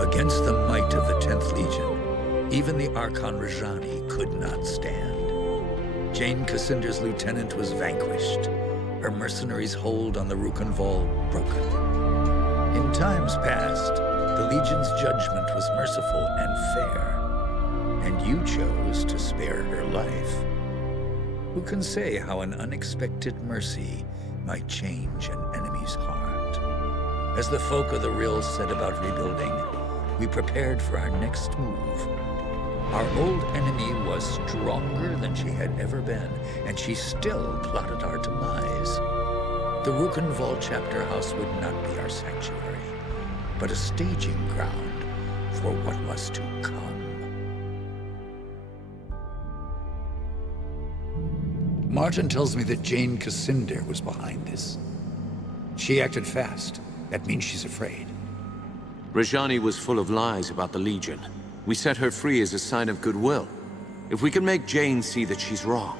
Against the might of the 10th Legion, even the Archon Rajani could not stand. Jane Cassinda's lieutenant was vanquished, her mercenaries' hold on the Rukenval broken. In times past, the Legion's judgment was merciful and fair, and you chose to spare her life. Who can say how an unexpected mercy might change an enemy's heart? As the folk of the Riel set about rebuilding, we prepared for our next move. Our old enemy was stronger than she had ever been, and she still plotted our demise. The Rukenval chapter house would not be our sanctuary, but a staging ground for what was to come. Martin tells me that Jane Cassinder was behind this. She acted fast. That means she's afraid. Rajani was full of lies about the Legion. We set her free as a sign of goodwill. If we can make Jane see that she's wrong.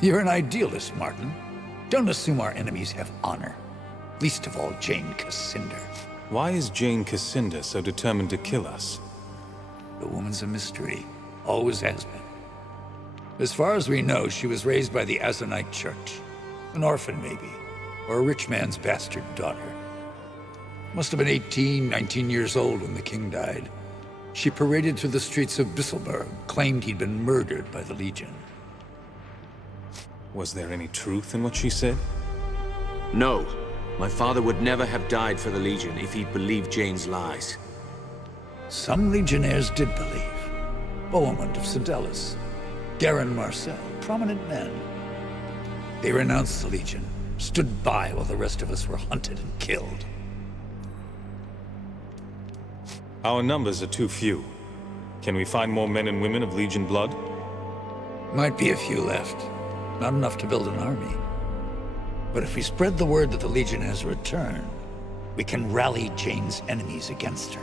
You're an idealist, Martin. Don't assume our enemies have honor. Least of all, Jane Cassinder. Why is Jane Cassinder so determined to kill us? The woman's a mystery. Always has been. As far as we know, she was raised by the Azanite Church. An orphan, maybe. Or a rich man's bastard daughter. Must have been 18, 19 years old when the king died. She paraded through the streets of Bisselberg, claimed he'd been murdered by the Legion. Was there any truth in what she said? No. My father would never have died for the Legion if he'd believed Jane's lies. Some legionnaires did believe. Bohemund of Sedelis, Garen Marcel, prominent men. They renounced the Legion, stood by while the rest of us were hunted and killed. Our numbers are too few. Can we find more men and women of Legion blood? Might be a few left. Not enough to build an army. But if we spread the word that the Legion has returned, we can rally Jane's enemies against her.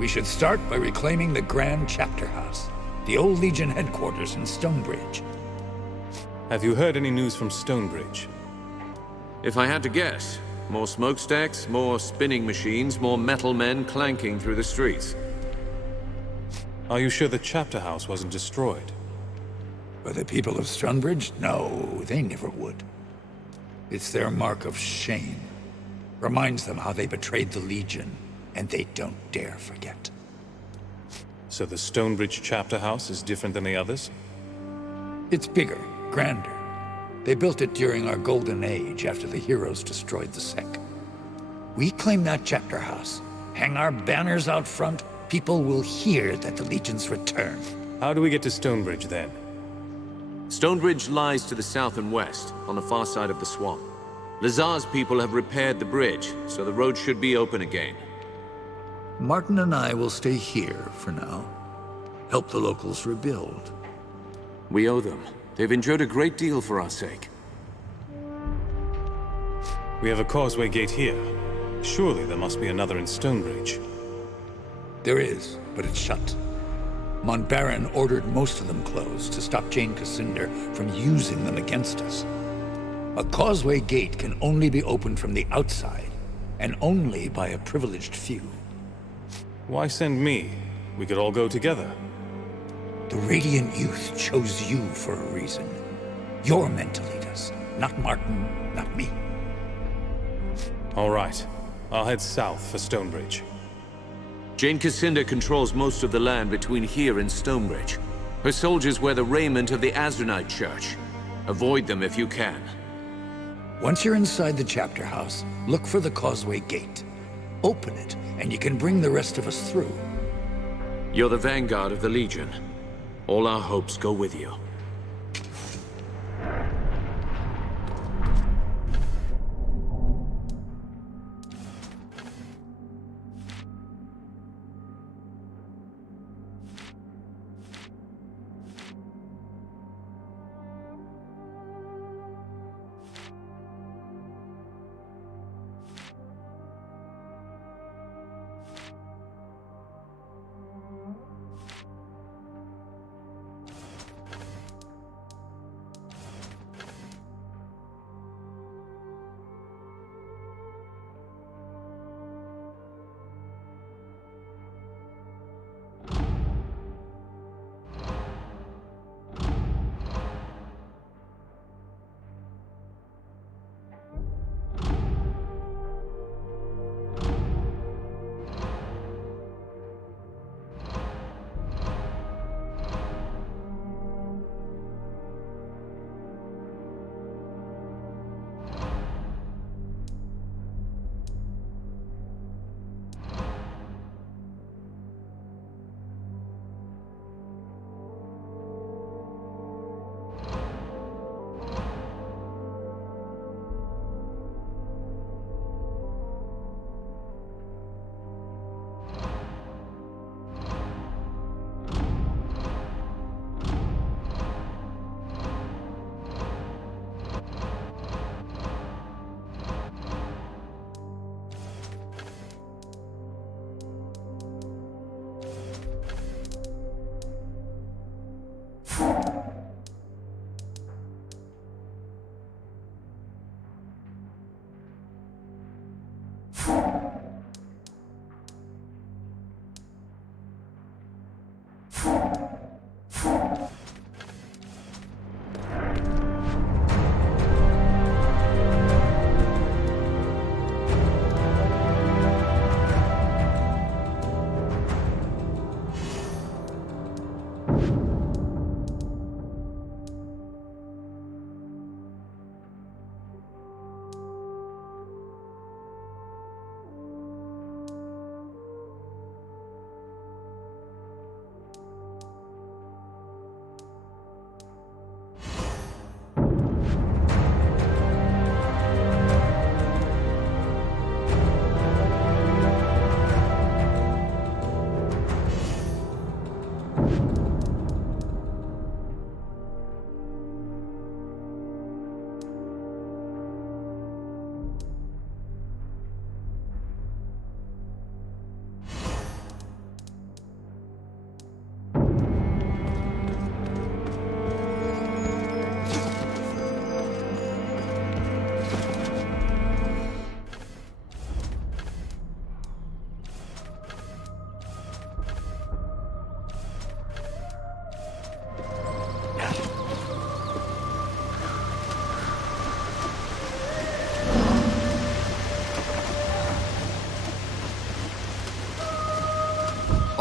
We should start by reclaiming the Grand Chapter House, the old Legion headquarters in Stonebridge. Have you heard any news from Stonebridge? If I had to guess, more smokestacks, more spinning machines, more metal men clanking through the streets. Are you sure the chapter house wasn't destroyed? By the people of Stonebridge? No, they never would. It's their mark of shame. Reminds them how they betrayed the Legion, and they don't dare forget. So the Stonebridge chapter house is different than the others? It's bigger, grander. They built it during our golden age after the heroes destroyed the Sec. We claim that chapter house, hang our banners out front, people will hear that the Legion's return. How do we get to Stonebridge then? Stonebridge lies to the south and west, on the far side of the swamp. Lazar's people have repaired the bridge, so the road should be open again. Martin and I will stay here for now. Help the locals rebuild. We owe them. They've endured a great deal for our sake. We have a causeway gate here. Surely there must be another in Stonebridge. There is, but it's shut. Montbaron ordered most of them closed to stop Jane Cassinder from using them against us. A causeway gate can only be opened from the outside, and only by a privileged few. Why send me? We could all go together. The Radiant Youth chose you for a reason. You're meant to lead us, not Martin, not me. All right. I'll head south for Stonebridge. Jane Cassinder controls most of the land between here and Stonebridge. Her soldiers wear the raiment of the Azranite Church. Avoid them if you can. Once you're inside the chapter house, look for the causeway gate. Open it, and you can bring the rest of us through. You're the vanguard of the Legion. All our hopes go with you.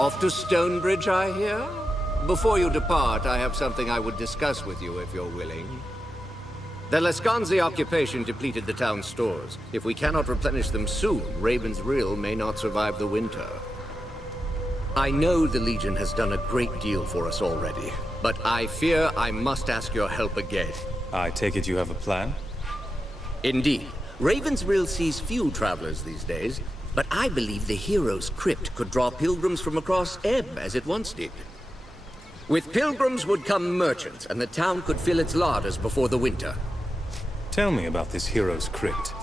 Off to Stonebridge, I hear? Before you depart, I have something I would discuss with you if you're willing. The Lescanzi occupation depleted the town's stores. If we cannot replenish them soon, Raven's Riel may not survive the winter. I know the Legion has done a great deal for us already, but I fear I must ask your help again. I take it you have a plan? Indeed. Raven's Riel sees few travelers these days, but I believe the hero's crypt could draw pilgrims from across Ebb as it once did. With pilgrims would come merchants, and the town could fill its larders before the winter. Tell me about this hero's crypt.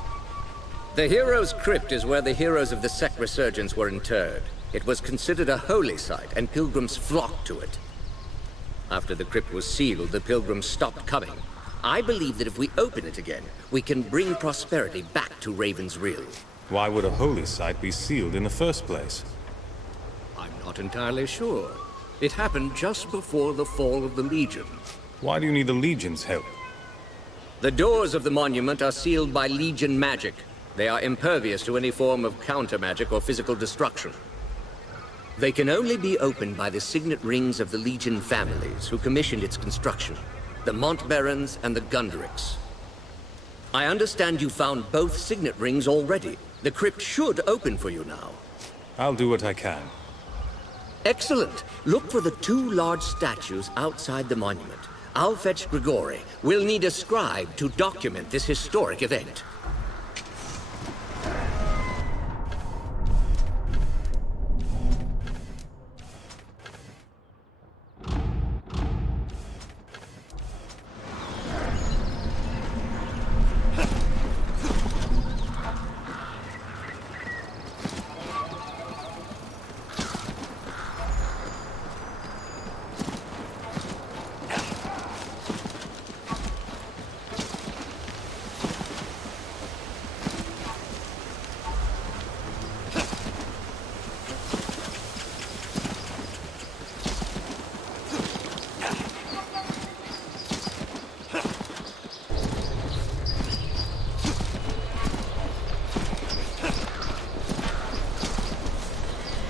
The hero's crypt is where the heroes of the Sect Resurgence were interred. It was considered a holy site, and pilgrims flocked to it. After the crypt was sealed, the pilgrims stopped coming. I believe that if we open it again, we can bring prosperity back to Raven's Riel. Why would a holy site be sealed in the first place? I'm not entirely sure. It happened just before the fall of the Legion. Why do you need the Legion's help? The doors of the monument are sealed by Legion magic. They are impervious to any form of counter-magic or physical destruction. They can only be opened by the signet rings of the Legion families who commissioned its construction. The Montbarons and the Gundricks. I understand you found both signet rings already. The crypt should open for you now. I'll do what I can. Excellent. Look for the 2 large statues outside the monument. I'll fetch Grigori. We'll need a scribe to document this historic event.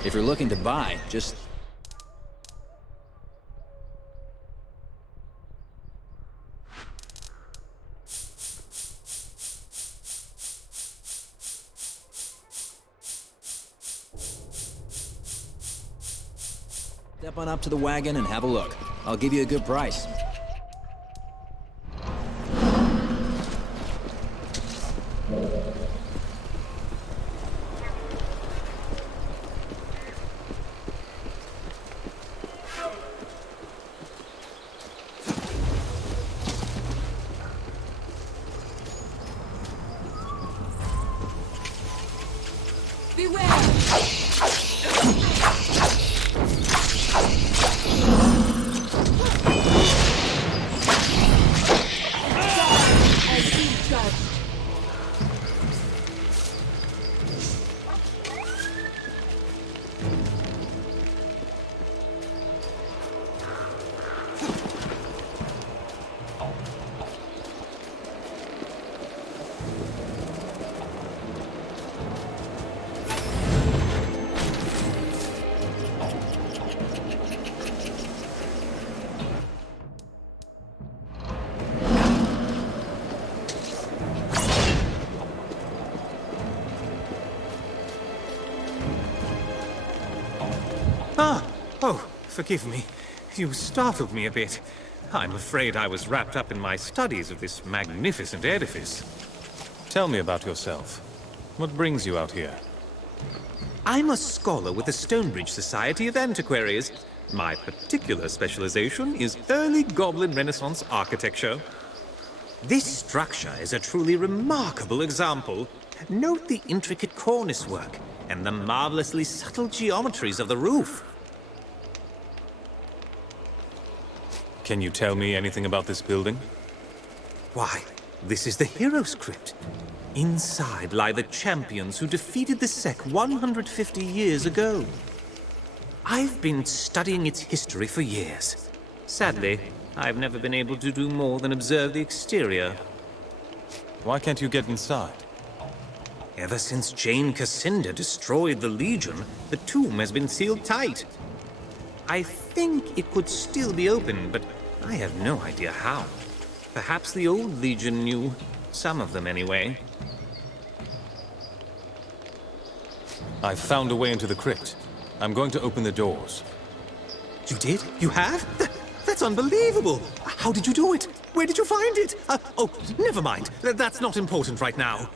If you're looking to buy, just... Step on up to the wagon and have a look. I'll give you a good price. Oh, forgive me. You startled me a bit. I'm afraid I was wrapped up in my studies of this magnificent edifice. Tell me about yourself. What brings you out here? I'm a scholar with the Stonebridge Society of Antiquaries. My particular specialization is early Goblin Renaissance architecture. This structure is a truly remarkable example. Note the intricate cornice work and the marvelously subtle geometries of the roof. Can you tell me anything about this building? Why, this is the hero's crypt. Inside lie the champions who defeated the Sec 150 years ago. I've been studying its history for years. Sadly, I've never been able to do more than observe the exterior. Why can't you get inside? Ever since Jane Cassinda destroyed the Legion, the tomb has been sealed tight. I think it could still be open, but I have no idea how. Perhaps the old Legion knew. Some of them, anyway. I've found a way into the crypt. I'm going to open the doors. You did? You have? That's unbelievable! How did you do it? Where did you find it? Oh, never mind. That's not important right now.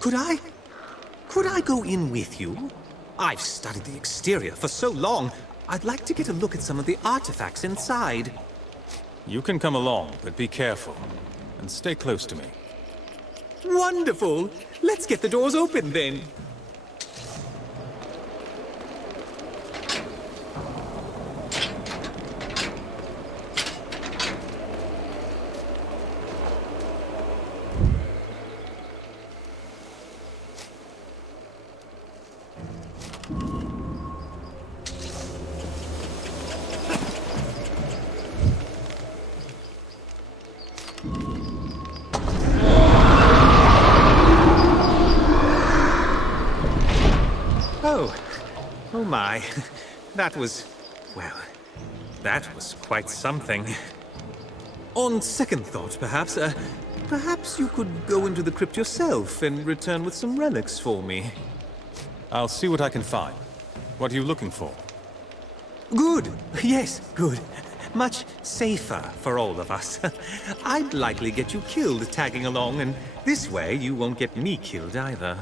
Could I go in with you? I've studied the exterior for so long. I'd like to get a look at some of the artifacts inside. You can come along, but be careful. And stay close to me. Wonderful! Let's get the doors open, then. Oh my. That was quite something. On second thought, perhaps you could go into the crypt yourself and return with some relics for me. I'll see what I can find. What are you looking for? Good. Yes, good. Much safer for all of us. I'd likely get you killed tagging along, and this way you won't get me killed either.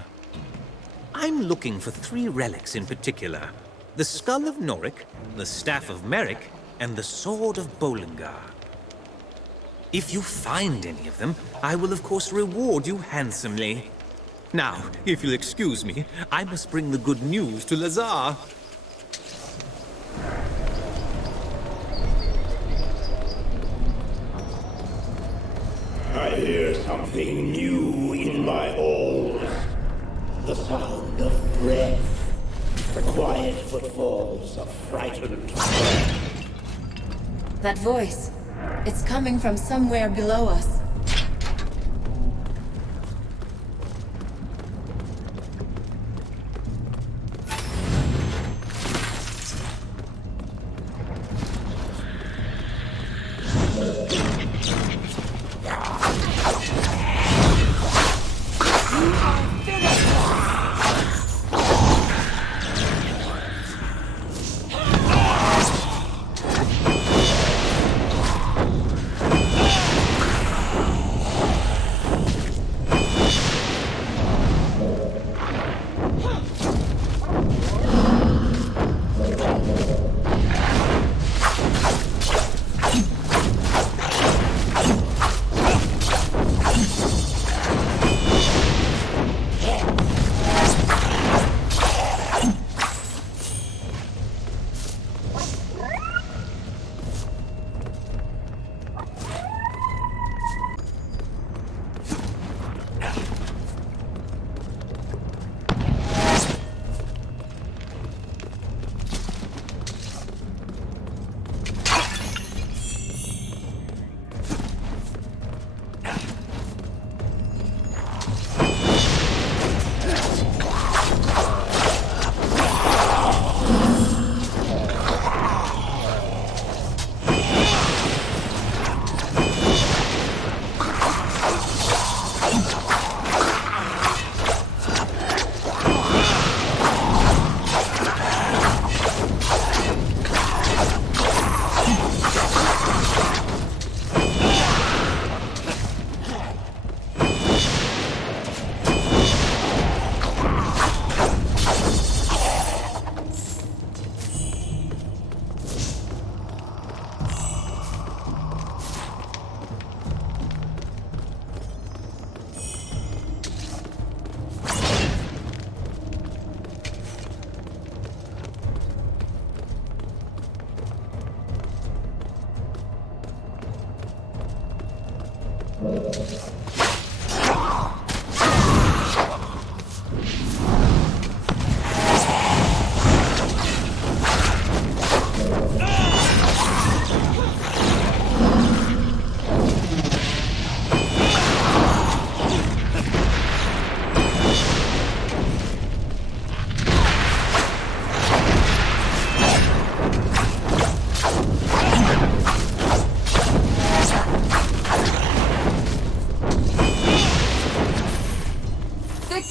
I'm looking for 3 relics in particular. The Skull of Noric, the Staff of Merrick, and the Sword of Bollingar. If you find any of them, I will of course reward you handsomely. Now, if you'll excuse me, I must bring the good news to Lazar. I hear something new in my halls. The sound of breath. The quiet footfalls of frightened men. That voice. It's coming from somewhere below us.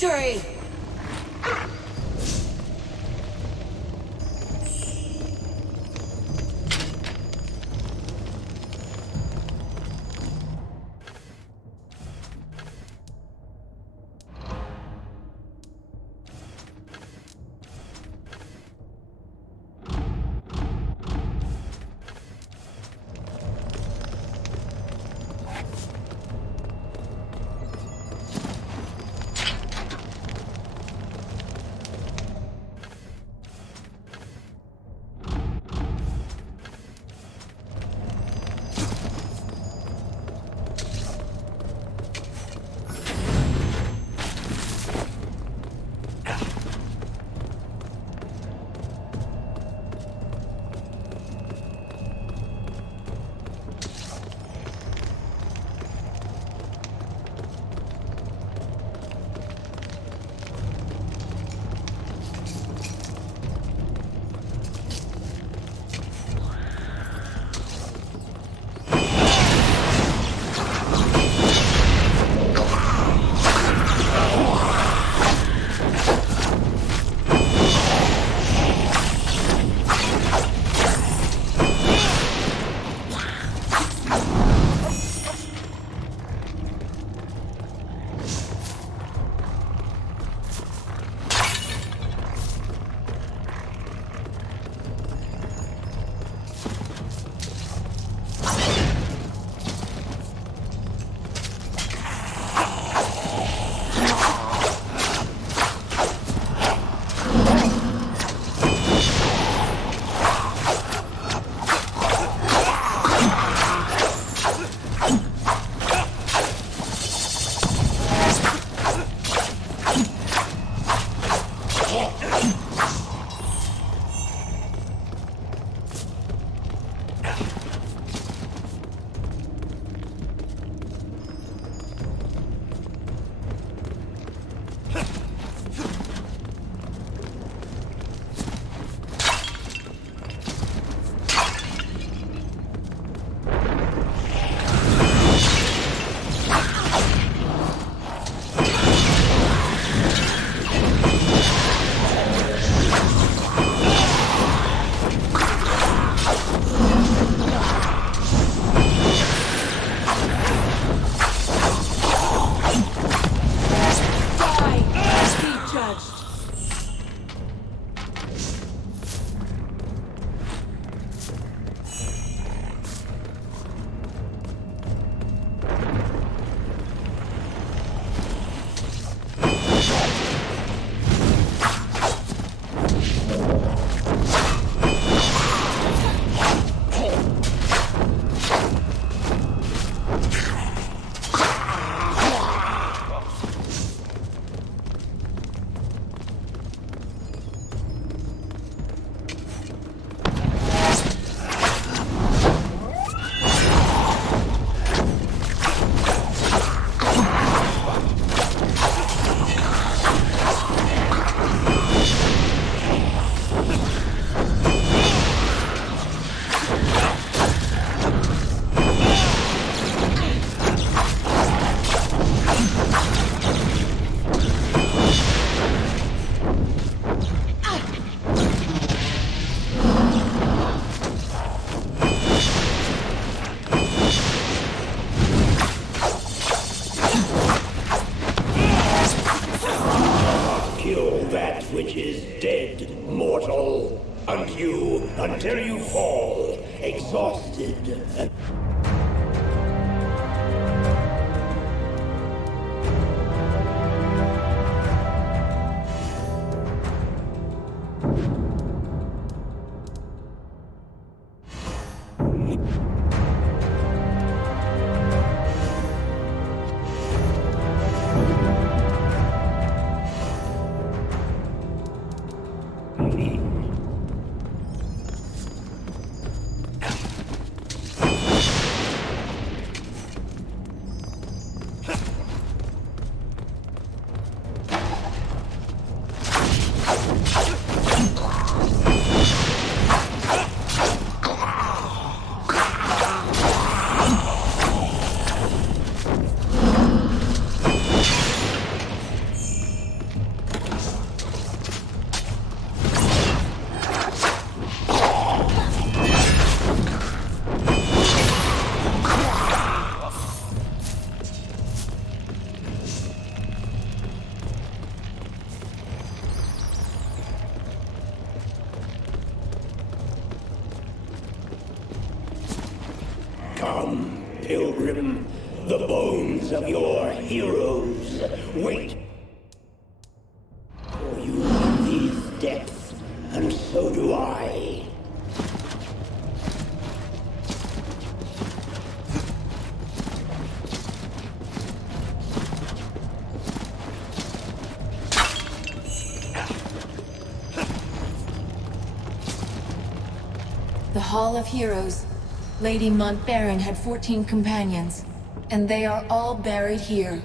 Victory! which is dead, mortal, until you fall, exhausted and... bones of your heroes wait for you in these depths, and so do I. The Hall of Heroes. Lady Montbaron had 14 companions, and they are all buried here.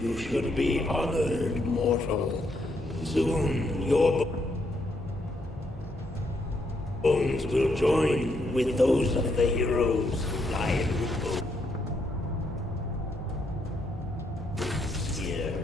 You should be honored, mortal. Soon your bones will join with those of the heroes who lie in repose here.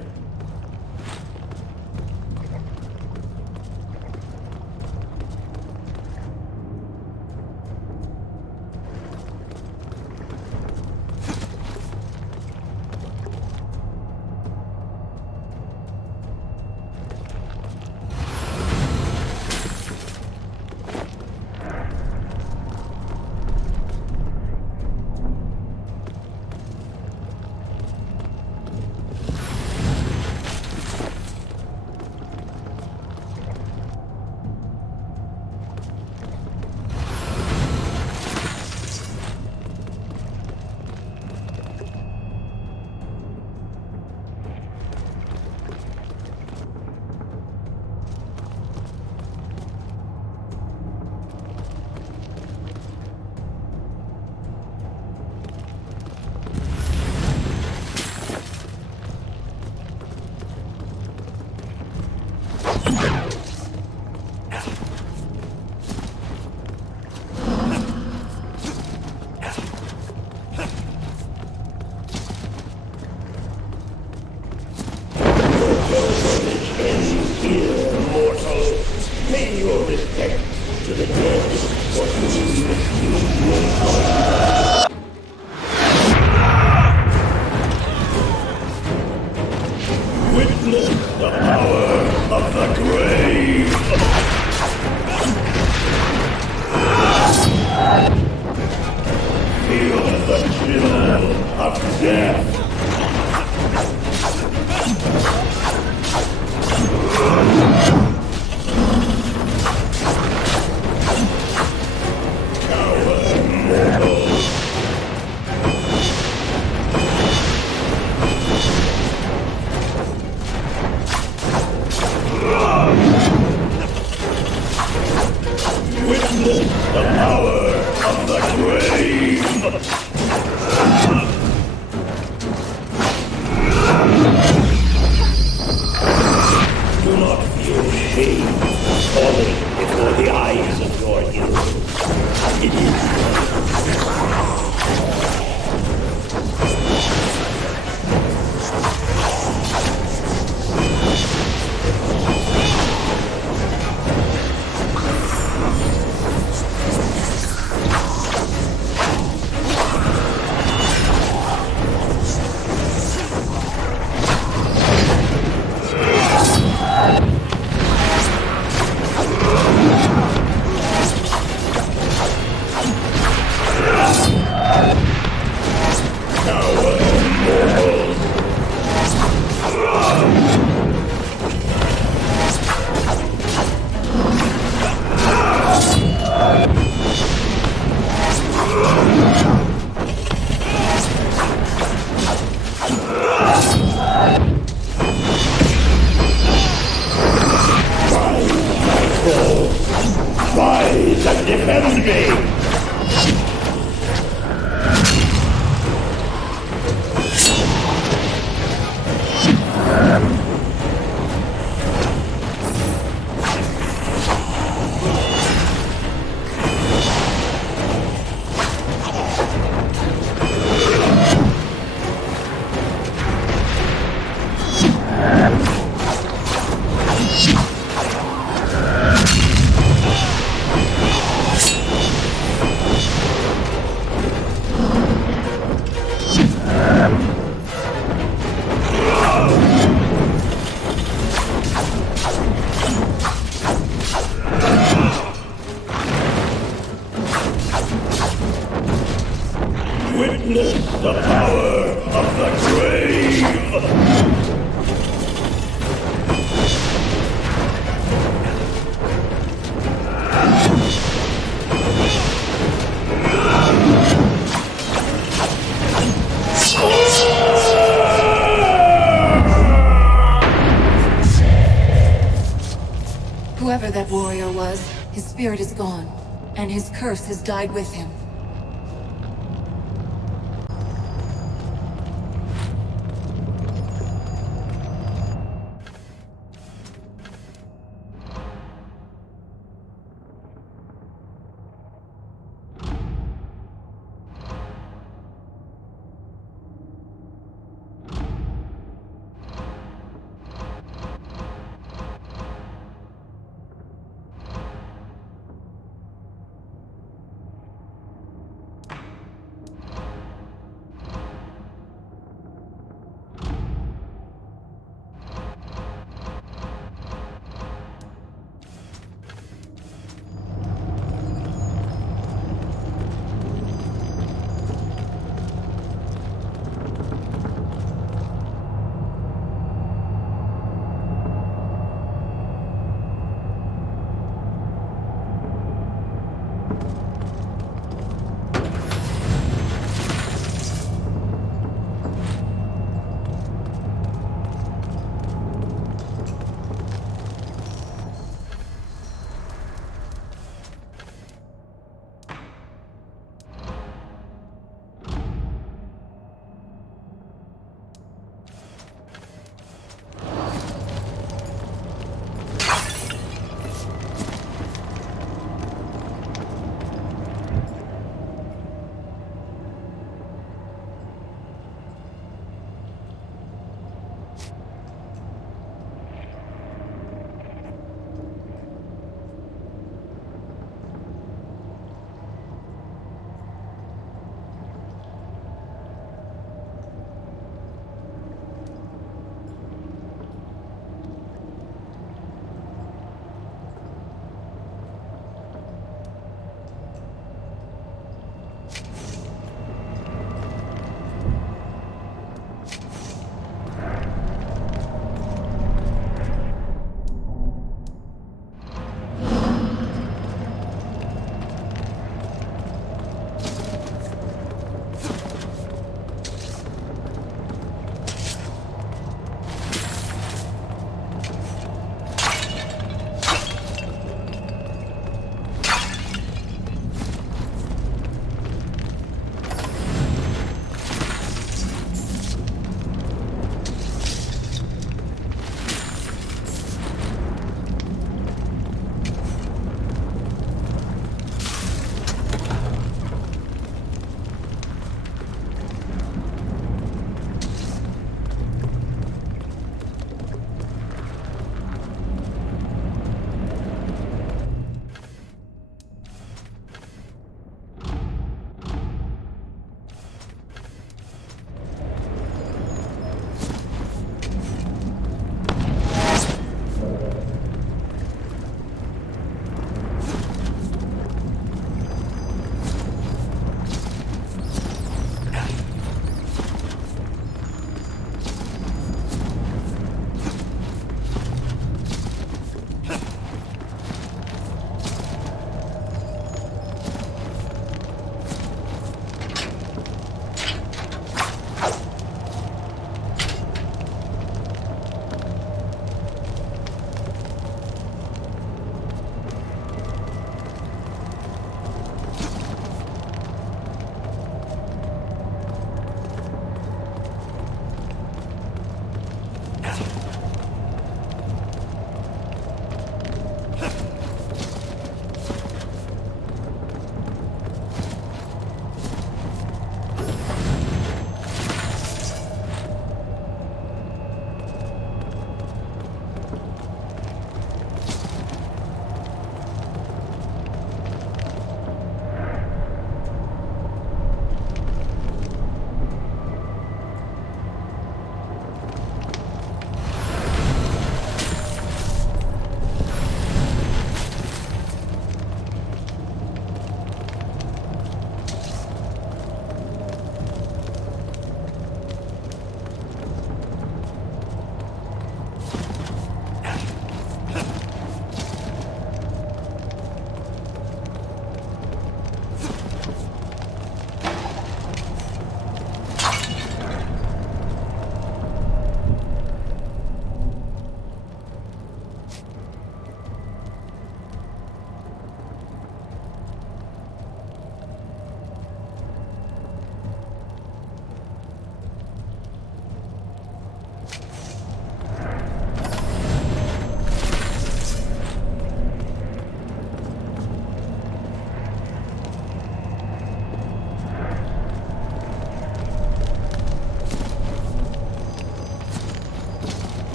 Witness the power of the grave! Whoever that warrior was, his spirit is gone, and his curse has died with him.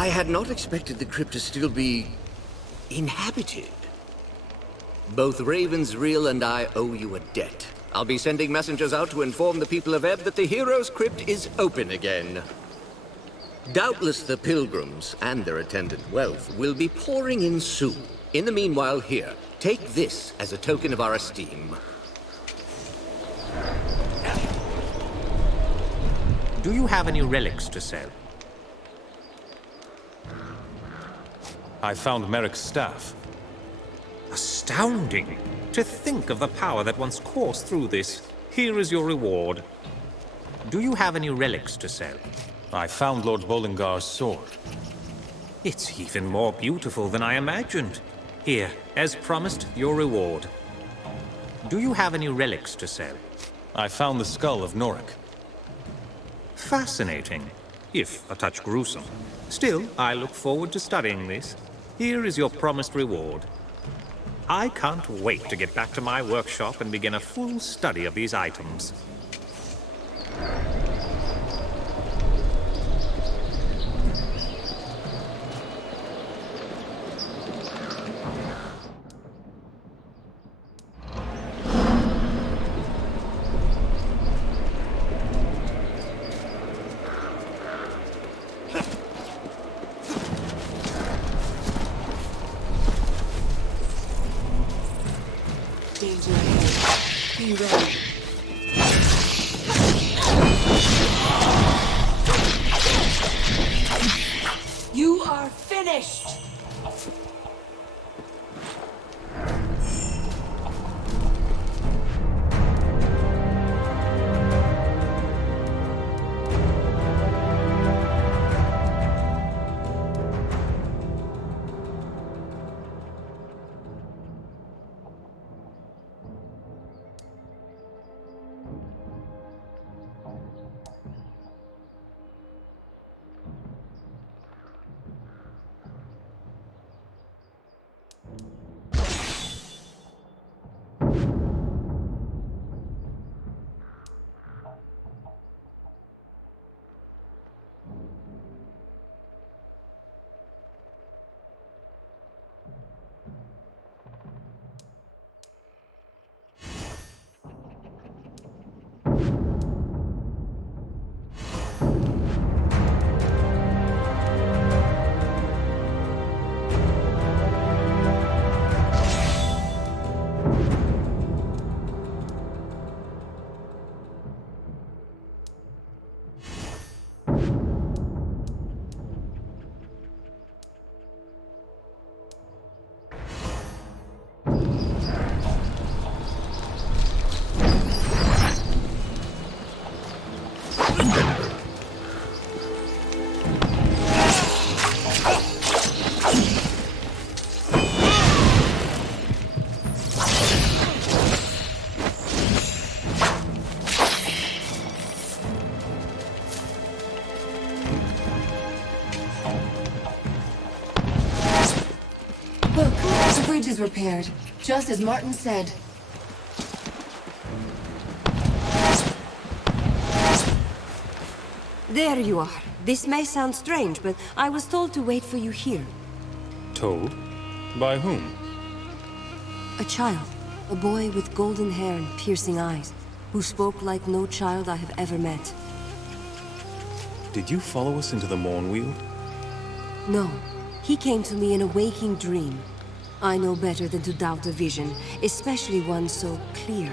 I had not expected the crypt to still be inhabited. Both Ravens, Riel, and I owe you a debt. I'll be sending messengers out to inform the people of Ebb that the hero's crypt is open again. Doubtless the pilgrims and their attendant wealth will be pouring in soon. In the meanwhile, here, take this as a token of our esteem. Do you have any relics to sell? I found Merrick's staff. Astounding! To think of the power that once coursed through this. Here is your reward. Do you have any relics to sell? I found Lord Bollingar's sword. It's even more beautiful than I imagined. Here, as promised, your reward. Do you have any relics to sell? I found the skull of Noric. Fascinating, if a touch gruesome. Still, I look forward to studying this. Here is your promised reward. I can't wait to get back to my workshop and begin a full study of these items. Danger ahead. Be ready. You are finished! Look, the bridge is repaired, just as Martin said. There you are. This may sound strange, but I was told to wait for you here. Told? By whom? A child. A boy with golden hair and piercing eyes, who spoke like no child I have ever met. Did you follow us into the Mornwield? No. He came to me in a waking dream. I know better than to doubt a vision, especially one so clear.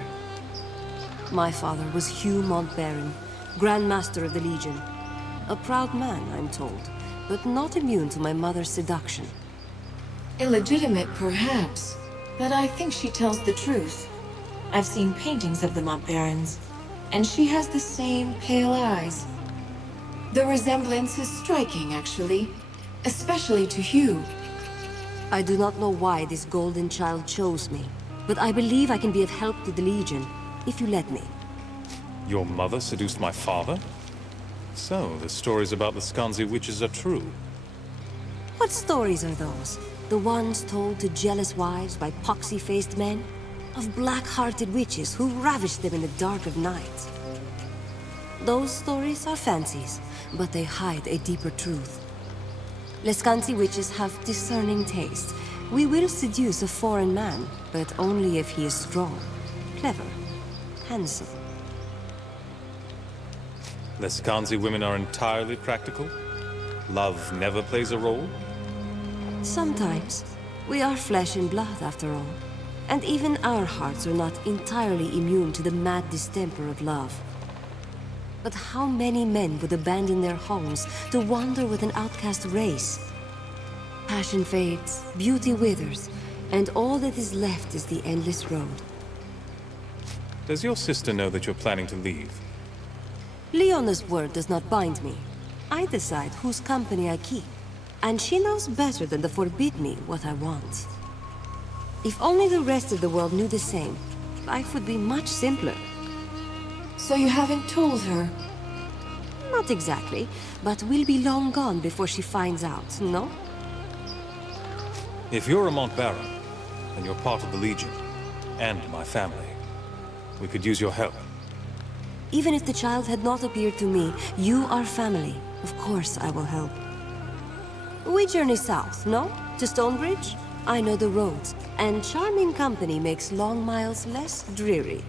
My father was Hugh Montbaron, Grand Master of the Legion. A proud man, I'm told, but not immune to my mother's seduction. Illegitimate, perhaps, but I think she tells the truth. I've seen paintings of the Montbarons, and she has the same pale eyes. The resemblance is striking, actually, especially to Hugh. I do not know why this golden child chose me, but I believe I can be of help to the Legion, if you let me. Your mother seduced my father? So, the stories about the Skansi witches are true. What stories are those? The ones told to jealous wives by poxy-faced men? Of black-hearted witches who ravished them in the dark of night? Those stories are fancies, but they hide a deeper truth. Lescansi witches have discerning taste. We will seduce a foreign man, but only if he is strong, clever, handsome. Lescansi women are entirely practical? Love never plays a role? Sometimes. We are flesh and blood, after all. And even our hearts are not entirely immune to the mad distemper of love. But how many men would abandon their homes to wander with an outcast race? Passion fades, beauty withers, and all that is left is the endless road. Does your sister know that you're planning to leave? Leona's word does not bind me. I decide whose company I keep, and she knows better than to forbid me what I want. If only the rest of the world knew the same, life would be much simpler. So you haven't told her? Not exactly, but we'll be long gone before she finds out, no? If you're a Montbaron, then you're part of the Legion, and my family. We could use your help. Even if the child had not appeared to me, you are family. Of course I will help. We journey south, no? To Stonebridge? I know the roads, and charming company makes long miles less dreary.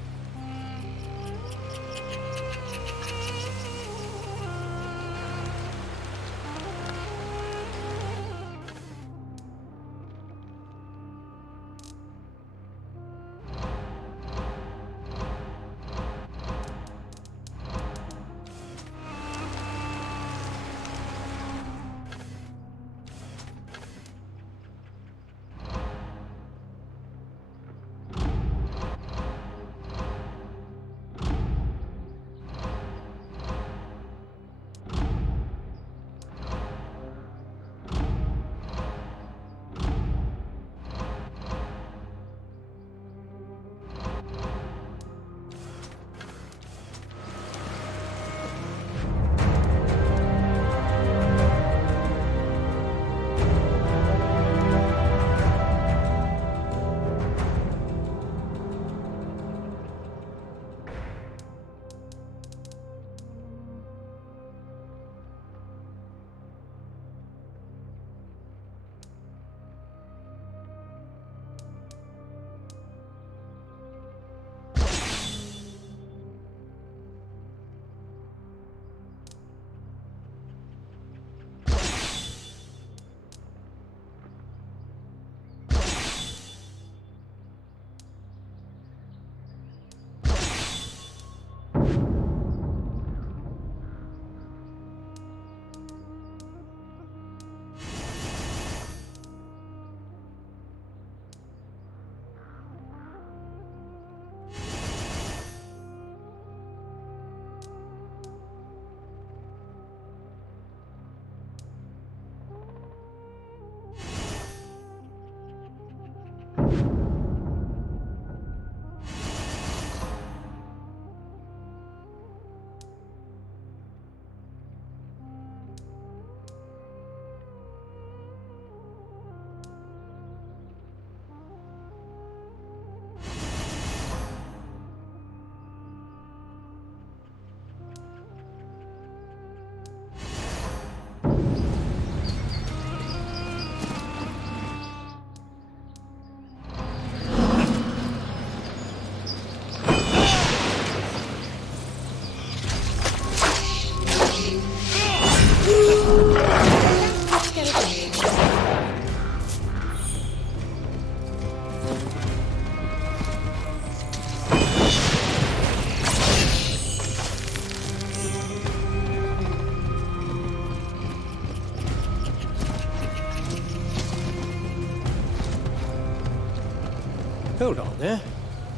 Hold on there.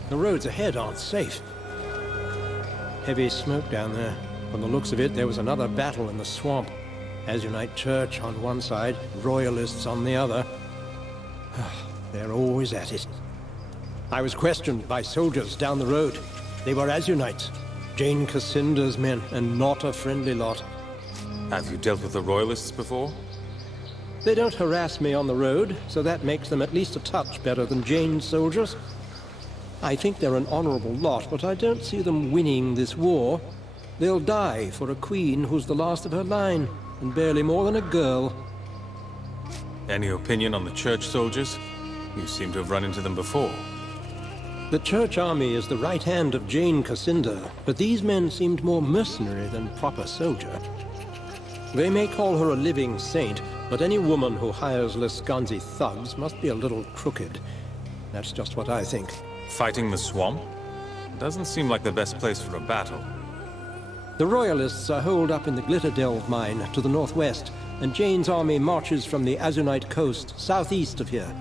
The roads ahead aren't safe. Heavy smoke down there. From the looks of it, there was another battle in the swamp. Azunite Church on one side, Royalists on the other. They're always at it. I was questioned by soldiers down the road. They were Azunites. Jane Cassinda's men, and not a friendly lot. Have you dealt with the Royalists before? They don't harass me on the road, so that makes them at least a touch better than Jane's soldiers. I think they're an honorable lot, but I don't see them winning this war. They'll die for a queen who's the last of her line, and barely more than a girl. Any opinion on the church soldiers? You seem to have run into them before. The church army is the right hand of Jane Cassinda, but these men seemed more mercenary than proper soldier. They may call her a living saint, but any woman who hires Lescanzi thugs must be a little crooked. That's just what I think. Fighting the swamp? Doesn't seem like the best place for a battle. The Royalists are holed up in the Glitter Delve mine to the northwest, and Jane's army marches from the Azunite coast southeast of here.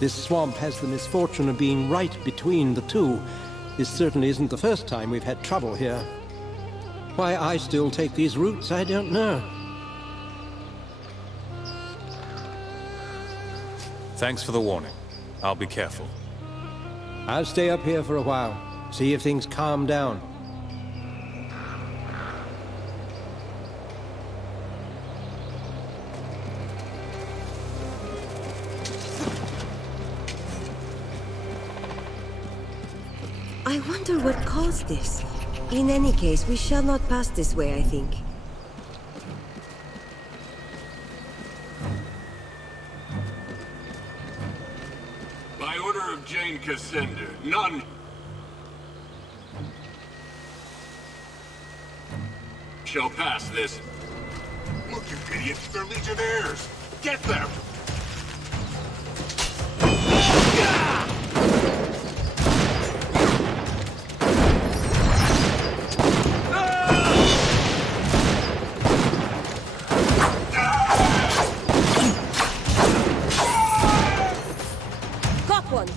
This swamp has the misfortune of being right between the two. This certainly isn't the first time we've had trouble here. Why I still take these routes, I don't know. Thanks for the warning. I'll be careful. I'll stay up here for a while, see if things calm down. I wonder what caused this. In any case, we shall not pass this way, I think. By order of Jane Cassinda, none shall pass this. Look, you idiots, they're legionnaires! Get them! Got one!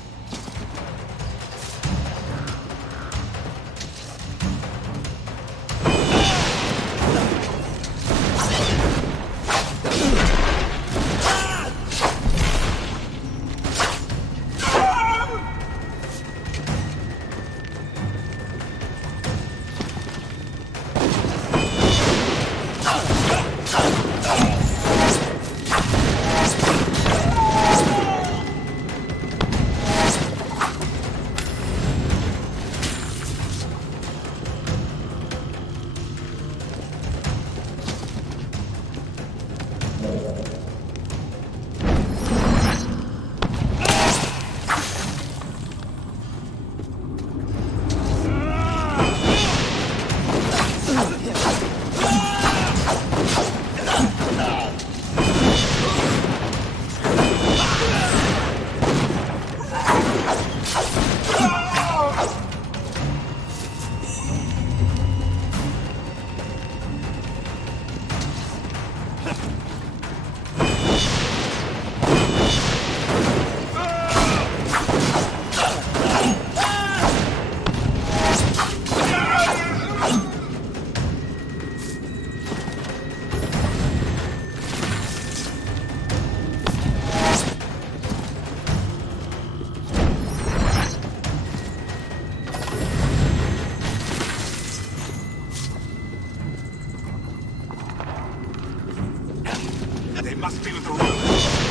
They must be with the room.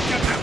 Get them!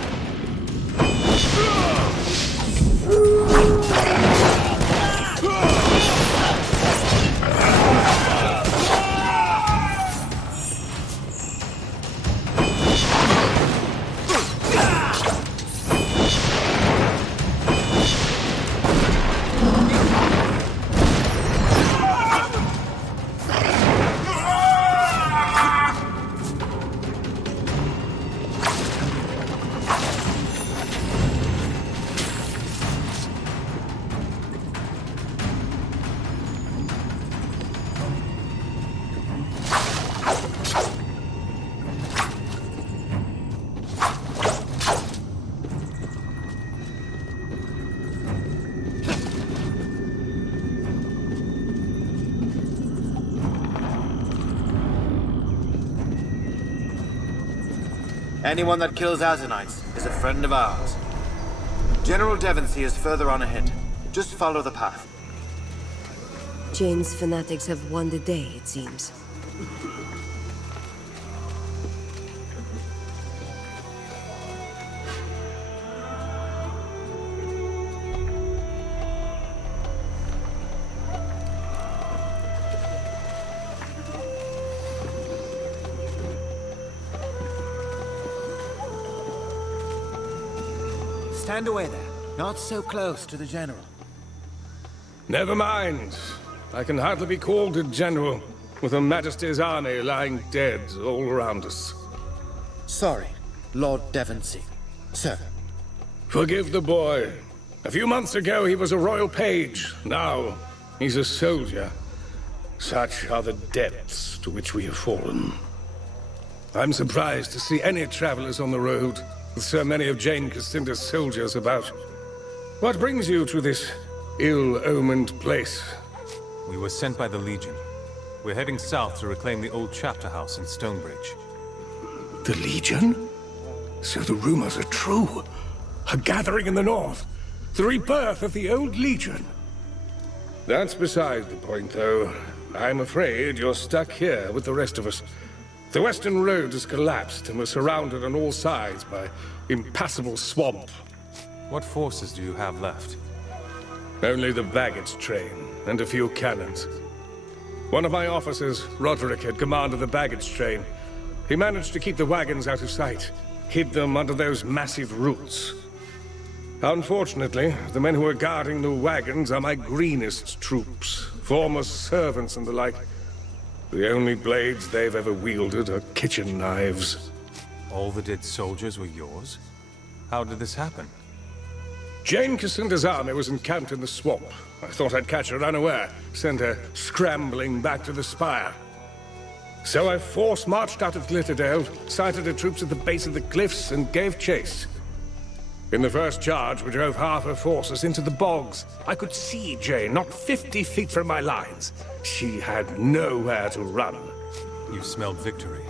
Anyone that kills Azunites is a friend of ours. General Devonsey is further on ahead. Just follow the path. Jane's fanatics have won the day, it seems. stand away there. Not so close to the General. Never mind. I can hardly be called a general, with Her Majesty's army lying dead all around us. Sorry, Lord Devonsey. Sir. Forgive the boy. A few months ago he was a royal page. Now he's a soldier. Such are the depths to which we have fallen. I'm surprised to see any travelers on the road, with so many of Jane Cassinda's soldiers about. What brings you to this ill-omened place? We were sent by the Legion. We're heading south to reclaim the old chapter house in Stonebridge. The Legion? So the rumors are true. A gathering in the north. The rebirth of the old Legion. That's beside the point, though. I'm afraid you're stuck here with the rest of us. The western road has collapsed and we're surrounded on all sides by impassable swamp. What forces do you have left? Only the baggage train and a few cannons. One of my officers, Roderick, had command of the baggage train. He managed to keep the wagons out of sight, hid them under those massive roots. Unfortunately, the men who are guarding the wagons are my greenest troops, former servants and the like. The only blades they've ever wielded are kitchen knives. All the dead soldiers were yours? How did this happen? Jane Cassinda's army was encamped in the swamp. I thought I'd catch her unaware, send her scrambling back to the spire. So I force-marched out of Glitterdale, sighted her troops at the base of the cliffs, and gave chase. In the first charge, we drove half her forces into the bogs. I could see Jane not 50 feet from my lines. She had nowhere to run. You smelled victory,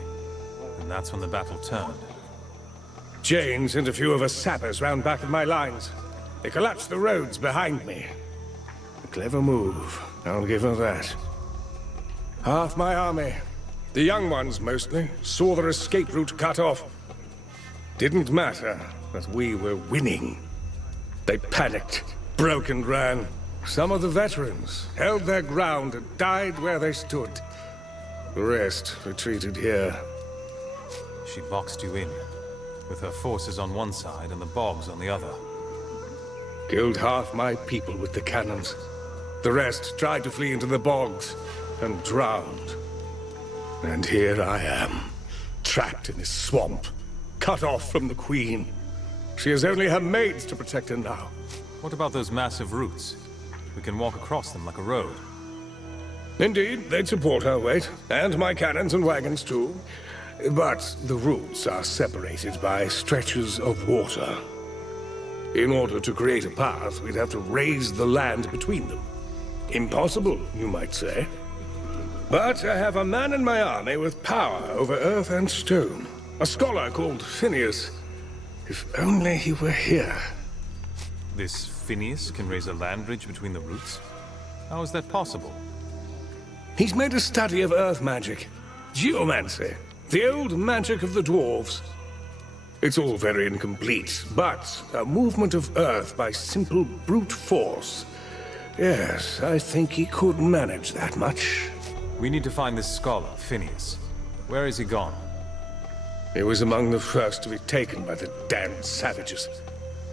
and that's when the battle turned. Jane sent a few of her sappers round back of my lines. They collapsed the roads behind me. A clever move, I'll give her that. Half my army, the young ones mostly, saw their escape route cut off. Didn't matter that we were winning. They panicked, broke and ran. Some of the veterans held their ground and died where they stood. The rest retreated here. She boxed you in, with her forces on one side and the bogs on the other. Killed half my people with the cannons. The rest tried to flee into the bogs and drowned. And here I am, trapped in this swamp, cut off from the Queen. She has only her maids to protect her now. What about those massive roots? We can walk across them like a road. Indeed, they'd support her weight, and my cannons and wagons too. But the roots are separated by stretches of water. In order to create a path, we'd have to raise the land between them. Impossible, you might say. But I have a man in my army with power over earth and stone. A scholar called Phineas. If only he were here. This Phineas can raise a land bridge between the roots? How is that possible? He's made a study of earth magic. Geomancy. The old magic of the dwarves. It's all very incomplete, but a movement of earth by simple brute force. Yes, I think he could manage that much. We need to find this scholar, Phineas. Where is he gone? He was among the first to be taken by the damned savages.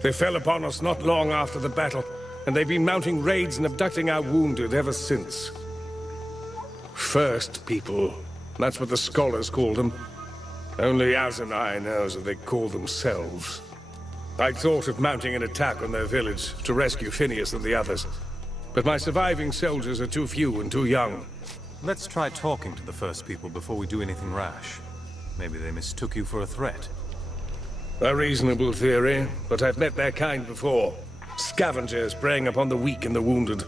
They fell upon us not long after the battle, and they've been mounting raids and abducting our wounded ever since. First people, that's what the scholars called them. Only Azanai knows what they call themselves. I thought of mounting an attack on their village to rescue Phineas and the others. But my surviving soldiers are too few and too young. Let's try talking to the first people before we do anything rash. Maybe they mistook you for a threat. A reasonable theory, but I've met their kind before. Scavengers preying upon the weak and the wounded.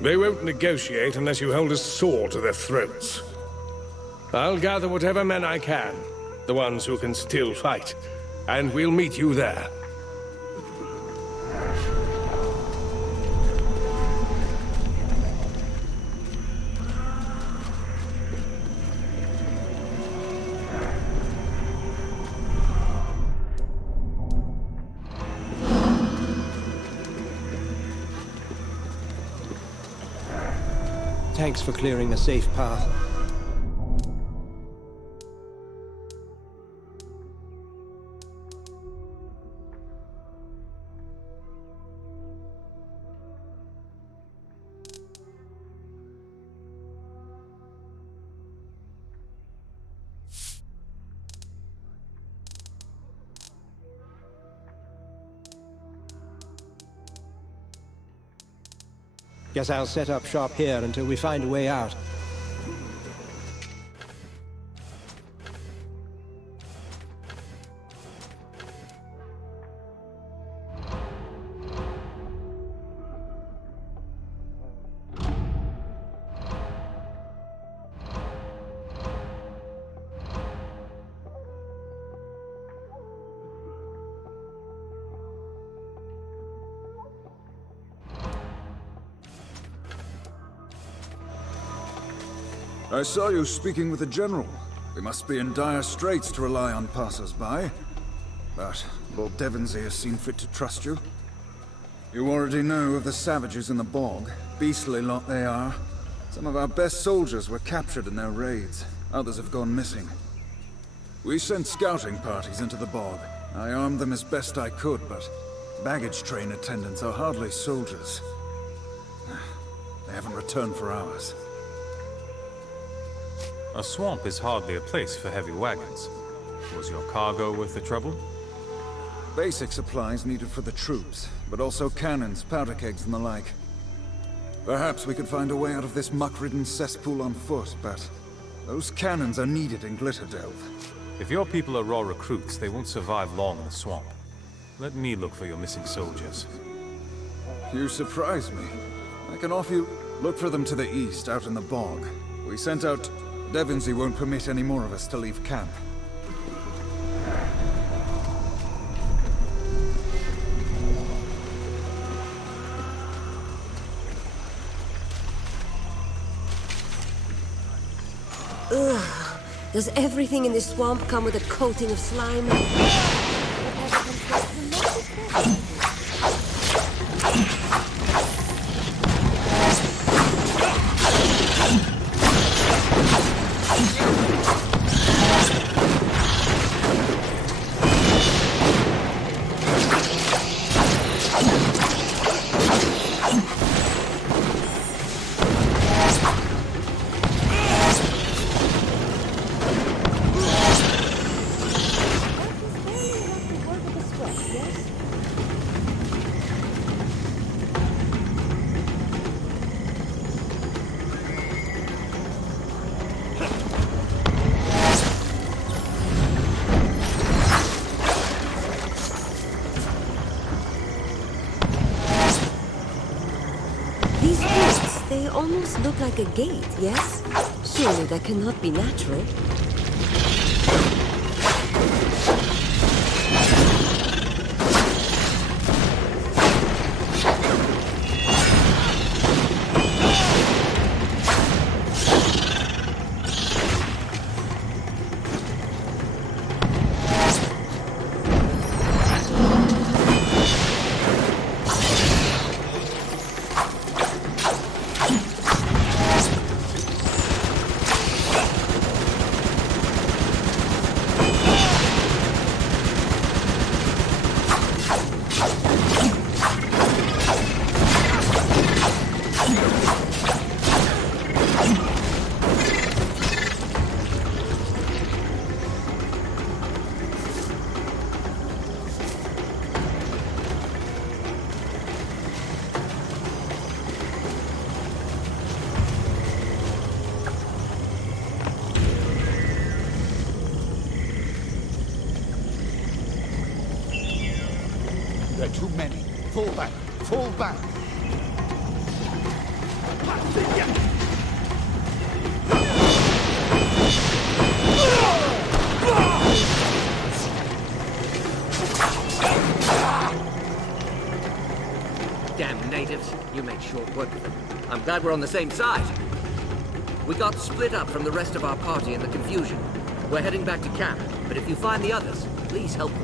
They won't negotiate unless you hold a sword to their throats. I'll gather whatever men I can, the ones who can still fight, and we'll meet you there. Thanks for clearing a safe path. Guess I'll set up shop here until we find a way out. I saw you speaking with the General. We must be in dire straits to rely on passers-by. But Lord Devonsey has seen fit to trust you. You already know of the savages in the bog. Beastly lot they are. Some of our best soldiers were captured in their raids. Others have gone missing. We sent scouting parties into the bog. I armed them as best I could, but baggage train attendants are hardly soldiers. They haven't returned for hours. A swamp is hardly a place for heavy wagons. Was your cargo worth the trouble? Basic supplies needed for the troops, but also cannons, powder kegs, and the like. Perhaps we could find a way out of this muck-ridden cesspool on foot, but those cannons are needed in Glitterdelve. If your people are raw recruits, they won't survive long in the swamp. Let me look for your missing soldiers. You surprise me. I can offer you... Look for them to the east, out in the bog. We sent out... Devonsey won't permit any more of us to leave camp. Ugh. Does everything in this swamp come with a coating of slime? They almost look like a gate, yes? Surely that cannot be natural. There are too many. Fall back. Fall back. Damn natives. You made short work of them. I'm glad we're on the same side. We got split up from the rest of our party in the confusion. We're heading back to camp, but if you find the others, please help them.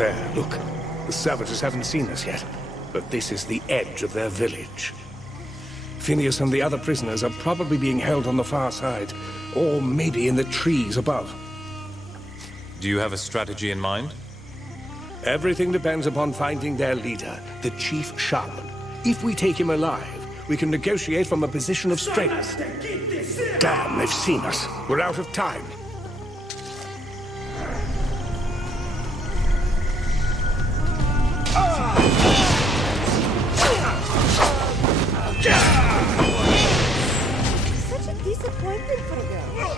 There, look. The servitors haven't seen us yet, but this is the edge of their village. Phineas and the other prisoners are probably being held on the far side, or maybe in the trees above. Do you have a strategy in mind? Everything depends upon finding their leader, the Chief Shaman. If we take him alive, we can negotiate from a position of strength. Damn, they've seen us. We're out of time. Such a disappointment for a girl.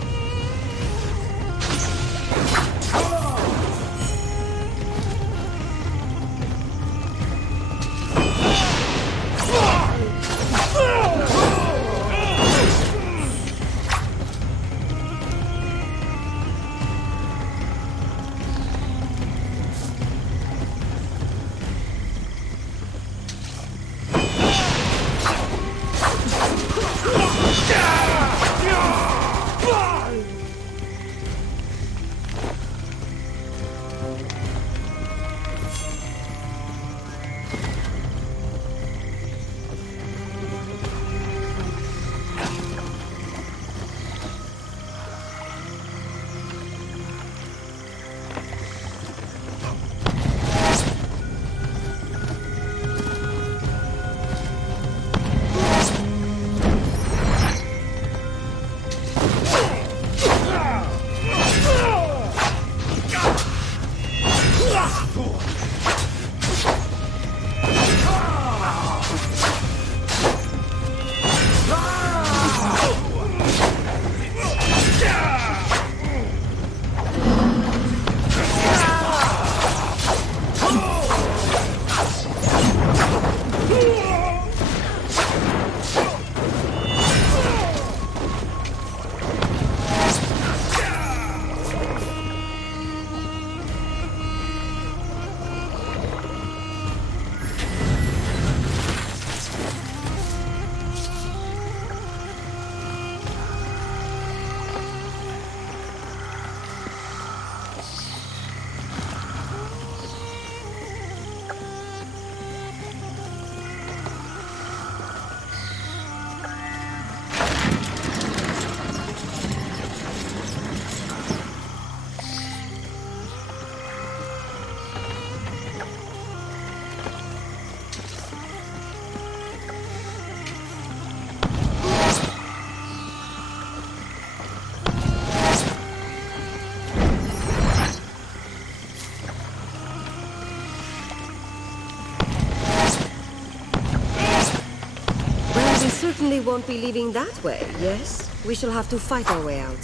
Certainly won't be leaving that way, yes? We shall have to fight our way out.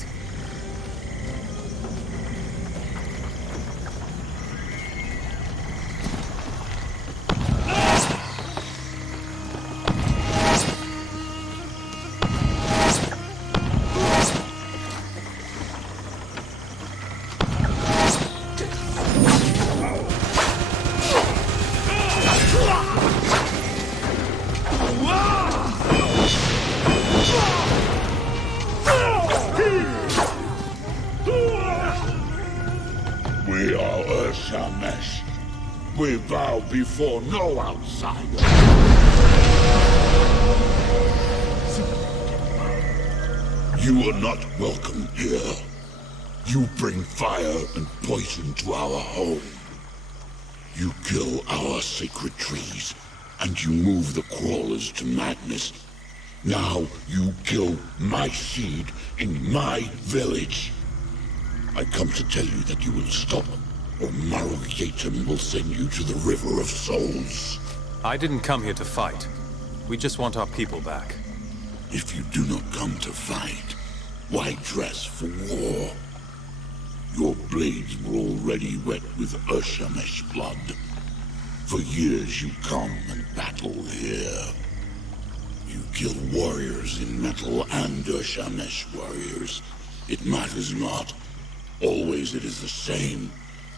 We bow before no outsider. You are not welcome here. You bring fire and poison to our home. You kill our sacred trees, and you move the crawlers to madness. Now you kill my seed in my village. I come to tell you that you will stop, or Marugyatum will send you to the River of Souls. I didn't come here to fight. We just want our people back. If you do not come to fight, why dress for war? Your blades were already wet with Urshamesh blood. For years you come and battle here. You kill warriors in metal and Urshamesh warriors. It matters not. Always it is the same.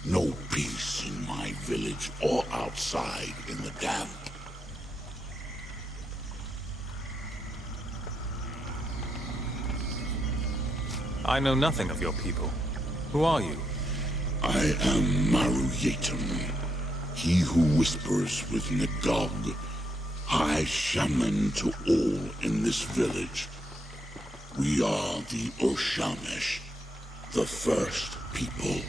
No peace in my village or outside in the damp. I know nothing of your people. Who are you? I am Maruyetum, he who whispers with Nagog, high shaman to all in this village. We are the Oshamesh, the first people.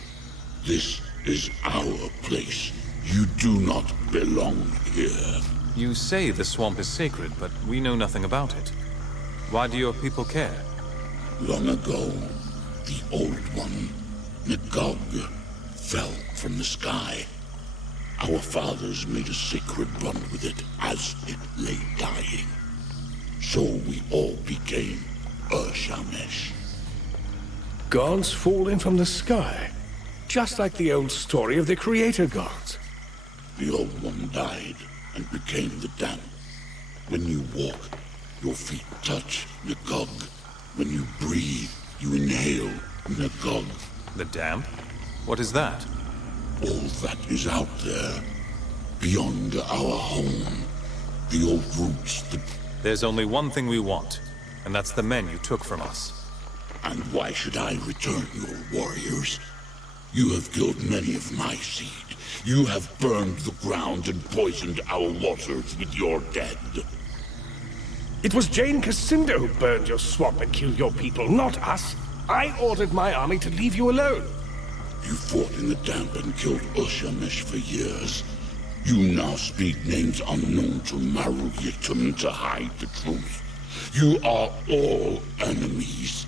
This is our place. You do not belong here. You say the swamp is sacred, but we know nothing about it. Why do your people care? Long ago, the Old One, Nagog, fell from the sky. Our fathers made a sacred bond with it as it lay dying. So we all became Oshamesh. Gods falling from the sky. Just like the old story of the creator gods. The Old One died and became the damp. When you walk, your feet touch Nagog. When you breathe, you inhale Nagog. The damp? What is that? All that is out there, beyond our home. The old roots, There's only one thing we want, and that's the men you took from us. And why should I return your warriors? You have killed many of my seed. You have burned the ground and poisoned our waters with your dead. It was Jane Cassinda who burned your swamp and killed your people, not us. I ordered my army to leave you alone. You fought in the damp and killed Oshamesh for years. You now speak names unknown to Maruyetum to hide the truth. You are all enemies.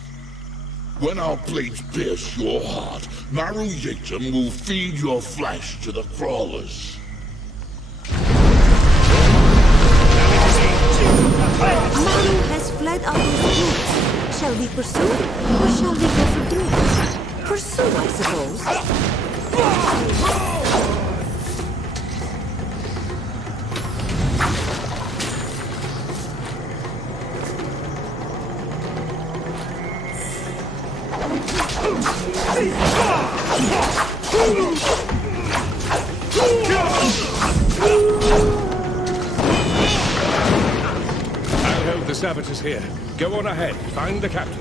When our blades pierce your heart, Maruyetum will feed your flesh to the crawlers. Manor has fled out of his roots. Shall we pursue, or shall we go for doing? Pursue, I suppose. I'll hold the servitors here. Go on ahead. Find the captain.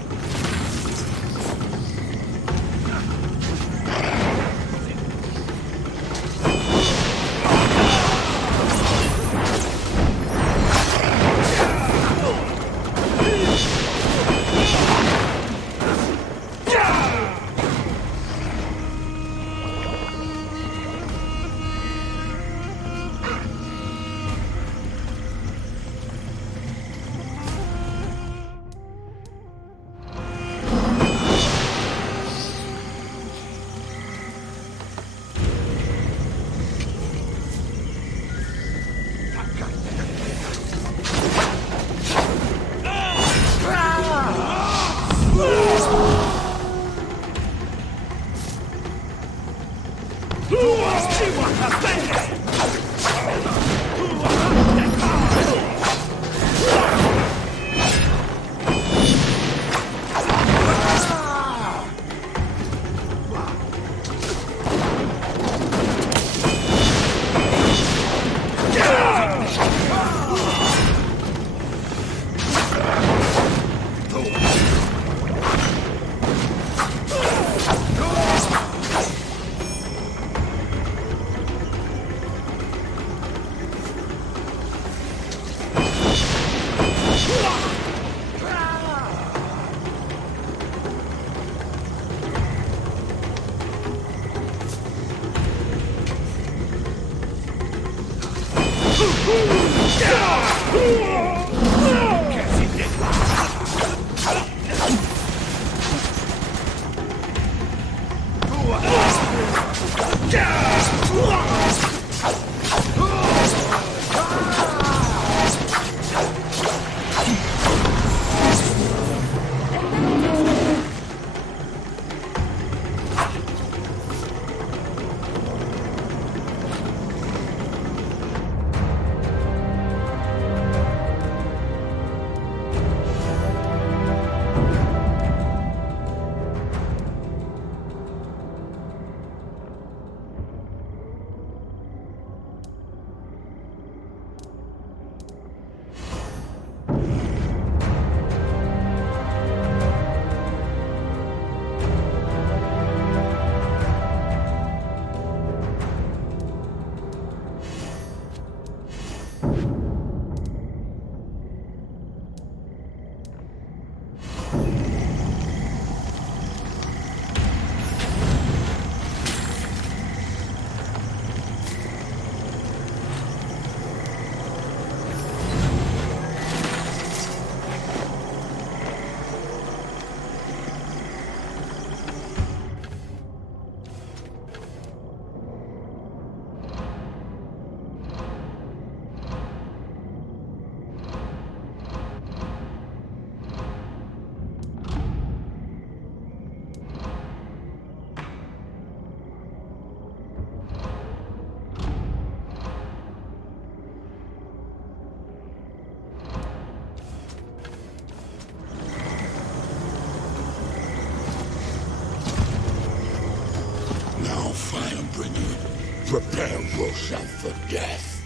Prepare yourself for death.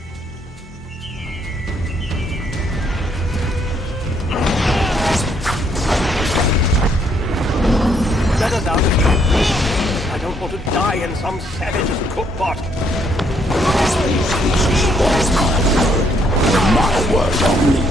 Let us out of here. I don't want to die in some savage's cookpot. My word only.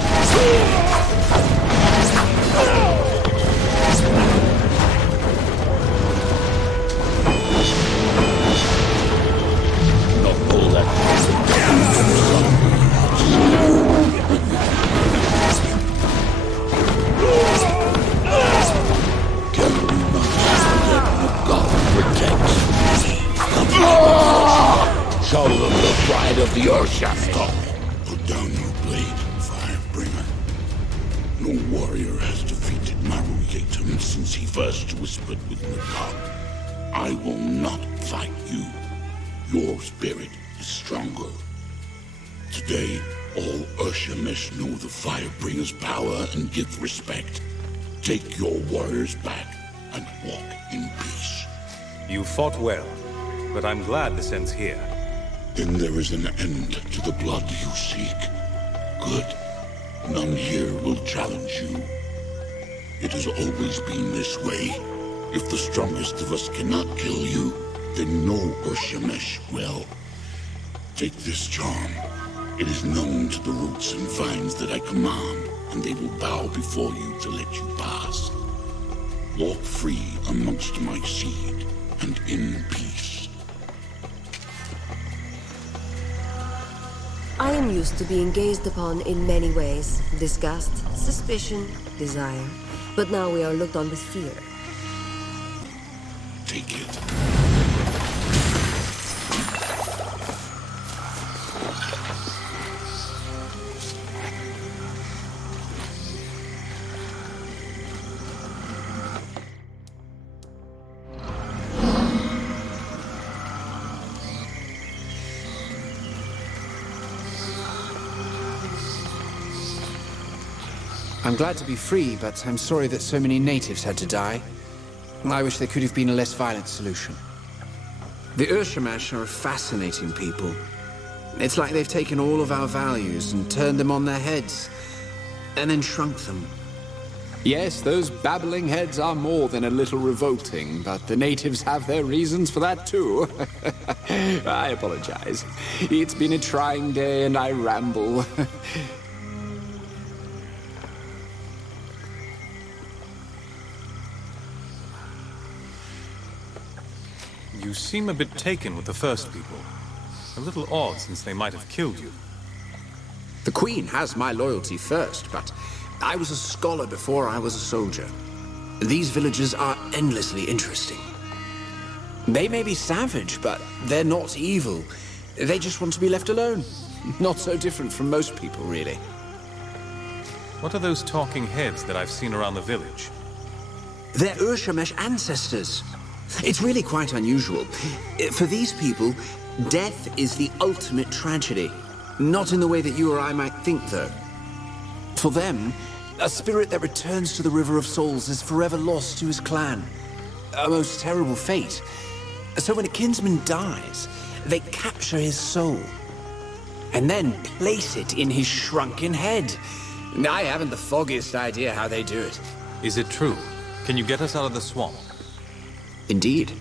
Show them the pride of the Ursha. Stop. Put down your blade, Firebringer. No warrior has defeated Mornwield since he first whispered with Nagar. I will not fight you. Your spirit is stronger. Today, all Urshamesh know the Firebringer's power and give respect. Take your warriors back and walk in peace. You fought well, but I'm glad this ends here. Then there is an end to the blood you seek. Good. None here will challenge you. It has always been this way. If the strongest of us cannot kill you, then no Urshamesh will. Take this charm. It is known to the roots and vines that I command, and they will bow before you to let you pass. Walk free amongst my seed, and in peace. I am used to being gazed upon in many ways. Disgust, suspicion, desire. But now we are looked on with fear. Take it. I'm glad to be free, but I'm sorry that so many natives had to die. I wish there could have been a less violent solution. The Urshamesh are a fascinating people. It's like they've taken all of our values and turned them on their heads, and then shrunk them. Yes, those babbling heads are more than a little revolting, but the natives have their reasons for that too. I apologize. It's been a trying day and I ramble. You seem a bit taken with the first people. A little odd since they might have killed you. The Queen has my loyalty first, but I was a scholar before I was a soldier. These villagers are endlessly interesting. They may be savage, but they're not evil. They just want to be left alone. Not so different from most people, really. What are those talking heads that I've seen around the village? They're Urshamesh ancestors. It's really quite unusual. For these people, death is the ultimate tragedy. Not in the way that you or I might think, though. For them, a spirit that returns to the River of Souls is forever lost to his clan. A most terrible fate. So when a kinsman dies, they capture his soul, and then place it in his shrunken head. I haven't the foggiest idea how they do it. Is it true? Can you get us out of the swamp? Indeed.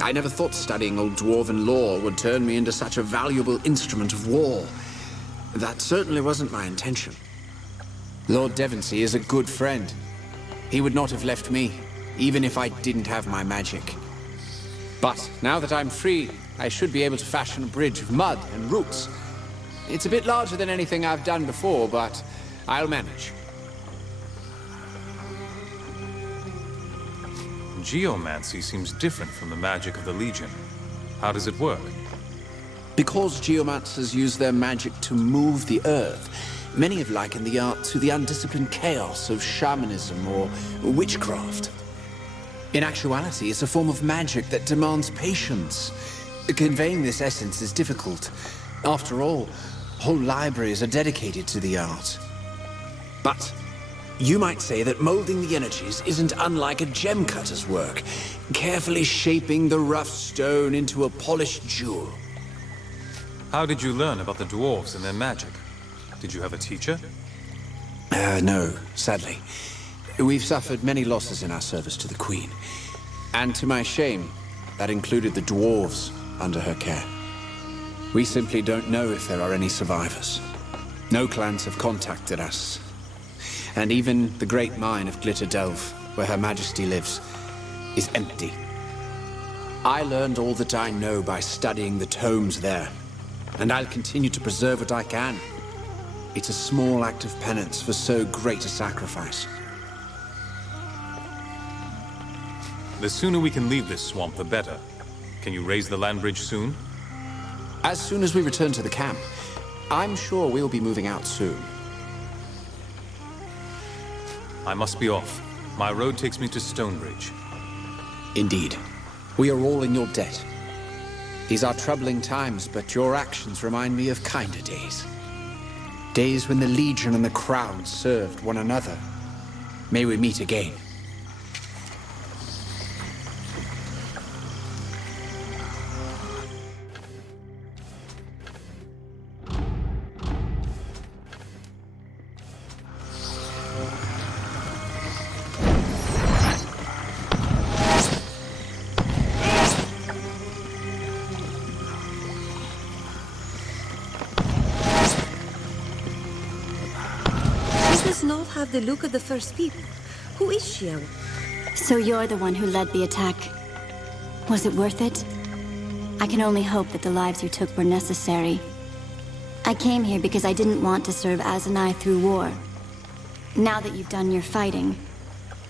I never thought studying old dwarven lore would turn me into such a valuable instrument of war. That certainly wasn't my intention. Lord Devonsey is a good friend. He would not have left me, even if I didn't have my magic. But now that I'm free, I should be able to fashion a bridge of mud and roots. It's a bit larger than anything I've done before, but I'll manage. Geomancy seems different from the magic of the Legion. How does it work? Because geomancers use their magic to move the earth, many have likened the art to the undisciplined chaos of shamanism or witchcraft. In actuality, it's a form of magic that demands patience. Conveying this essence is difficult. After all, whole libraries are dedicated to the art. But you might say that molding the energies isn't unlike a gem cutter's work, carefully shaping the rough stone into a polished jewel. How did you learn about the dwarves and their magic? Did you have a teacher? No, sadly. We've suffered many losses in our service to the Queen. And to my shame, that included the dwarves under her care. We simply don't know if there are any survivors. No clans have contacted us. And even the great mine of Glitter Delve, where Her Majesty lives, is empty. I learned all that I know by studying the tomes there, and I'll continue to preserve what I can. It's a small act of penance for so great a sacrifice. The sooner we can leave this swamp, the better. Can you raise the land bridge soon? As soon as we return to the camp, I'm sure we'll be moving out soon. I must be off. My road takes me to Stonebridge. Indeed. We are all in your debt. These are troubling times, but your actions remind me of kinder days. Days when the Legion and the Crown served one another. May we meet again. Not have the look of the first people. Who is she? So you're the one who led the attack. Was it worth it? I can only hope that the lives you took were necessary. I came here because I didn't want to serve Azanai through war. Now that you've done your fighting,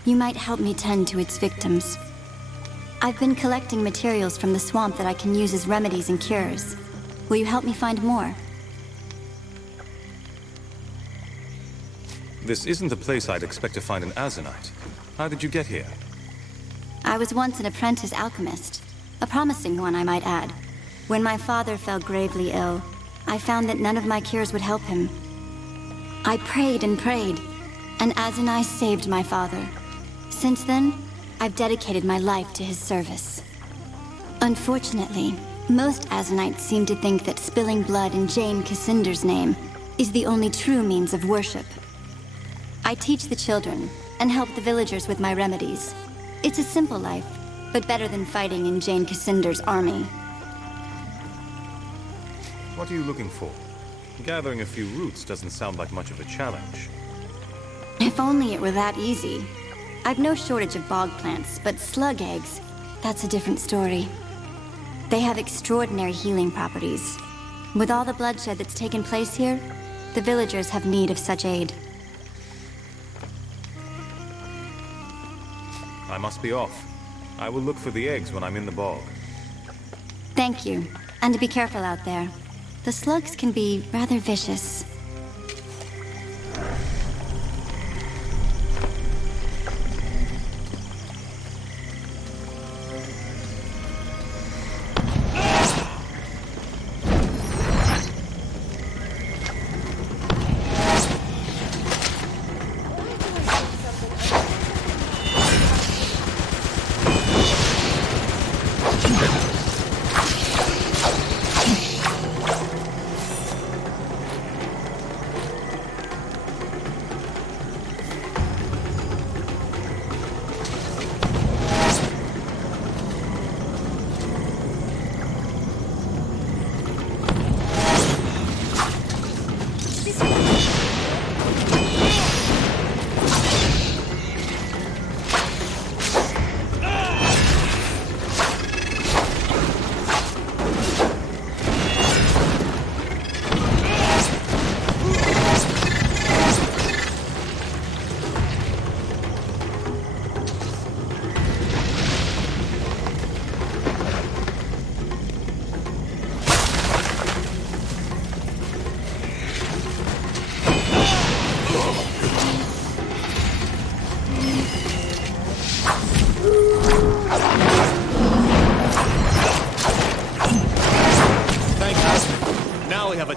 you might help me tend to its victims. I've been collecting materials from the swamp that I can use as remedies and cures. Will you help me find more? This isn't the place I'd expect to find an Azanite. How did you get here? I was once an apprentice alchemist. A promising one, I might add. When my father fell gravely ill, I found that none of my cures would help him. I prayed and prayed, and Azanai saved my father. Since then, I've dedicated my life to his service. Unfortunately, most Azanites seem to think that spilling blood in Jane Cassinder's name is the only true means of worship. I teach the children, and help the villagers with my remedies. It's a simple life, but better than fighting in Jane Cassinder's army. What are you looking for? Gathering a few roots doesn't sound like much of a challenge. If only it were that easy. I've no shortage of bog plants, but slug eggs, that's a different story. They have extraordinary healing properties. With all the bloodshed that's taken place here, the villagers have need of such aid. I must be off. I will look for the eggs when I'm in the bog. Thank you. And be careful out there. The slugs can be rather vicious.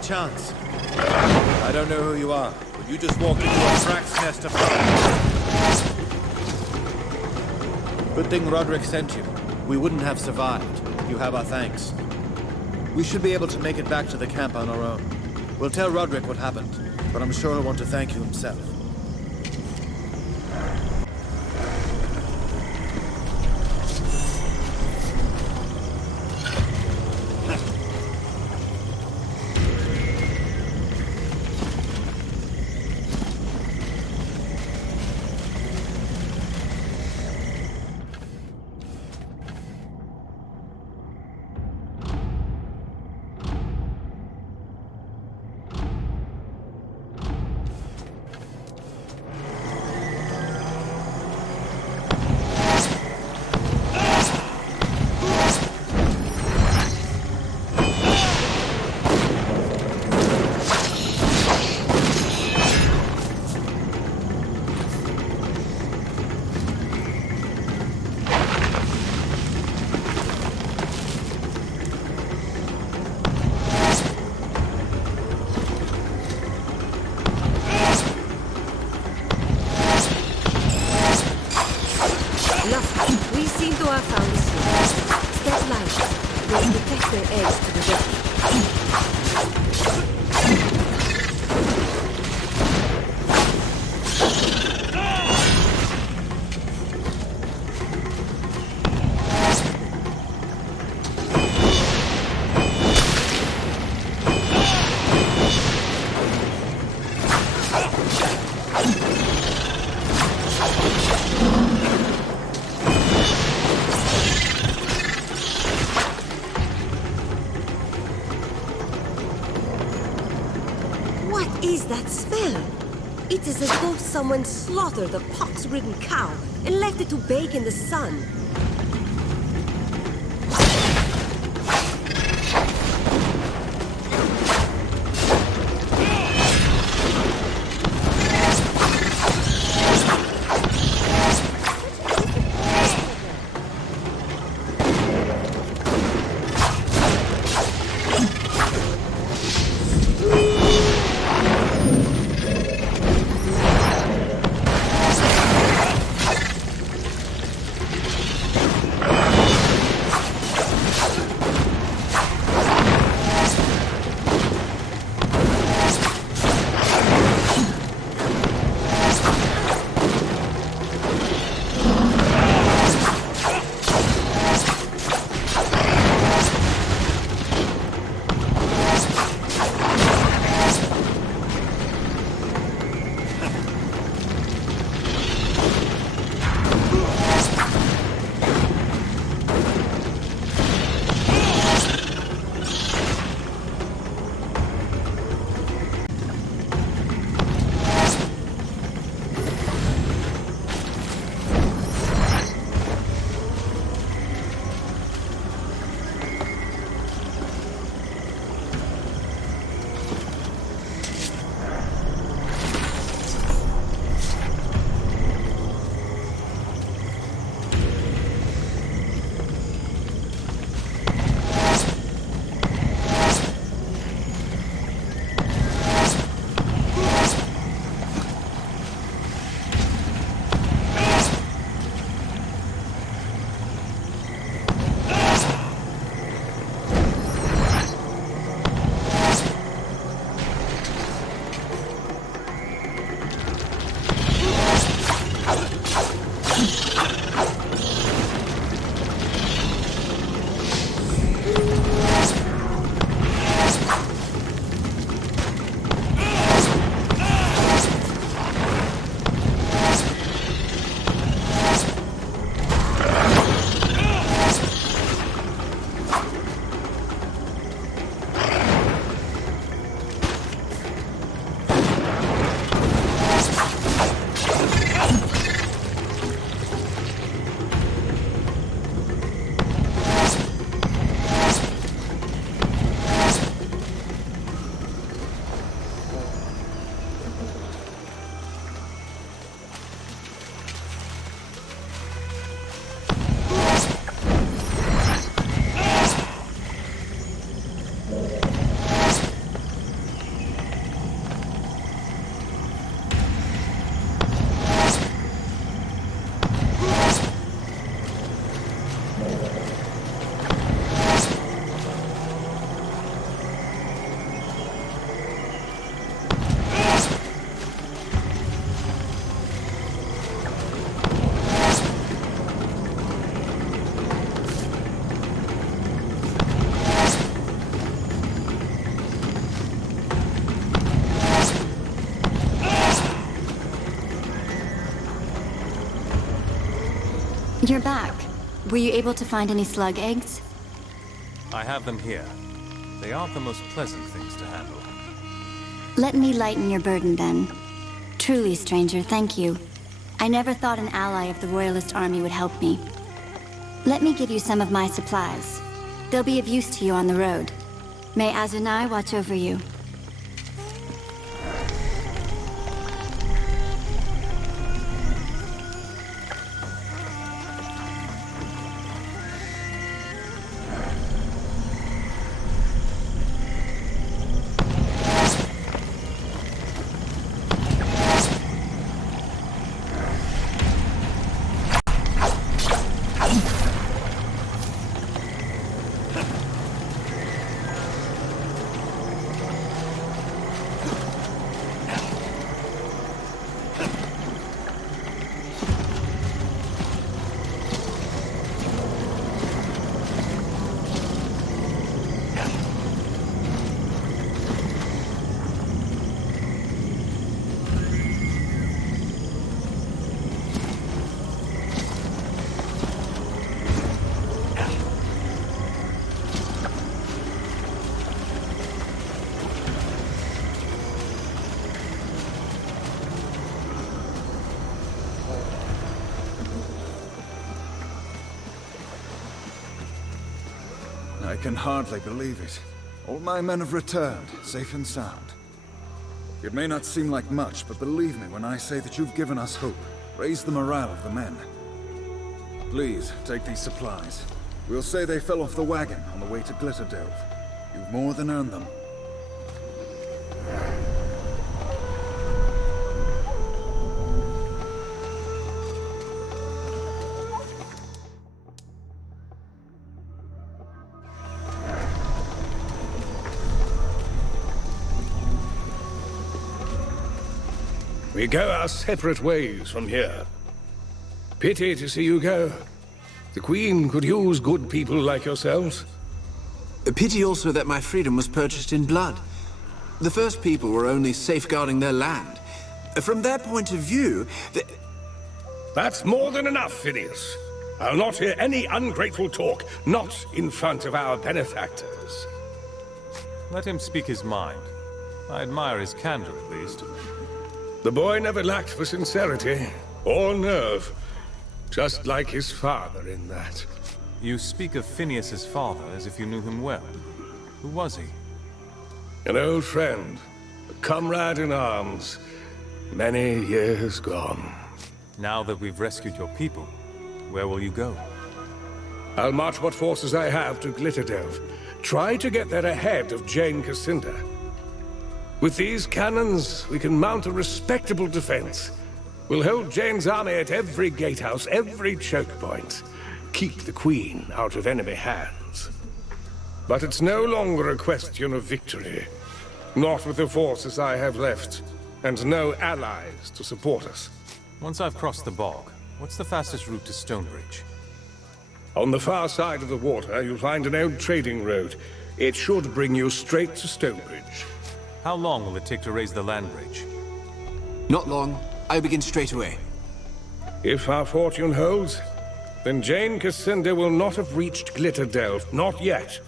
Chance. I don't know who you are, but you just walked into a frack's nest of fire. Good thing Roderick sent you. We wouldn't have survived. You have our thanks. We should be able to make it back to the camp on our own. We'll tell Roderick what happened, but I'm sure he'll want to thank you himself. It is as though someone slaughtered a pox-ridden cow and left it to bake in the sun. You're back. Were you able to find any slug eggs? I have them here. They aren't the most pleasant things to handle. Let me lighten your burden, then. Truly, stranger, thank you. I never thought an ally of the Royalist army would help me. Let me give you some of my supplies. They'll be of use to you on the road. May Azunai watch over you. I can hardly believe it. All my men have returned, safe and sound. It may not seem like much, but believe me when I say that you've given us hope. Raised the morale of the men. Please, take these supplies. We'll say they fell off the wagon on the way to Glitterdelve. You've more than earned them. We go our separate ways from here. Pity to see you go. The Queen could use good people like yourselves. A pity also that my freedom was purchased in blood. The first people were only safeguarding their land. From their point of view, That's more than enough, Phineas. I'll not hear any ungrateful talk, not in front of our benefactors. Let him speak his mind. I admire his candor, at least. The boy never lacked for sincerity, or nerve. Just like his father in that. You speak of Phineas's father as if you knew him well. Who was he? An old friend, a comrade in arms, many years gone. Now that we've rescued your people, where will you go? I'll march what forces I have to Glitterdelve. Try to get there ahead of Jane Cassinda. With these cannons, we can mount a respectable defense. We'll hold Jane's army at every gatehouse, every choke point. Keep the Queen out of enemy hands. But it's no longer a question of victory. Not with the forces I have left, and no allies to support us. Once I've crossed the bog, what's the fastest route to Stonebridge? On the far side of the water, you'll find an old trading road. It should bring you straight to Stonebridge. How long will it take to raise the land bridge? Not long. I begin straight away. If our fortune holds, then Jane Cassinda will not have reached Glitterdelve. Not yet.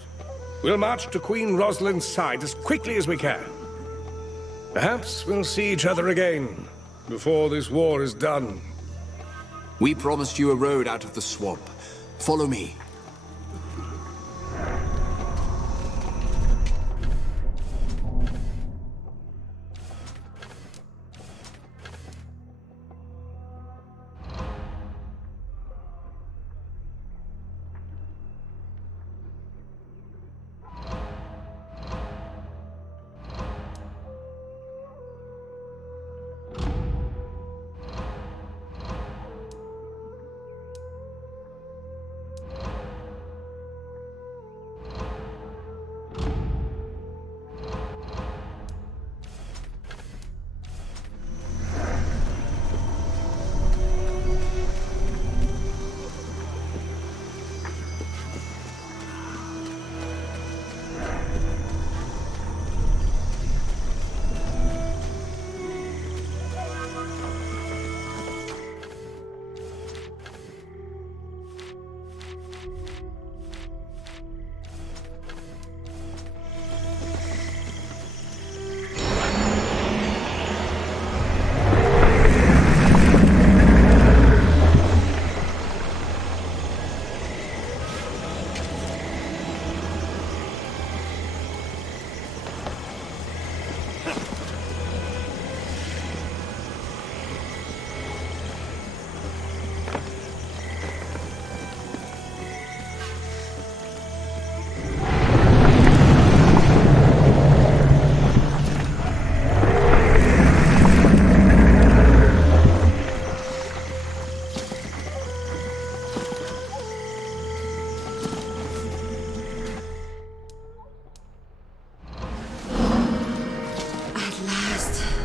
We'll march to Queen Rosalind's side as quickly as we can. Perhaps we'll see each other again before this war is done. We promised you a road out of the swamp. Follow me.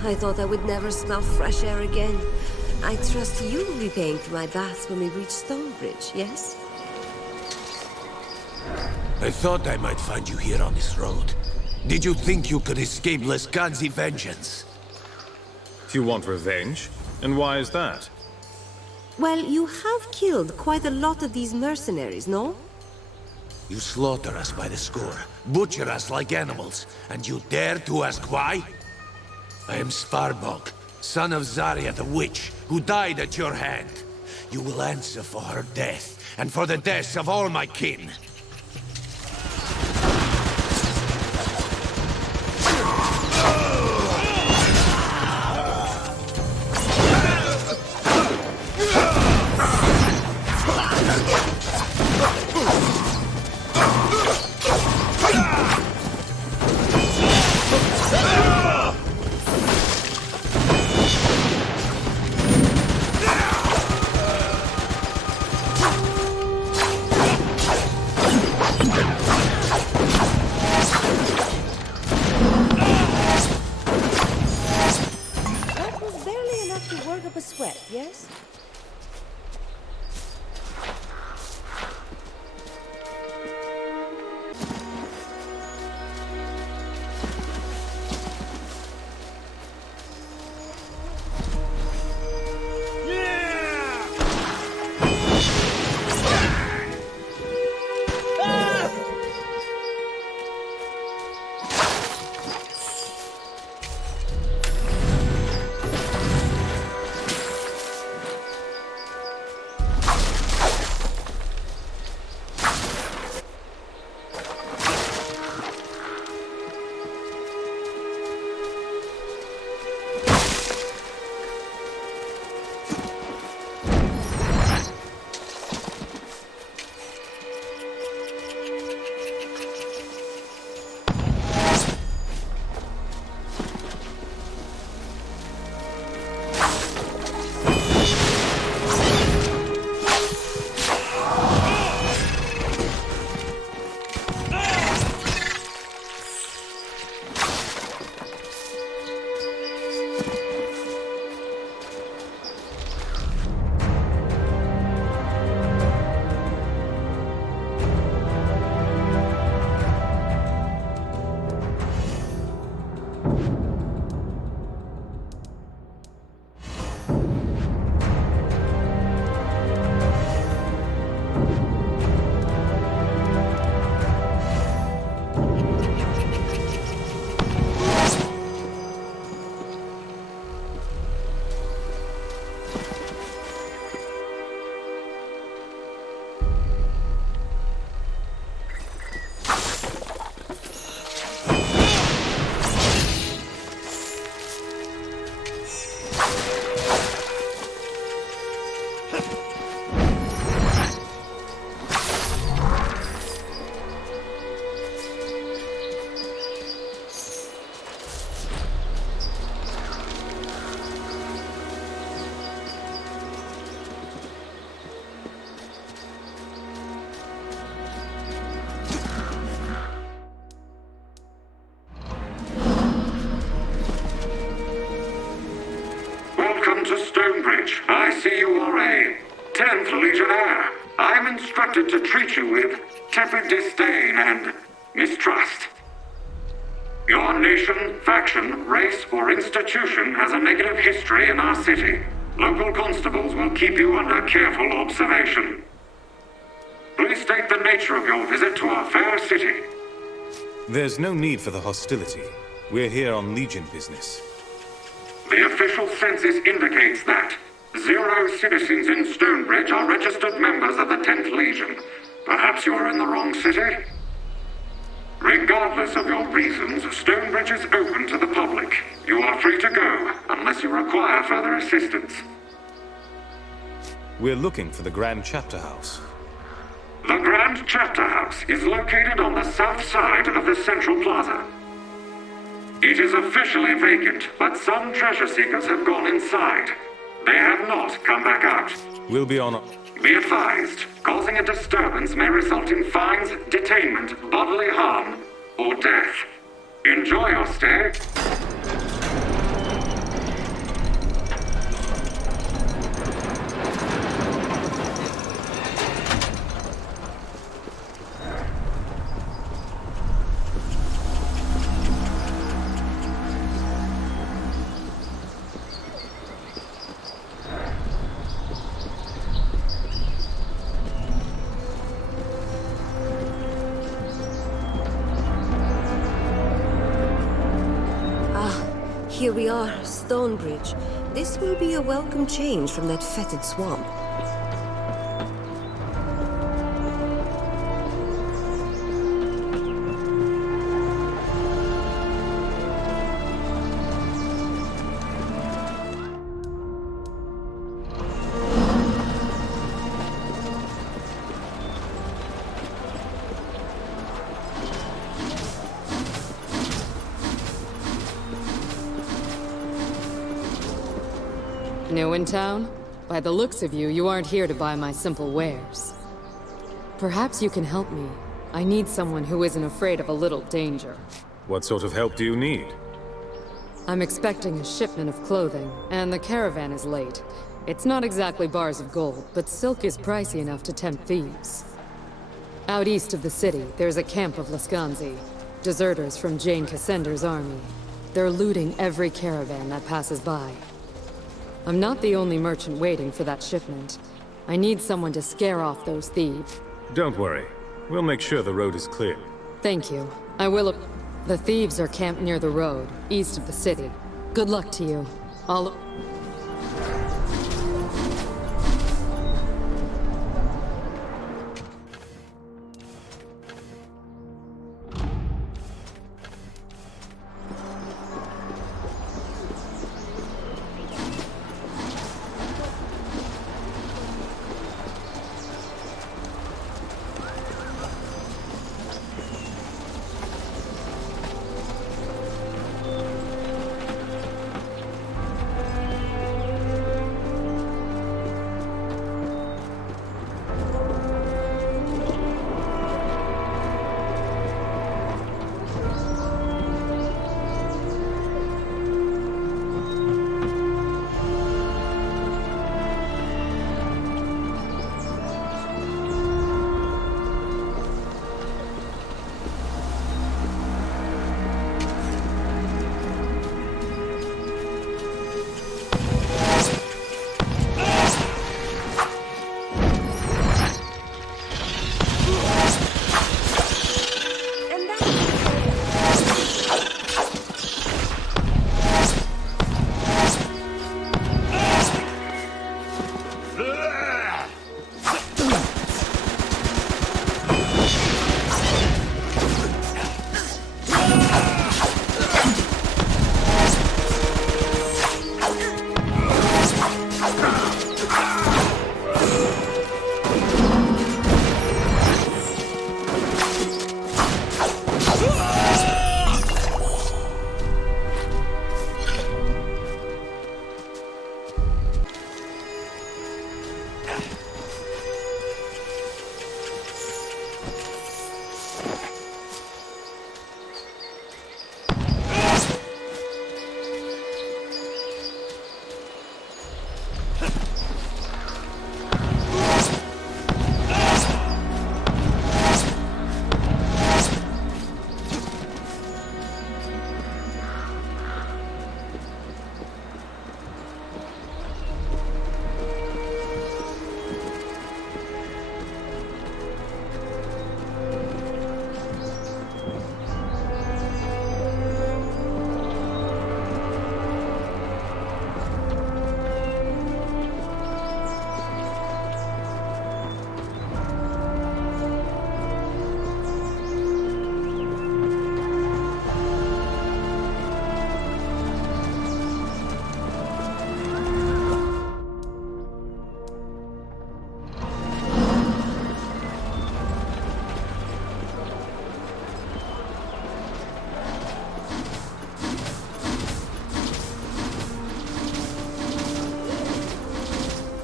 I thought I would never smell fresh air again. I trust you will be paying for my baths when we reach Stonebridge, yes? I thought I might find you here on this road. Did you think you could escape Lescanzi vengeance? You want revenge? And why is that? Well, you have killed quite a lot of these mercenaries, no? You slaughter us by the score, butcher us like animals, and you dare to ask why? I am Svarbog, son of Zarya the Witch, who died at your hand. You will answer for her death, and for the deaths of all my kin. Yes? To Stonebridge. I see you are a 10th Legionnaire. I'm instructed to treat you with tepid disdain and mistrust. Your nation, faction, race, or institution has a negative history in our city. Local constables will keep you under careful observation. Please state the nature of your visit to our fair city. There's no need for the hostility. We're here on Legion business. The official census indicates that 0 citizens in Stonebridge are registered members of the 10th Legion. Perhaps you're in the wrong city? Regardless of your reasons, Stonebridge is open to the public. You are free to go, unless you require further assistance. We're looking for the Grand Chapter House. The Grand Chapter House is located on the south side of the Central Plaza. It is officially vacant, but some treasure seekers have gone inside. They have not come back out. We'll be on. Be advised, causing a disturbance may result in fines, detainment, bodily harm, or death. Enjoy your stay. here we are, Stonebridge. This will be a welcome change from that fetid swamp. New in town? By the looks of you, you aren't here to buy my simple wares. Perhaps you can help me. I need someone who isn't afraid of a little danger. What sort of help do you need? I'm expecting a shipment of clothing, and the caravan is late. It's not exactly bars of gold, but silk is pricey enough to tempt thieves. Out east of the city, there's a camp of Lascanzi, deserters from Jane Cassender's army. They're looting every caravan that passes by. I'm not the only merchant waiting for that shipment. I need someone to scare off those thieves. Don't worry. We'll make sure the road is clear. Thank you. I will. The thieves are camped near the road, east of the city. Good luck to you. I'll...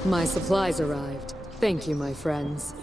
My supplies arrived. Thank you, my friends.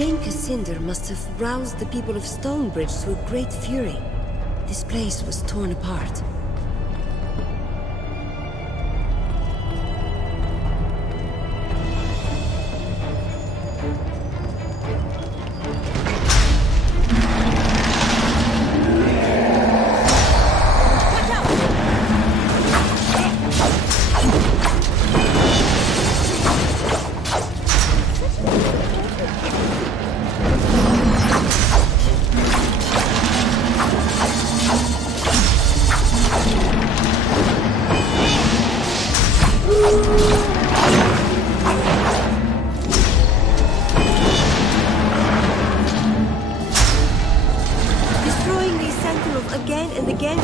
Jane Cassinder must have roused the people of Stonebridge to a great fury. This place was torn apart. Again and again.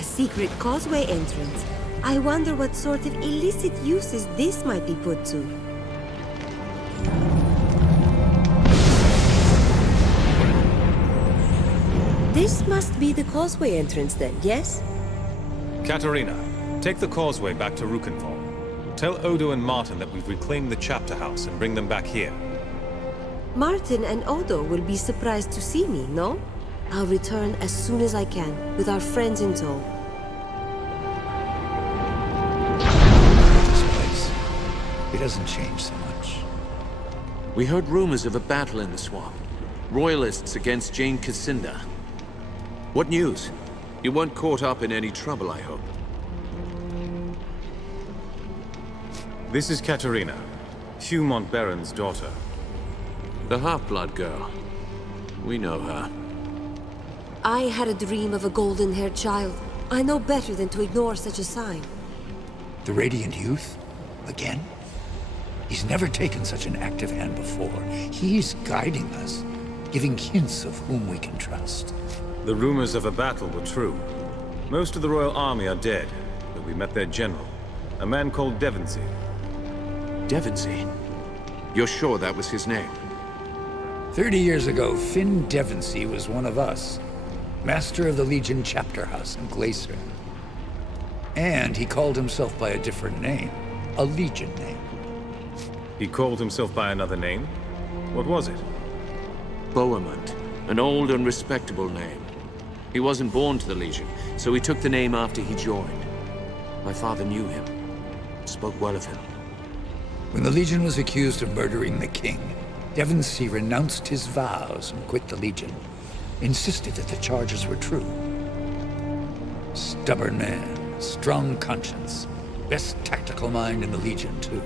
Secret causeway entrance. I wonder what sort of illicit uses this might be put to. This must be the causeway entrance then, yes? Katerina, take the causeway back to Rukenval. Tell Odo and Martin that we've reclaimed the chapter house and bring them back here. Martin and Odo will be surprised to see me, no? I'll return as soon as I can, with our friends in tow. This place, it hasn't changed so much. We heard rumors of a battle in the swamp. Royalists against Jane Cassinda. What news? You weren't caught up in any trouble, I hope. This is Katerina, Hugh Montbaron's daughter. The half-blood girl. We know her. I had a dream of a golden-haired child. I know better than to ignore such a sign. The Radiant Youth? Again? He's never taken such an active hand before. He's guiding us, giving hints of whom we can trust. The rumors of a battle were true. Most of the royal army are dead, but we met their general, a man called Devonsey. Devonsey? You're sure that was his name? 30 years ago, Finn Devonsey was one of us. Master of the Legion chapter house in Glacier. And he called himself by a different name. A Legion name. He called himself by another name? What was it? Bohemond. An old and respectable name. He wasn't born to the Legion, so he took the name after he joined. My father knew him. Spoke well of him. When the Legion was accused of murdering the king, Devonsey renounced his vows and quit the Legion. Insisted that the charges were true. Stubborn man, strong conscience. Best tactical mind in the Legion, too.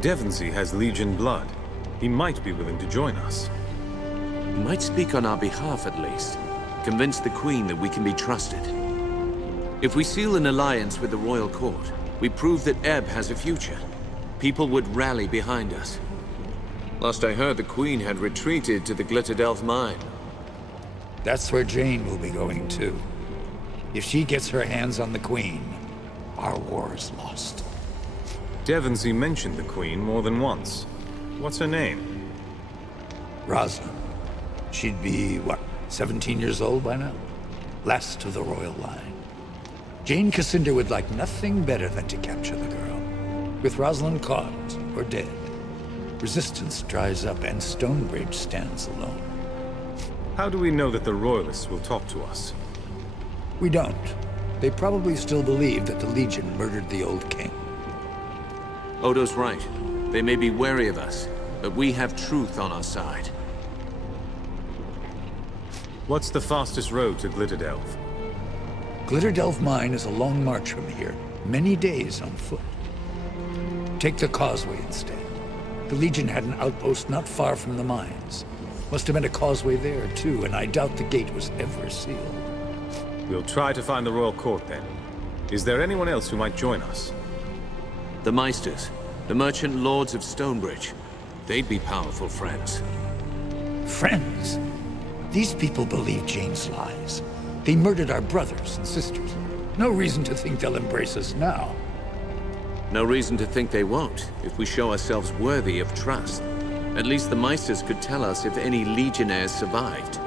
Devonsey has Legion blood. He might be willing to join us. He might speak on our behalf, at least. Convince the Queen that we can be trusted. If we seal an alliance with the royal court, we prove that Ebb has a future. People would rally behind us. Last I heard, the Queen had retreated to the Glitterdelf mine. That's where Jane will be going, too. If she gets her hands on the Queen, our war is lost. Devonsey mentioned the Queen more than once. What's her name? Rosalind. She'd be, what, 17 years old by now? Last of the royal line. Jane Cassinda would like nothing better than to capture the girl. With Rosalind caught, or dead, resistance dries up and Stonebridge stands alone. How do we know that the Royalists will talk to us? We don't. They probably still believe that the Legion murdered the old king. Odo's right. They may be wary of us, but we have truth on our side. What's the fastest road to Glitterdelf? Glitterdelf Mine is a long march from here, many days on foot. Take the causeway instead. The Legion had an outpost not far from the mines. Must have been a causeway there, too, and I doubt the gate was ever sealed. We'll try to find the royal court, then. Is there anyone else who might join us? The Meisters, the merchant lords of Stonebridge. They'd be powerful friends. Friends? These people believe Jane's lies. They murdered our brothers and sisters. No reason to think they'll embrace us now. No reason to think they won't, if we show ourselves worthy of trust. At least the Meisters could tell us if any legionnaires survived.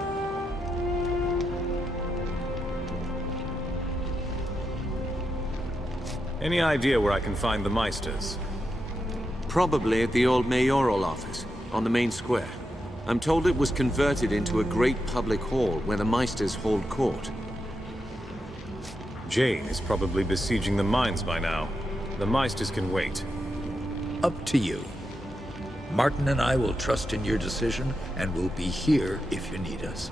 Any idea where I can find the Meisters? Probably at the old mayoral office, on the main square. I'm told it was converted into a great public hall where the Meisters hold court. Jane is probably besieging the mines by now. The Meisters can wait. Up to you. Martin and I will trust in your decision, and we'll be here if you need us.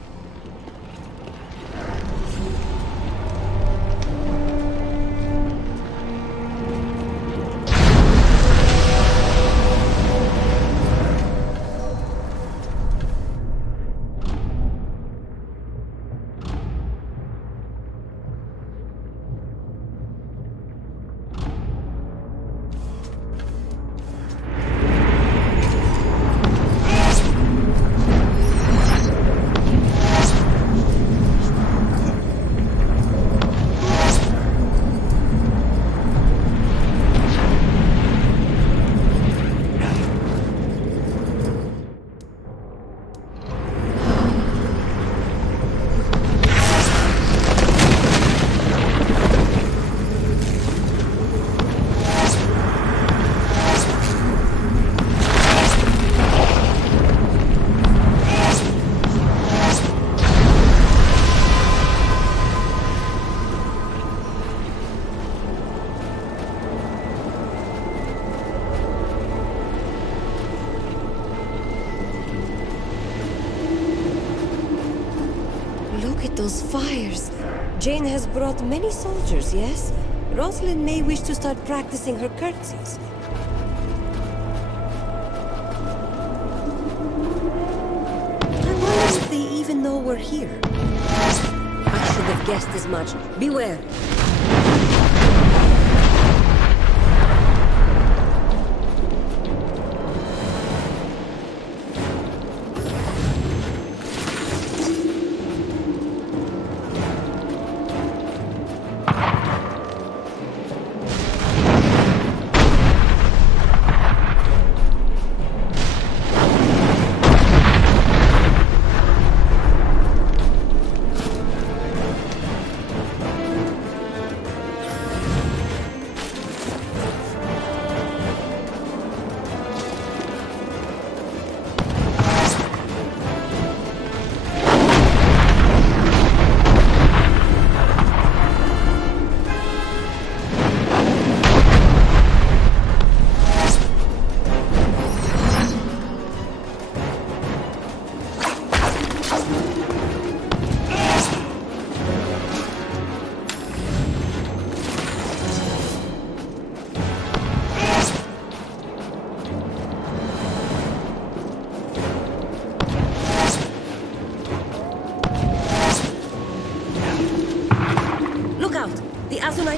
Those fires. Jane has brought many soldiers, yes? Rosalind may wish to start practicing her curtsies. I wonder if they even know we're here. I should have guessed as much. Beware.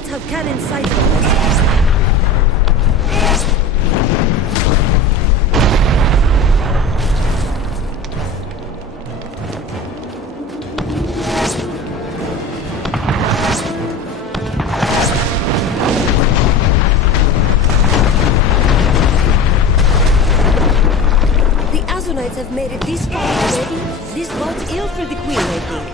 Have cannons sighted on us. The Azunites have made it this far already. This bodes ill for the Queen, I think.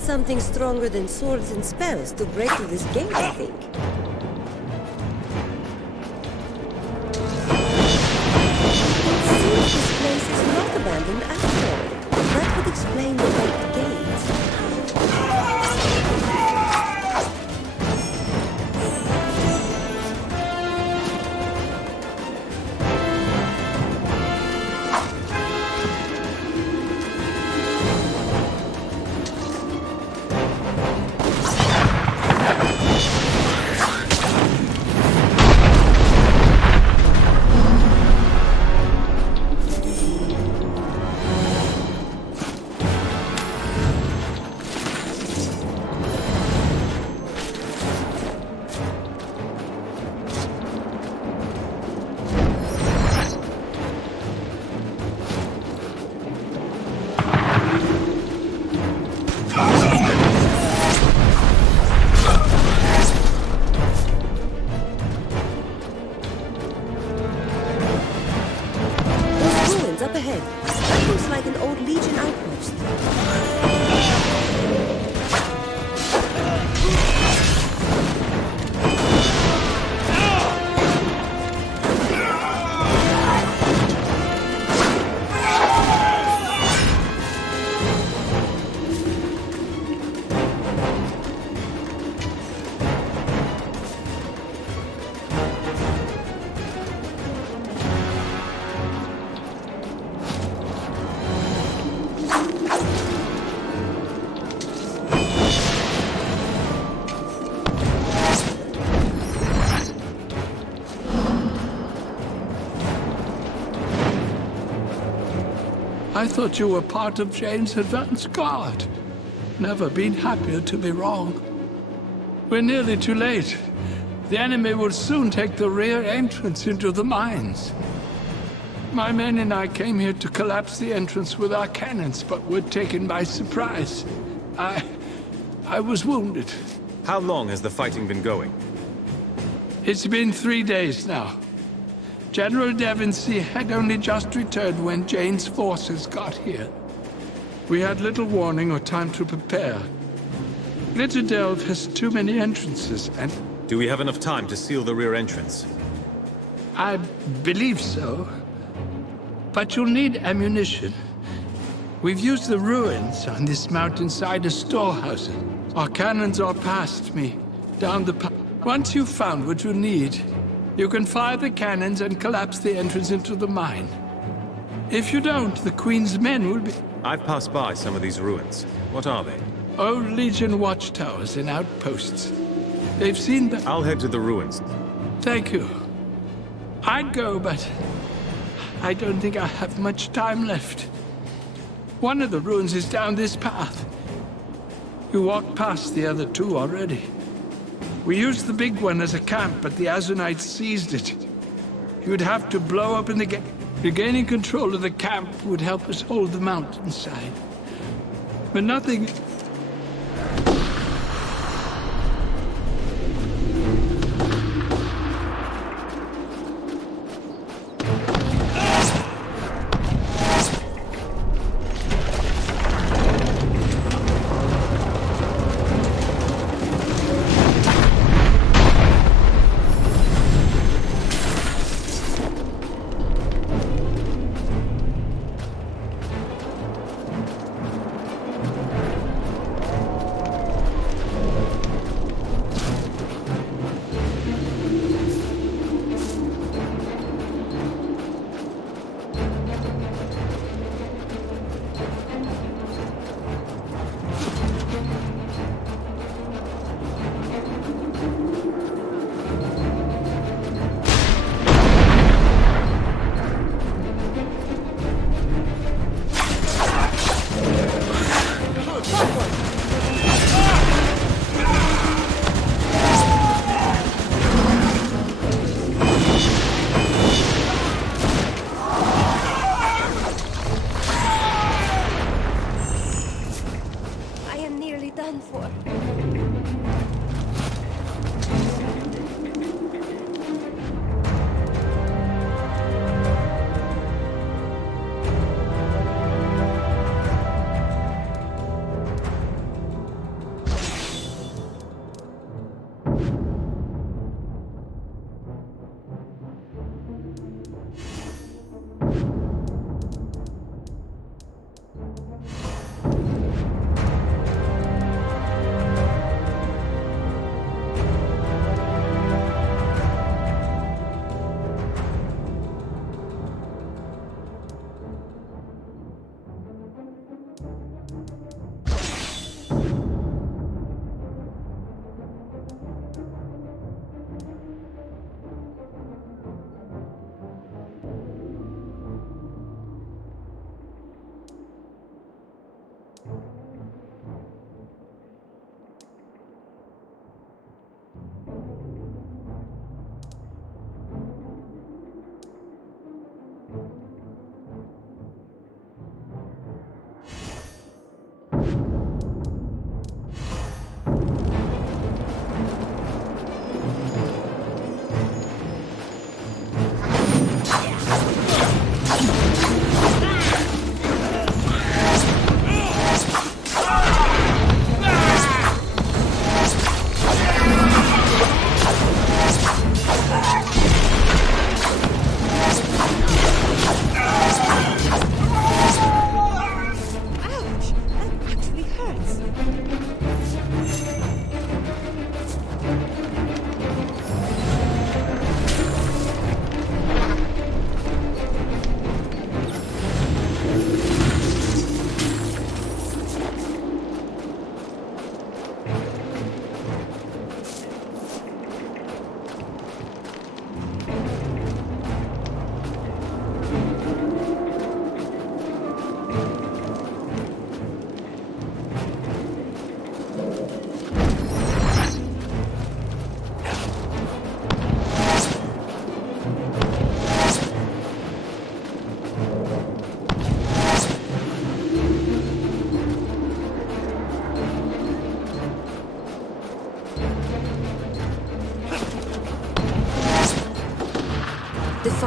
Something stronger than swords and spells to break through this gate, I think. It seems this place is not abandoned after all. That would explain the locked gates. I thought you were part of Jane's advance guard. Never been happier to be wrong. We're nearly too late. The enemy will soon take the rear entrance into the mines. My men and I came here to collapse the entrance with our cannons, but were taken by surprise. I was wounded. How long has the fighting been going? It's been 3 days now. General Devonsey had only just returned when Jane's forces got here. We had little warning or time to prepare. Glitterdelve has too many entrances, and... Do we have enough time to seal the rear entrance? I believe so. But you'll need ammunition. We've used the ruins on this mountainside as storehouses. Our cannons are past me, down the path. Once you've found what you need, you can fire the cannons and collapse the entrance into the mine. If you don't, the Queen's men will be... I've passed by some of these ruins. What are they? Old Legion watchtowers and outposts. They've seen the... I'll head to the ruins. Thank you. I'd go, but I don't think I have much time left. One of the ruins is down this path. You walked past the other two already. We used the big one as a camp, but the Azunites seized it. You'd have to blow open the gate. Regaining control of the camp would help us hold the mountainside. But nothing...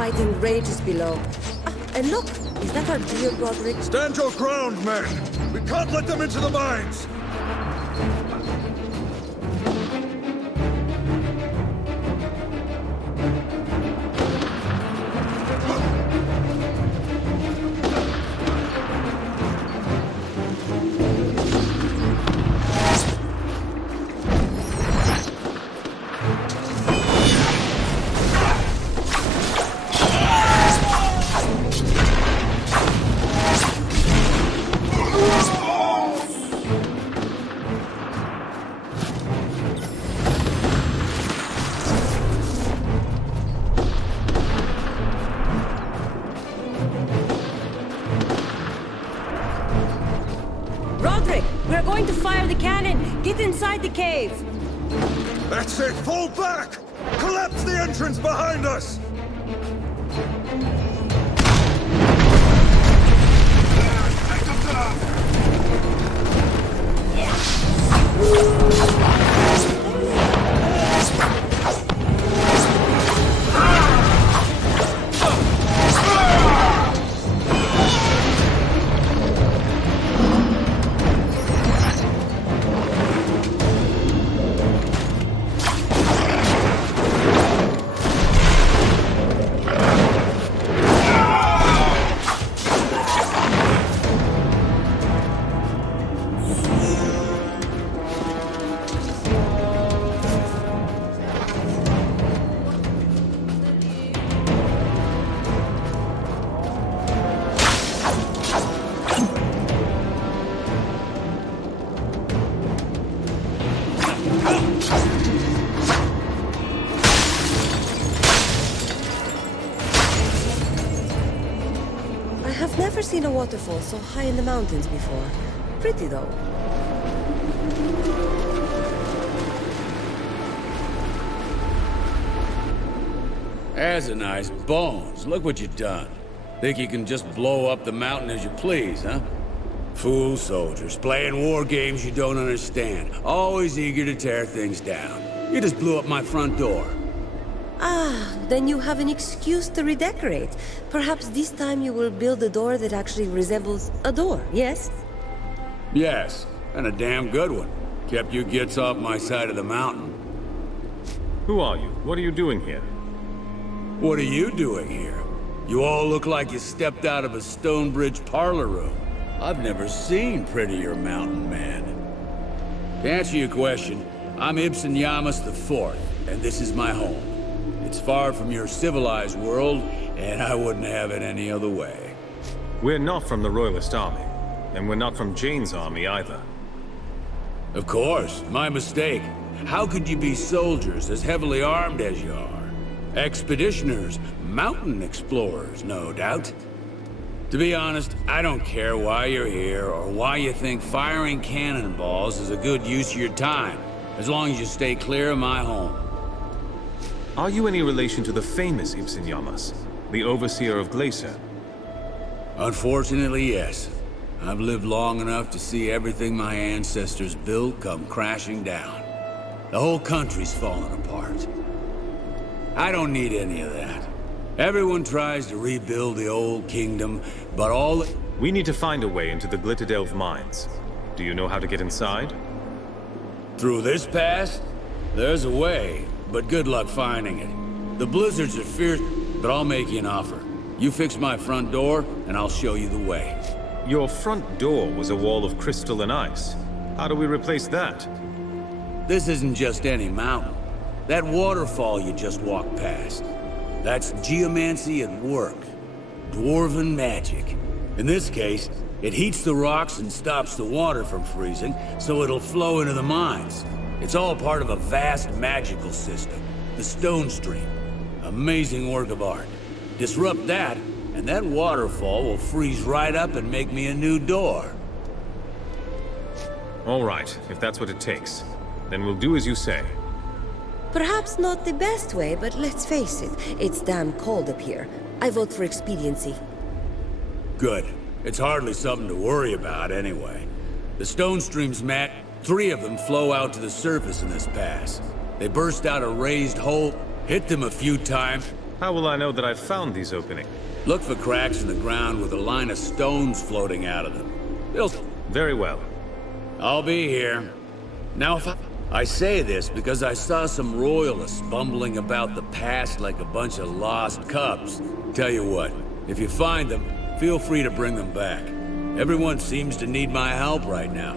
fighting rages below. Ah, and look, is that our dear Roderick? Stand your ground, men! We can't let them into the mines! We're going to fire the cannon! Get inside the cave! That's it! Fall back! Collapse the entrance behind us! I've never seen a waterfall so high in the mountains before. Pretty though. Azanites bones, look what you done. Think you can just blow up the mountain as you please, huh? Fool soldiers, playing war games you don't understand. Always eager to tear things down. You just blew up my front door. Ah, then you have an excuse to redecorate. Perhaps this time you will build a door that actually resembles a door, yes? Yes, and a damn good one. Kept you gits off my side of the mountain. Who are you? What are you doing here? What are you doing here? You all look like you stepped out of a Stonebridge parlor room. I've never seen prettier mountain man. To answer your question, I'm Ibsen Yamas IV, and this is my home. It's far from your civilized world, and I wouldn't have it any other way. We're not from the Royalist Army, and we're not from Jane's army either. Of course, my mistake. How could you be soldiers as heavily armed as you are? Expeditioners, mountain explorers, no doubt. To be honest, I don't care why you're here or why you think firing cannonballs is a good use of your time, as long as you stay clear of my home. Are you any relation to the famous Ibsen Yamas, the overseer of Glacier? Unfortunately, yes. I've lived long enough to see everything my ancestors built come crashing down. The whole country's falling apart. I don't need any of that. Everyone tries to rebuild the old kingdom, but all... We need to find a way into the Glitterdelve mines. Do you know how to get inside? Through this pass? There's a way, but good luck finding it. The blizzards are fierce, but I'll make you an offer. You fix my front door, and I'll show you the way. Your front door was a wall of crystal and ice. How do we replace that? This isn't just any mountain. That waterfall you just walked past. That's geomancy at work. Dwarven magic. In this case, it heats the rocks and stops the water from freezing, so it'll flow into the mines. It's all part of a vast magical system. The Stone Stream. Amazing work of art. Disrupt that, and that waterfall will freeze right up and make me a new door. All right, if that's what it takes. Then we'll do as you say. Perhaps not the best way, but let's face it, it's damn cold up here. I vote for expediency. Good. It's hardly something to worry about, anyway. The Stone Stream's mat, 3 of them flow out to the surface in this pass. They burst out a raised hole, hit them a few times. How will I know that I've found these openings? Look for cracks in the ground with a line of stones floating out of them. They'll... Very well. I'll be here. Now, if I say this because I saw some royalists bumbling about the past like a bunch of lost cubs. Tell you what, if you find them, feel free to bring them back. Everyone seems to need my help right now.